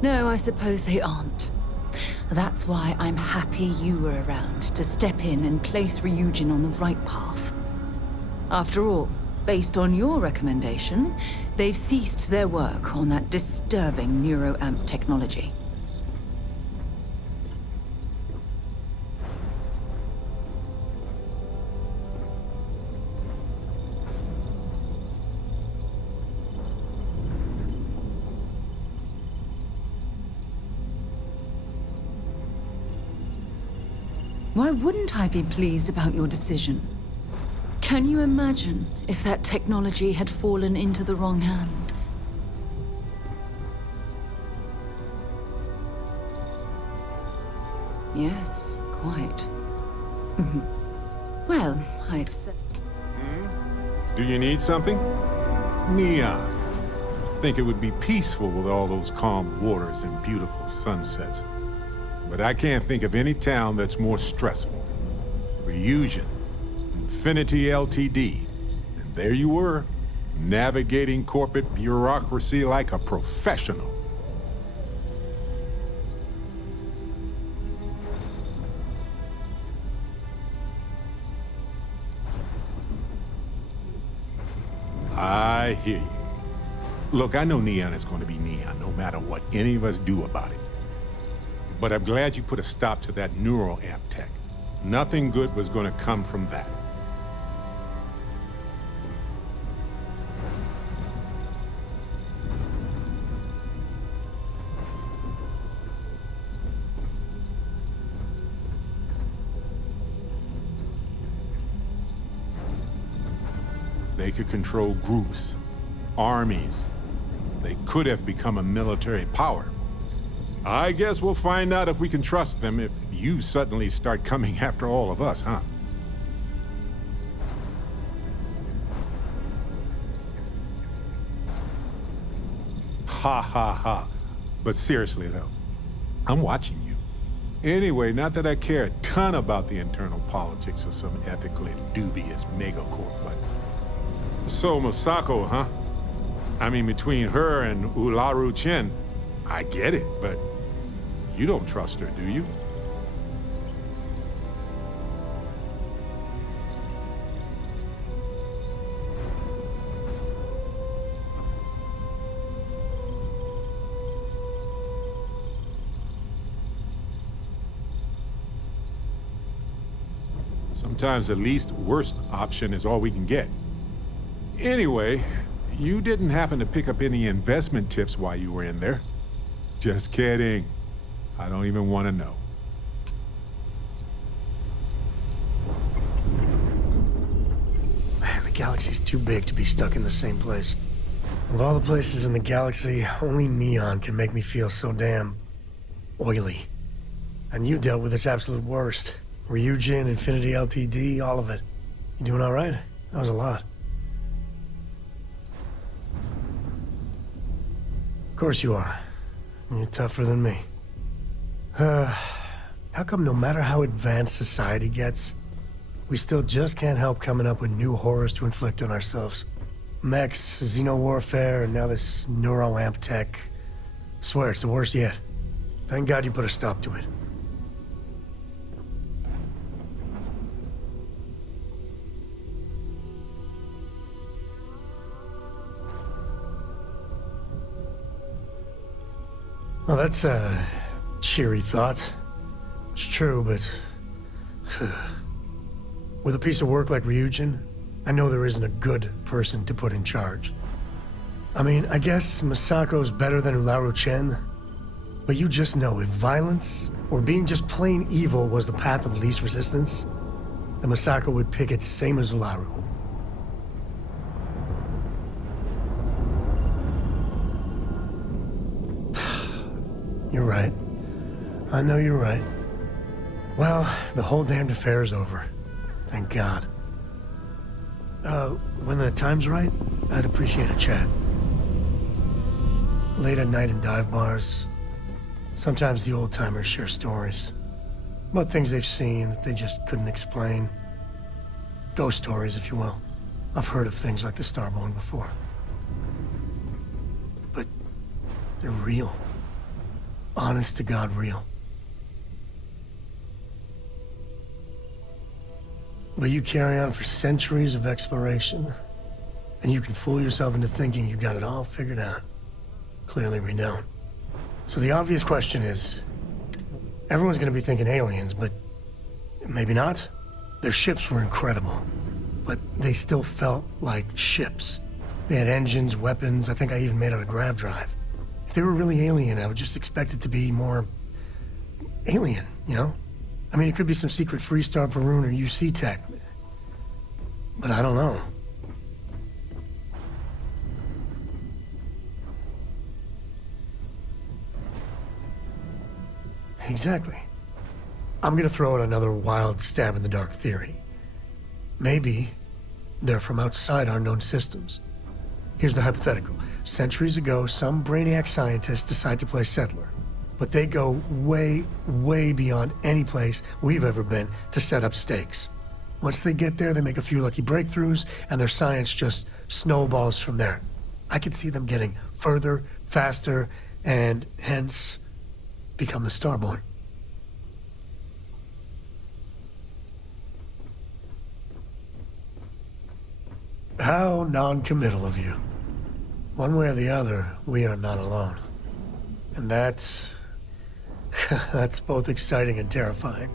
No, I suppose they aren't. That's why I'm happy you were around to step in and place Ryujin on the right path. After all, based on your recommendation, they've ceased their work on that disturbing neuroamp technology. Why wouldn't I be pleased about your decision? Can you imagine if that technology had fallen into the wrong hands? Yes, quite. Well, I've said... Do you need something? Neon. Think it would be peaceful with all those calm waters and beautiful sunsets. But I can't think of any town that's more stressful. Ryujin, Infinity Ltd. And there you were, navigating corporate bureaucracy like a professional. I hear you. Look, I know Neon is going to be Neon, no matter what any of us do about it. But I'm glad you put a stop to that neuroamp tech. Nothing good was going to come from that. They could control groups, armies. They could have become a military power. I guess we'll find out if we can trust them if you suddenly start coming after all of us, huh? Ha ha ha. But seriously though, I'm watching you. Anyway, not that I care a ton about the internal politics of some ethically dubious megacorp, but... So, Masako, huh? I mean, between her and Ryujin, I get it, but you don't trust her, do you? Sometimes the least worst option is all we can get. Anyway, you didn't happen to pick up any investment tips while you were in there? Just kidding. I don't even want to know. Man, the galaxy's too big to be stuck in the same place. Of all the places in the galaxy, only Neon can make me feel so damn... oily. And you dealt with its absolute worst. Ryujin, Infinity Ltd, all of it. You doing all right? That was a lot. Of course you are. You're tougher than me. How come no matter how advanced society gets, we still just can't help coming up with new horrors to inflict on ourselves? Mechs, xeno-warfare, and now this neuroamp tech. I swear, it's the worst yet. Thank God you put a stop to it. Well, that's a cheery thought. It's true, but... with a piece of work like Ryujin, I know there isn't a good person to put in charge. I mean, I guess Masako's better than Ryujin, but you just know if violence, or being just plain evil was the path of least resistance, then Masako would pick it same as Ularu. You're right. I know you're right. Well, the whole damned affair's over. Thank God. When the time's right, I'd appreciate a chat. Late at night in dive bars, sometimes the old-timers share stories about things they've seen that they just couldn't explain. Ghost stories, if you will. I've heard of things like the Starborn before. But they're real. Honest to God real. But you carry on for centuries of exploration, and you can fool yourself into thinking you got it all figured out. Clearly we don't. So the obvious question is, everyone's gonna be thinking aliens, but maybe not. Their ships were incredible, but they still felt like ships. They had engines, weapons, I think I even made out a grav drive. If they were really alien, I would just expect it to be more alien, you know? I mean, it could be some secret Freestar Varun or UC tech, but I don't know. Exactly. I'm gonna throw out another wild stab in the dark theory. Maybe they're from outside our known systems. Here's the hypothetical. Centuries ago, some brainiac scientists decide to play settler. But they go way, way beyond any place we've ever been to set up stakes. Once they get there, they make a few lucky breakthroughs, and their science just snowballs from there. I could see them getting further, faster, and hence become the Starborn. How non-committal of you. One way or the other, we are not alone. And that's both exciting and terrifying.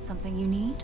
Something you need?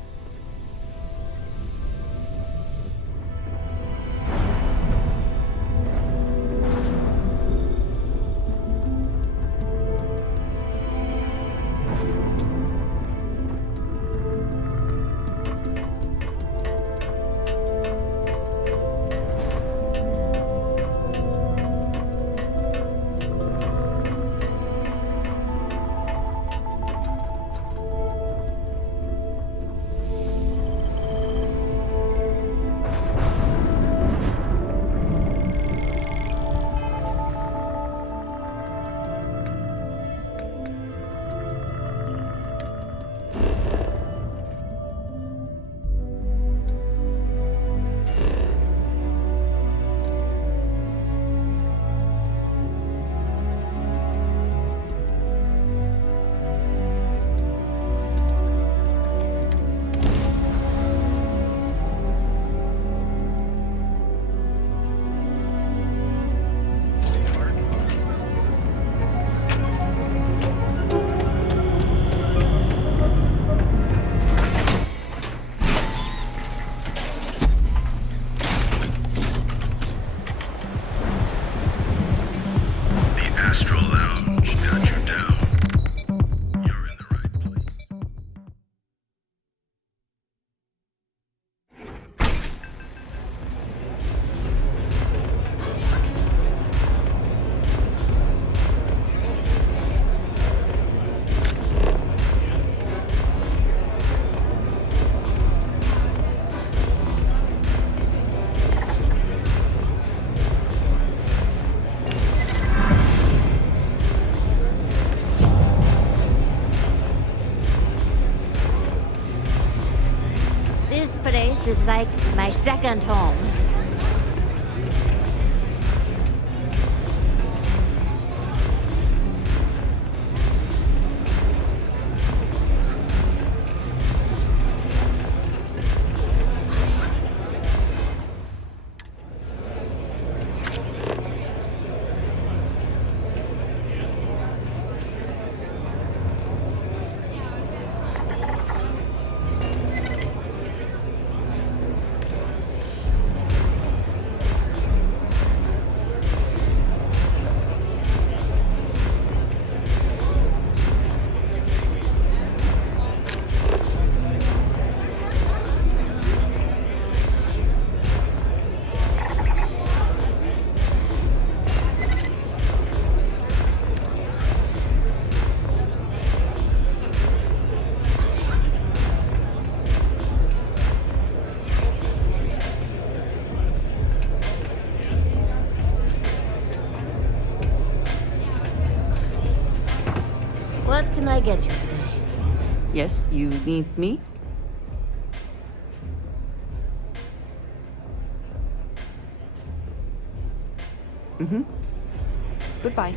This is like my second home. can I get you today? Yes, you need me? Mm-hmm. Goodbye.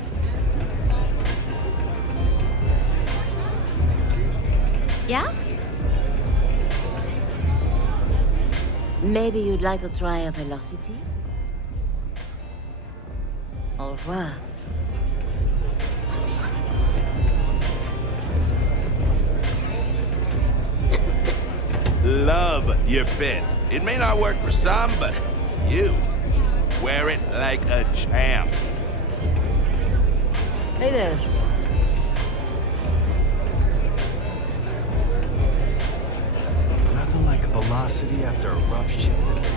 Yeah? Maybe you'd like to try a velocity? Au revoir. Love your fit. It may not work for some, but you wear it like a champ. Hey there. Nothing like a velocity after a rough shift at sea.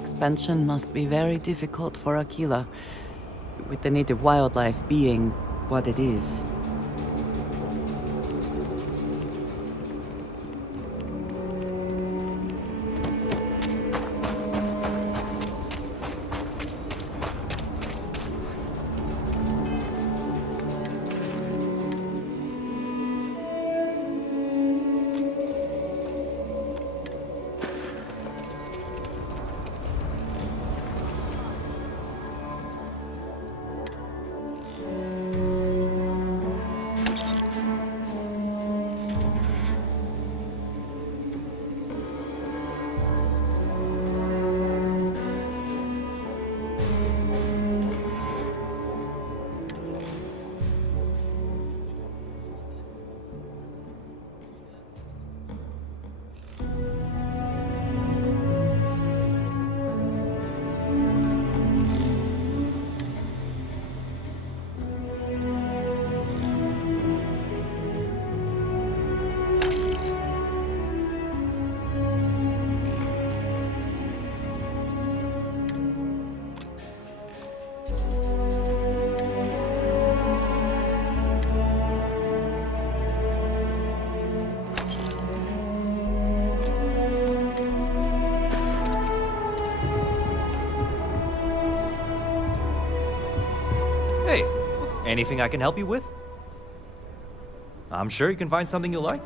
Expansion must be very difficult for Aquila, with the native wildlife being what it is. Hey, anything I can help you with? I'm sure you can find something you'll like.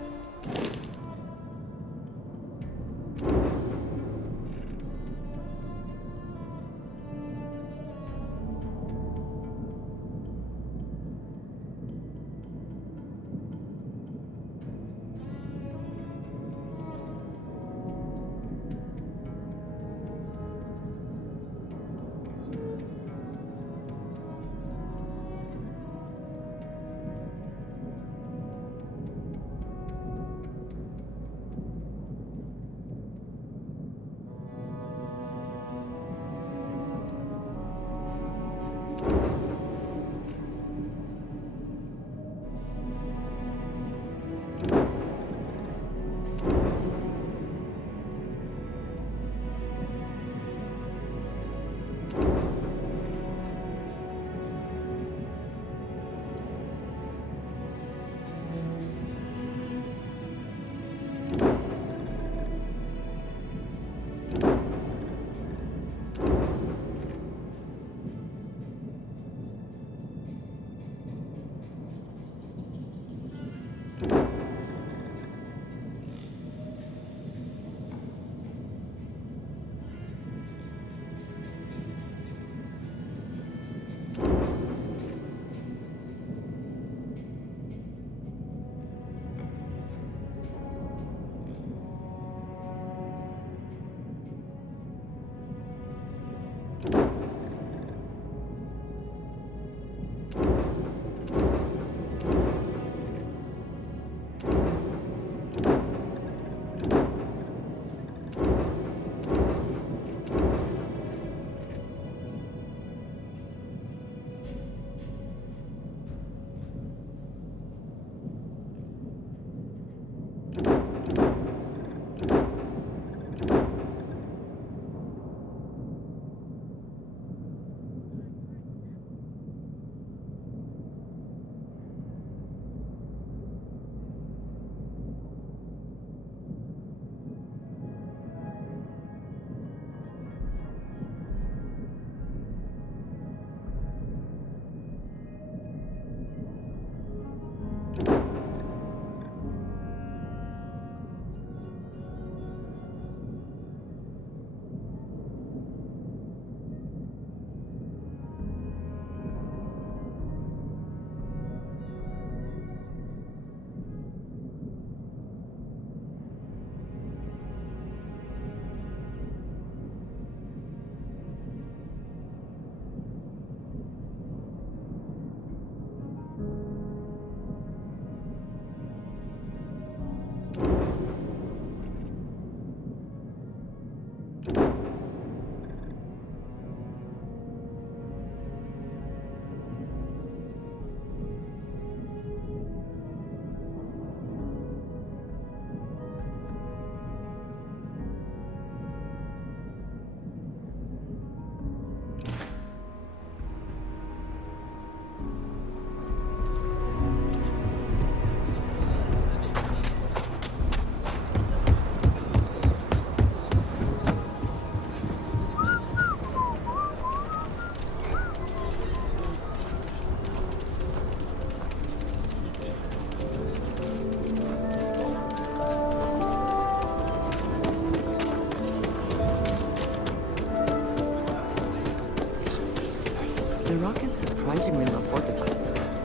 The rock is surprisingly well fortified.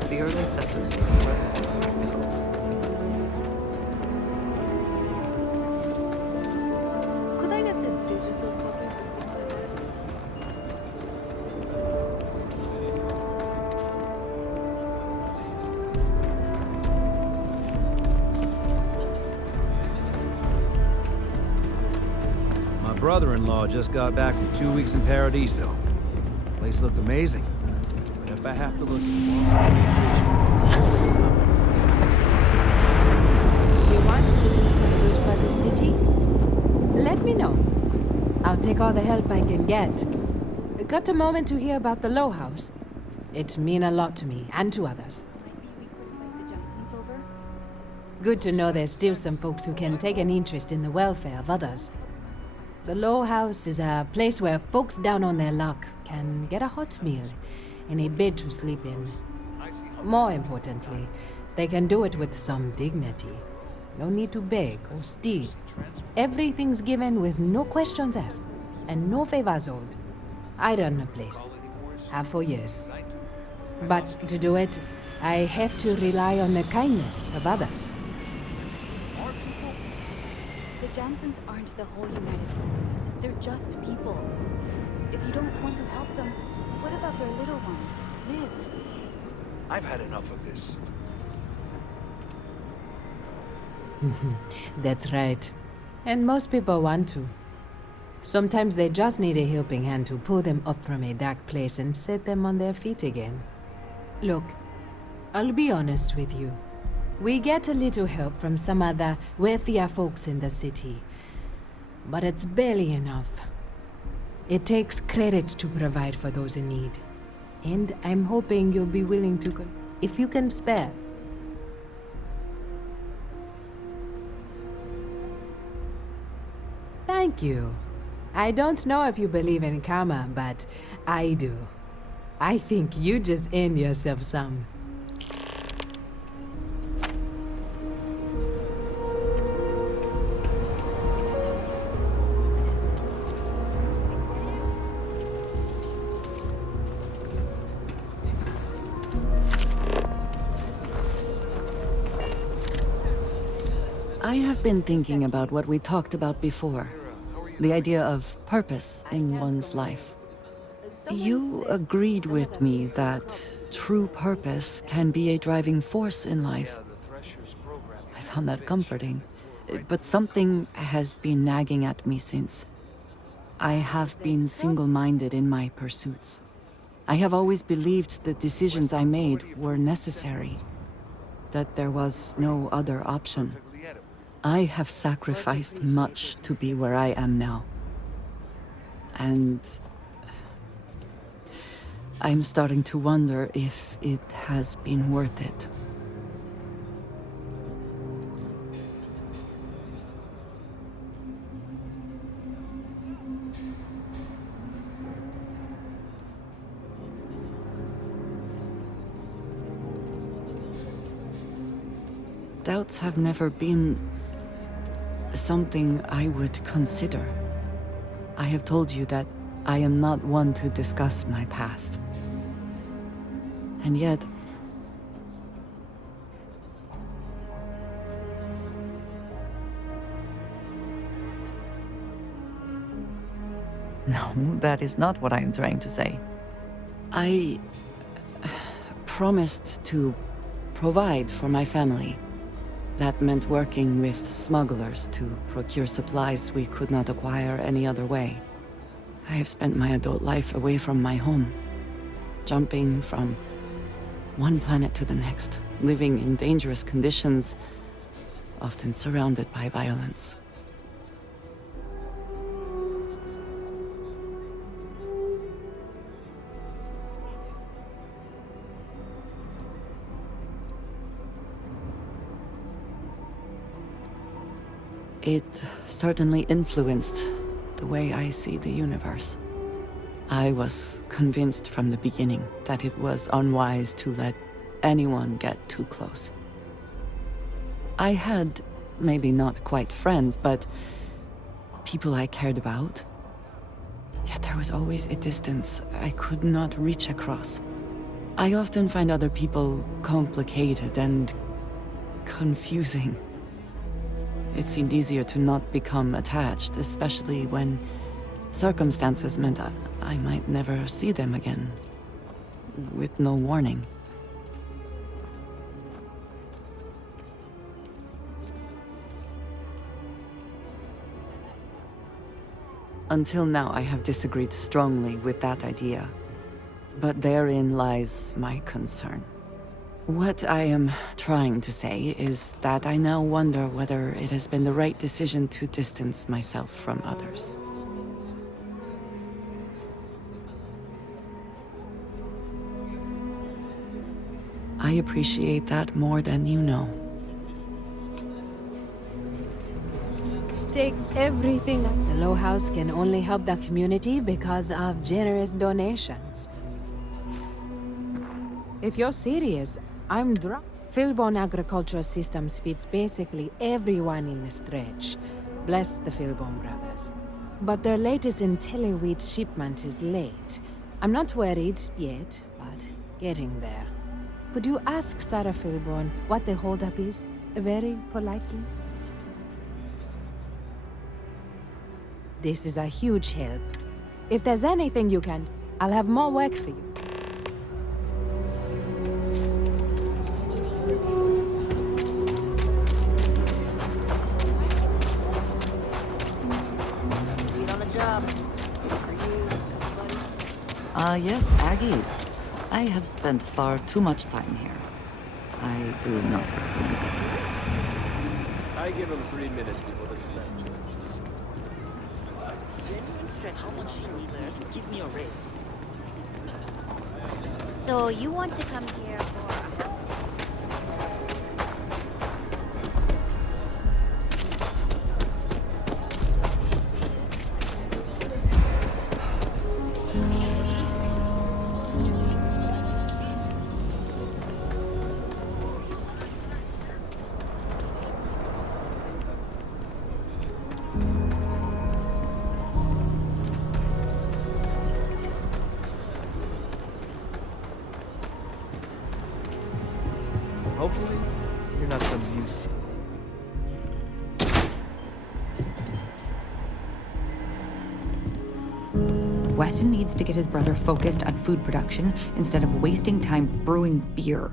The early settlers were difficult. Could I get the digital copy? My brother-in-law just got back from 2 weeks in Paradiso. Place looked amazing. But if I have to look at You want to do some good for the city? Let me know. I'll take all the help I can get. Got a moment to hear about the Low House? It mean a lot to me, and to others. Good to know there's still some folks who can take an interest in the welfare of others. The Low House is a place where folks down on their luck can get a hot meal and a bed to sleep in. More importantly, they can do it with some dignity. No need to beg or steal. Everything's given with no questions asked and no favors owed. I run the place. Have for years. But to do it, I have to rely on the kindness of others. The Jansons aren't the whole United Colonies. They're just people. If you don't want to help them, what about their little one? Live. I've had enough of this. That's right. And most people want to. Sometimes they just need a helping hand to pull them up from a dark place and set them on their feet again. Look, I'll be honest with you. We get a little help from some other wealthier folks in the city. But it's barely enough. It takes credits to provide for those in need. And I'm hoping you'll be willing to if you can spare. Thank you. I don't know if you believe in karma, but I do. I think you just earned yourself some. I have been thinking about what we talked about before. The idea of purpose in one's life. You agreed with me that true purpose can be a driving force in life. I found that comforting. but something has been nagging at me since. I have been single-minded in my pursuits. I have always believed the decisions I made were necessary, that there was no other option. I have sacrificed much to be where I am now. And I'm starting to wonder if it has been worth it. Doubts have never been something I would consider. I have told you that I am not one to discuss my past. And yet, no, that is not what I am trying to say. I promised to provide for my family. That meant working with smugglers to procure supplies we could not acquire any other way. I have spent my adult life away from my home, jumping from one planet to the next, living in dangerous conditions, often surrounded by violence. It certainly influenced the way I see the universe. I was convinced from the beginning that it was unwise to let anyone get too close. I had, maybe not quite friends, but people I cared about. Yet there was always a distance I could not reach across. I often find other people complicated and confusing. It seemed easier to not become attached, especially when circumstances meant I might never see them again, with no warning. Until now, I have disagreed strongly with that idea, but therein lies my concern. What I am trying to say is that I now wonder whether it has been the right decision to distance myself from others. I appreciate that more than you know. Takes everything. The Low House can only help the community because of generous donations. If you're serious, I'm drunk. Philbone Agricultural Systems feeds basically everyone in the stretch. Bless the Philbone brothers. But their latest IntelliWheat shipment is late. I'm not worried yet, but getting there. Could you ask Sarah Philbone what the holdup is, very politely? This is a huge help. If there's anything you can, I'll have more work for you. Yes, Aggies. I have spent far too much time here. I do not recommend this. I give him 3 minutes before the stretch. How much she needs me? Give me a raise. So you want to come here for... Hopefully, you're not some use. Weston needs to get his brother focused on food production instead of wasting time brewing beer.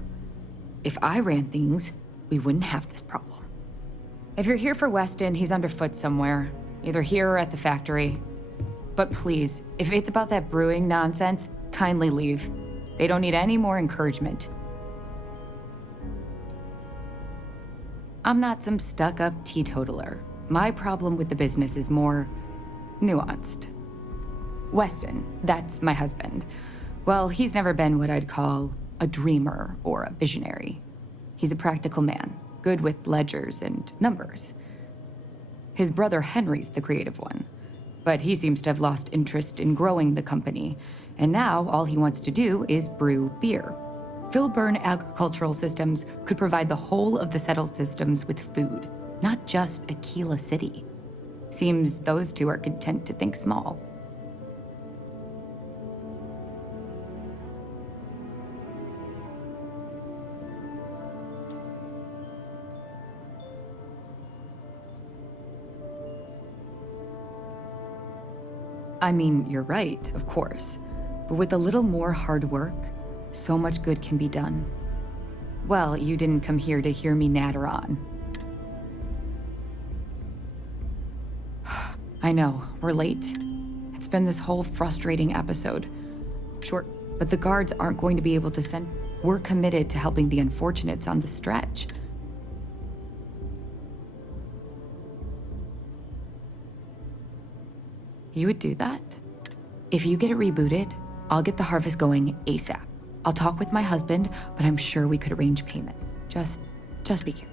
If I ran things, we wouldn't have this problem. If you're here for Weston, he's underfoot somewhere. Either here or at the factory. But please, if it's about that brewing nonsense, kindly leave. They don't need any more encouragement. I'm not some stuck-up teetotaler. My problem with the business is more nuanced. Weston, that's my husband. Well, he's never been what I'd call a dreamer or a visionary. He's a practical man, good with ledgers and numbers. His brother Henry's the creative one, but he seems to have lost interest in growing the company, and now all he wants to do is brew beer. Filburn Agricultural Systems could provide the whole of the settled systems with food, not just Aquila City. Seems those two are content to think small. I mean, you're right, of course. But with a little more hard work, so much good can be done. Well, you didn't come here to hear me natter on. I know, we're late. It's been this whole frustrating episode. Sure, but the guards aren't going to be able to send... We're committed to helping the unfortunates on the stretch. You would do that? If you get it rebooted, I'll get the harvest going ASAP. I'll talk with my husband, but I'm sure we could arrange payment. Just be careful.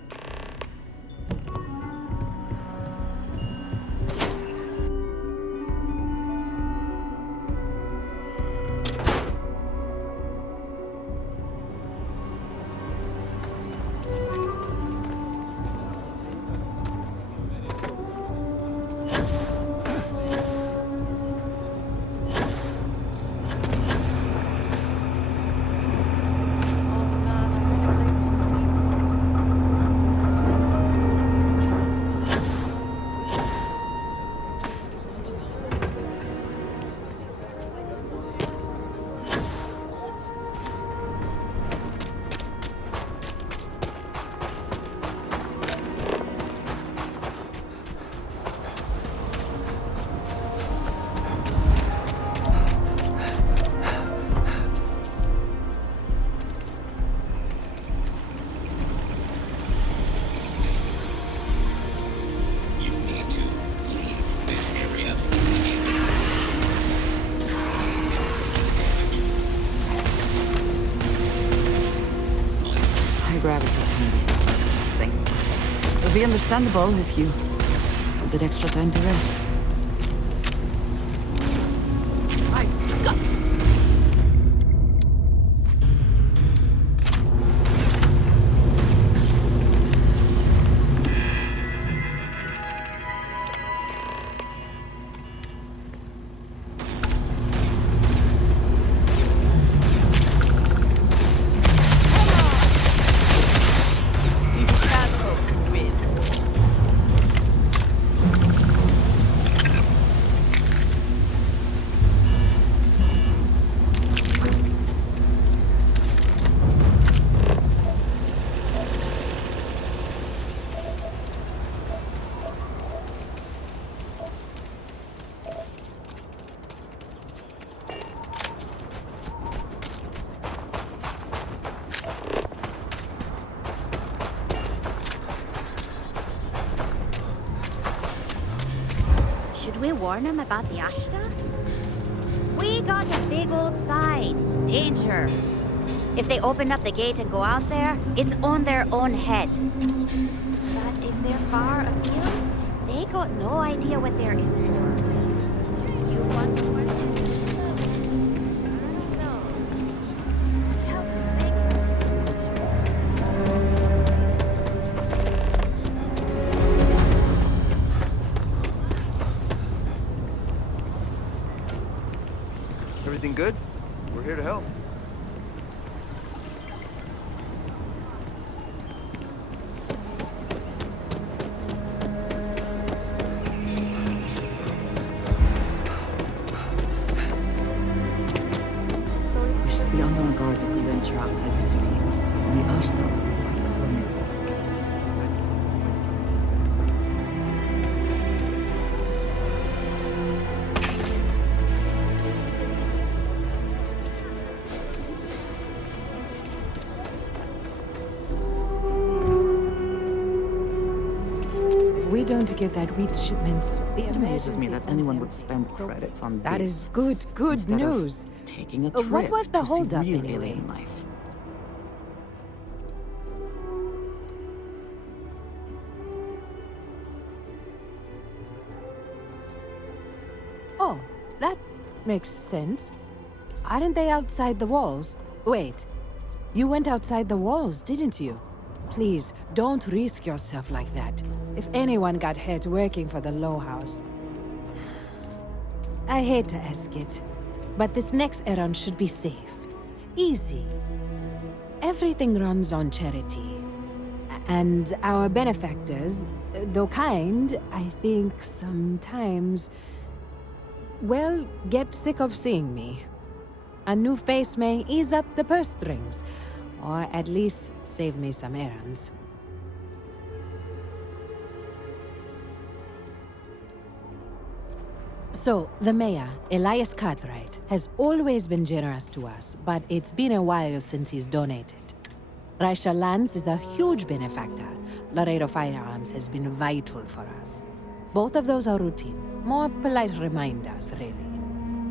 Gravity can be a restless thing. It'll be understandable if you wanted extra time to rest. Should we warn them about the Ashta? We got a big old sign. Danger. If they open up the gate and go out there, it's on their own head. But if they're far afield, they got no idea what they're in for. You want to warn them? Everything good? We're here to help. We should be on our guard if we venture outside the city. The Ashta. going to get that wheat shipment. It amazes me that anyone would spend credits on That this is good instead of news. taking a trip What was the to see holdup real anyway? alien life. Oh, that makes sense. Aren't they outside the walls? Wait, you went outside the walls, didn't you? Please, don't risk yourself like that. If anyone got hurt working for the Low House. I hate to ask it, but this next errand should be safe. Easy. Everything runs on charity. And our benefactors, though kind, I think sometimes, well, get sick of seeing me. A new face may ease up the purse strings, or at least save me some errands. So, the mayor, Elias Cartwright, has always been generous to us, but it's been a while since he's donated. Raisha Lance is a huge benefactor. Laredo Firearms has been vital for us. Both of those are routine, more polite reminders, really.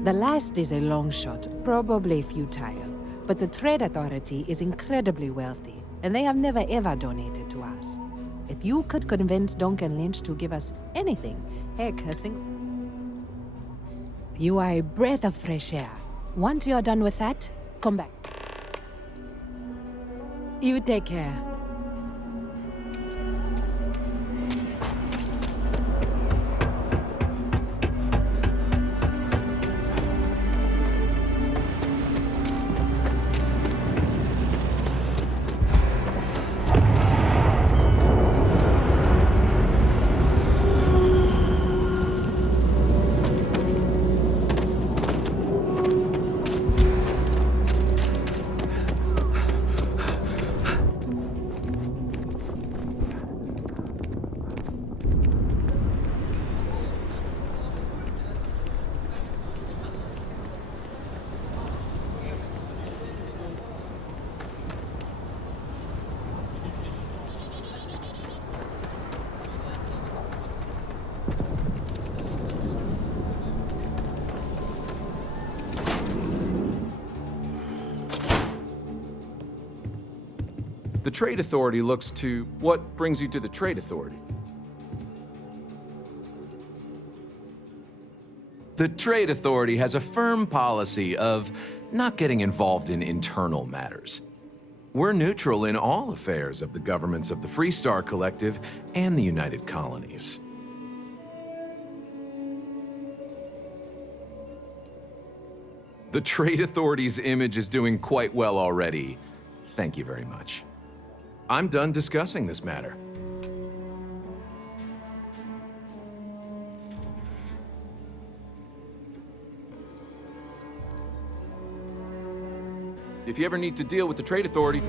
The last is a long shot, probably futile, but the Trade Authority is incredibly wealthy, and they have never ever donated to us. If you could convince Duncan Lynch to give us anything, heck, you are a breath of fresh air. Once you're done with that, come back. You take care. The Trade Authority looks to... What brings you to the Trade Authority? The Trade Authority has a firm policy of not getting involved in internal matters. We're neutral in all affairs of the governments of the Freestar Collective and the United Colonies. The Trade Authority's image is doing quite well already. Thank you very much. I'm done discussing this matter. If you ever need to deal with the Trade Authority...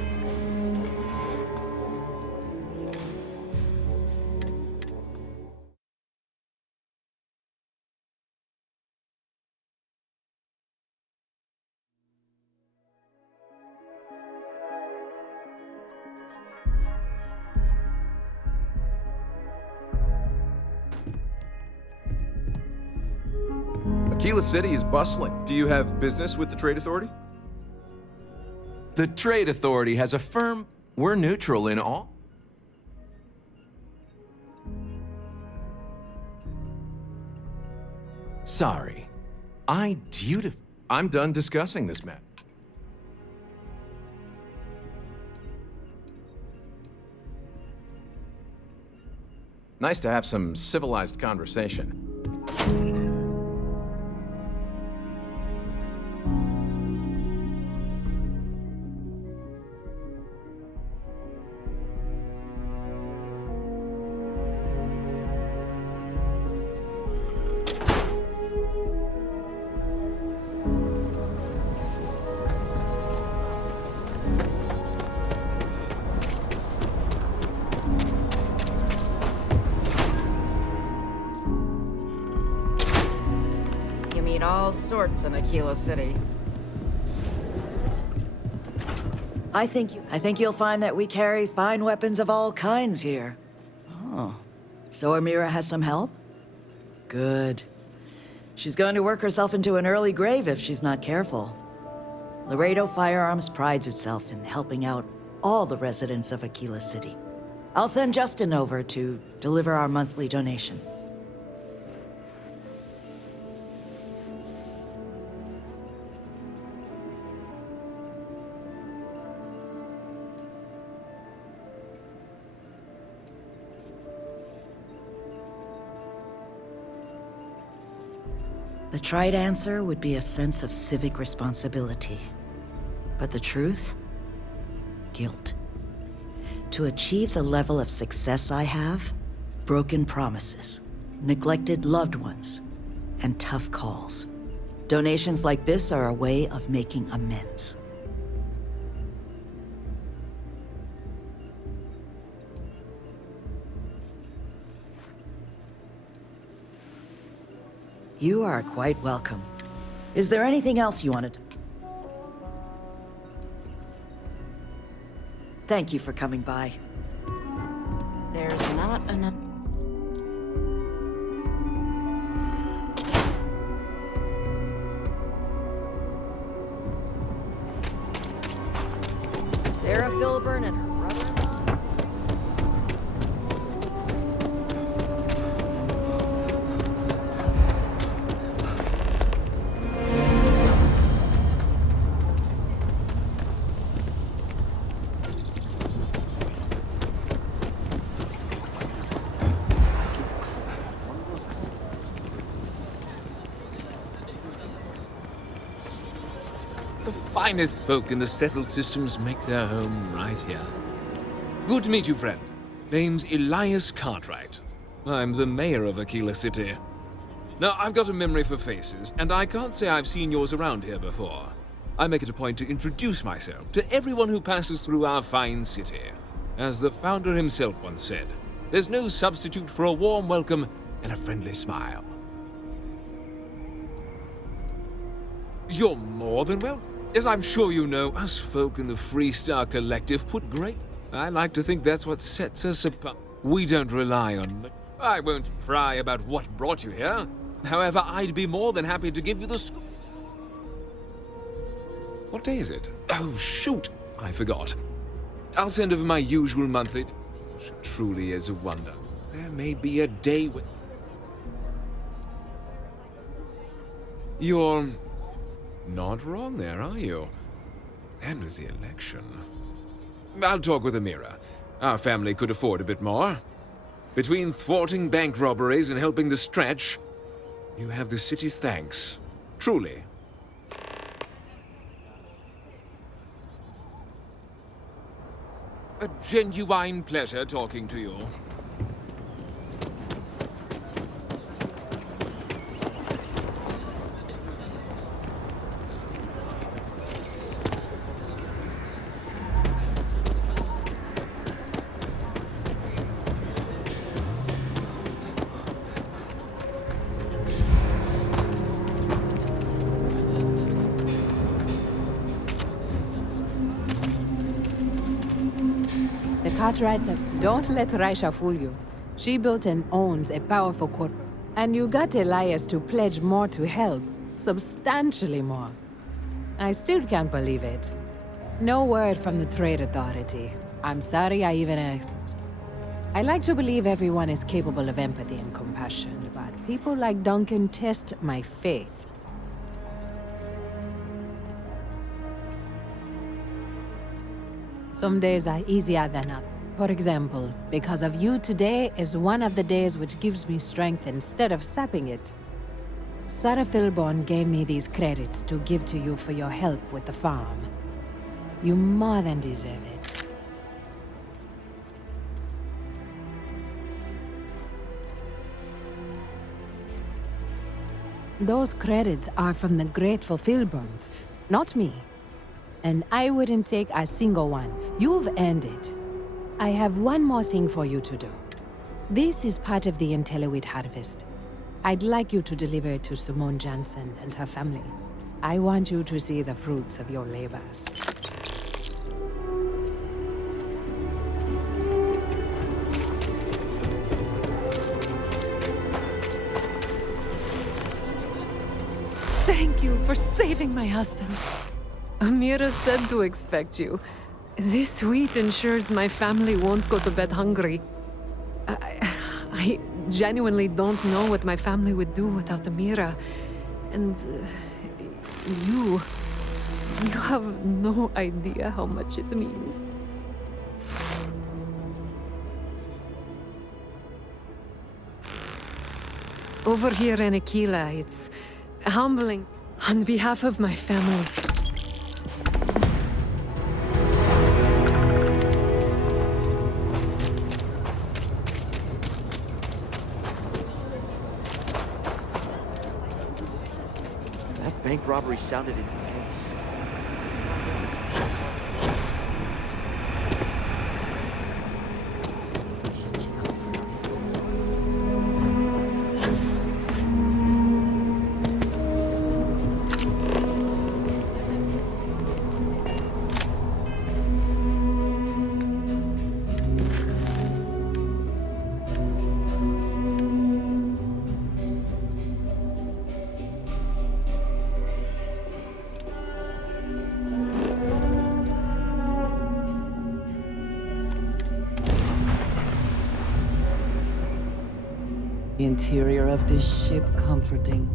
Aquila City is bustling. Do you have business with the Trade Authority? The Trade Authority has a firm... We're neutral in all... Sorry. I'm done discussing this matter. Nice to have some civilized conversation. All sorts in Aquila City. I think you'll find that we carry fine weapons of all kinds here. Oh, So Amira has some help? Good. She's going to work herself into an early grave if she's not careful. Laredo Firearms prides itself in helping out all the residents of Aquila City. I'll send Justin over to deliver our monthly donation. The trite answer would be a sense of civic responsibility. But the truth? Guilt. To achieve the level of success I have, broken promises, neglected loved ones, and tough calls. Donations like this are a way of making amends. You are quite welcome. Is there anything else you wanted to... Thank you for coming by. There's not enough. Sarah Filburn and her brother-in-law? The finest folk in the settled systems make their home right here. Good to meet you, friend. Name's Elias Cartwright. I'm the mayor of Aquila City. Now, I've got a memory for faces, and I can't say I've seen yours around here before. I make it a point to introduce myself to everyone who passes through our fine city. As the founder himself once said, there's no substitute for a warm welcome and a friendly smile. You're more than welcome. As I'm sure you know, us folk in the Freestar Collective put great... I like to think that's what sets us apart. We don't rely on... I won't pry about what brought you here. However, I'd be more than happy to give you the scoop. What day is it? Oh, shoot! I forgot. I'll send over my usual monthly... She truly is a wonder. There may be a day when... You're... not wrong there, are you? And with the election... I'll talk with Amira. Our family could afford a bit more. Between thwarting bank robberies and helping the stretch, you have the city's thanks. Truly. A genuine pleasure talking to you. Cartwrights, don't let Raisha fool you. She built and owns a powerful corpo. And you got Elias to pledge more to help. Substantially more. I still can't believe it. No word from the Trade Authority. I'm sorry I even asked. I like to believe everyone is capable of empathy and compassion, but people like Duncan test my faith. Some days are easier than others. For example, because of you, today is one of the days which gives me strength instead of sapping it. Sarah Filburn gave me these credits to give to you for your help with the farm. You more than deserve it. Those credits are from the grateful Filburns, not me. And I wouldn't take a single one. You've earned it. I have one more thing for you to do. This is part of the Intellowit harvest. I'd like you to deliver it to Simone Jansen and her family. I want you to see the fruits of your labors. Thank you for saving my husband. Amira said to expect you. This wheat ensures my family won't go to bed hungry. I genuinely don't know what my family would do without Amira. And you have no idea how much it means. Over here in Aquila, it's humbling on behalf of my family. That bank robbery sounded intense. The interior of this ship comforting.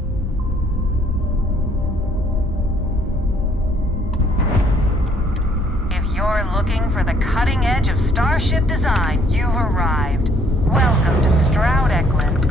If you're looking for the cutting edge of starship design, you've arrived. Welcome to Stroud Eklund.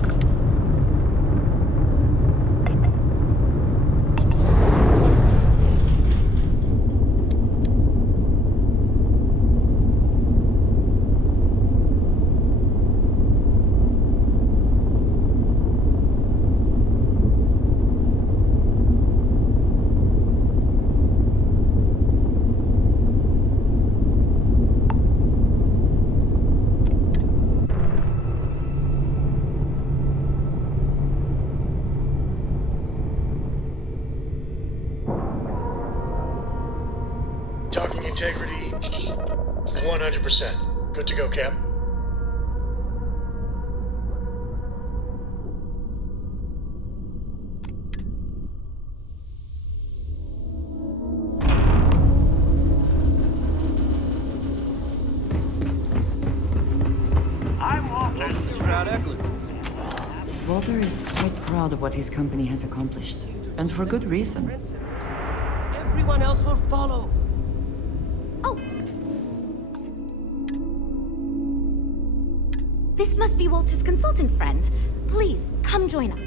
Docking integrity, 100%. Good to go, Cap. I'm Walter Stroud Eklund. Walter is quite proud of what his company has accomplished, and for good reason. Everyone else will follow. This must be Walter's consultant friend. Please, come join us.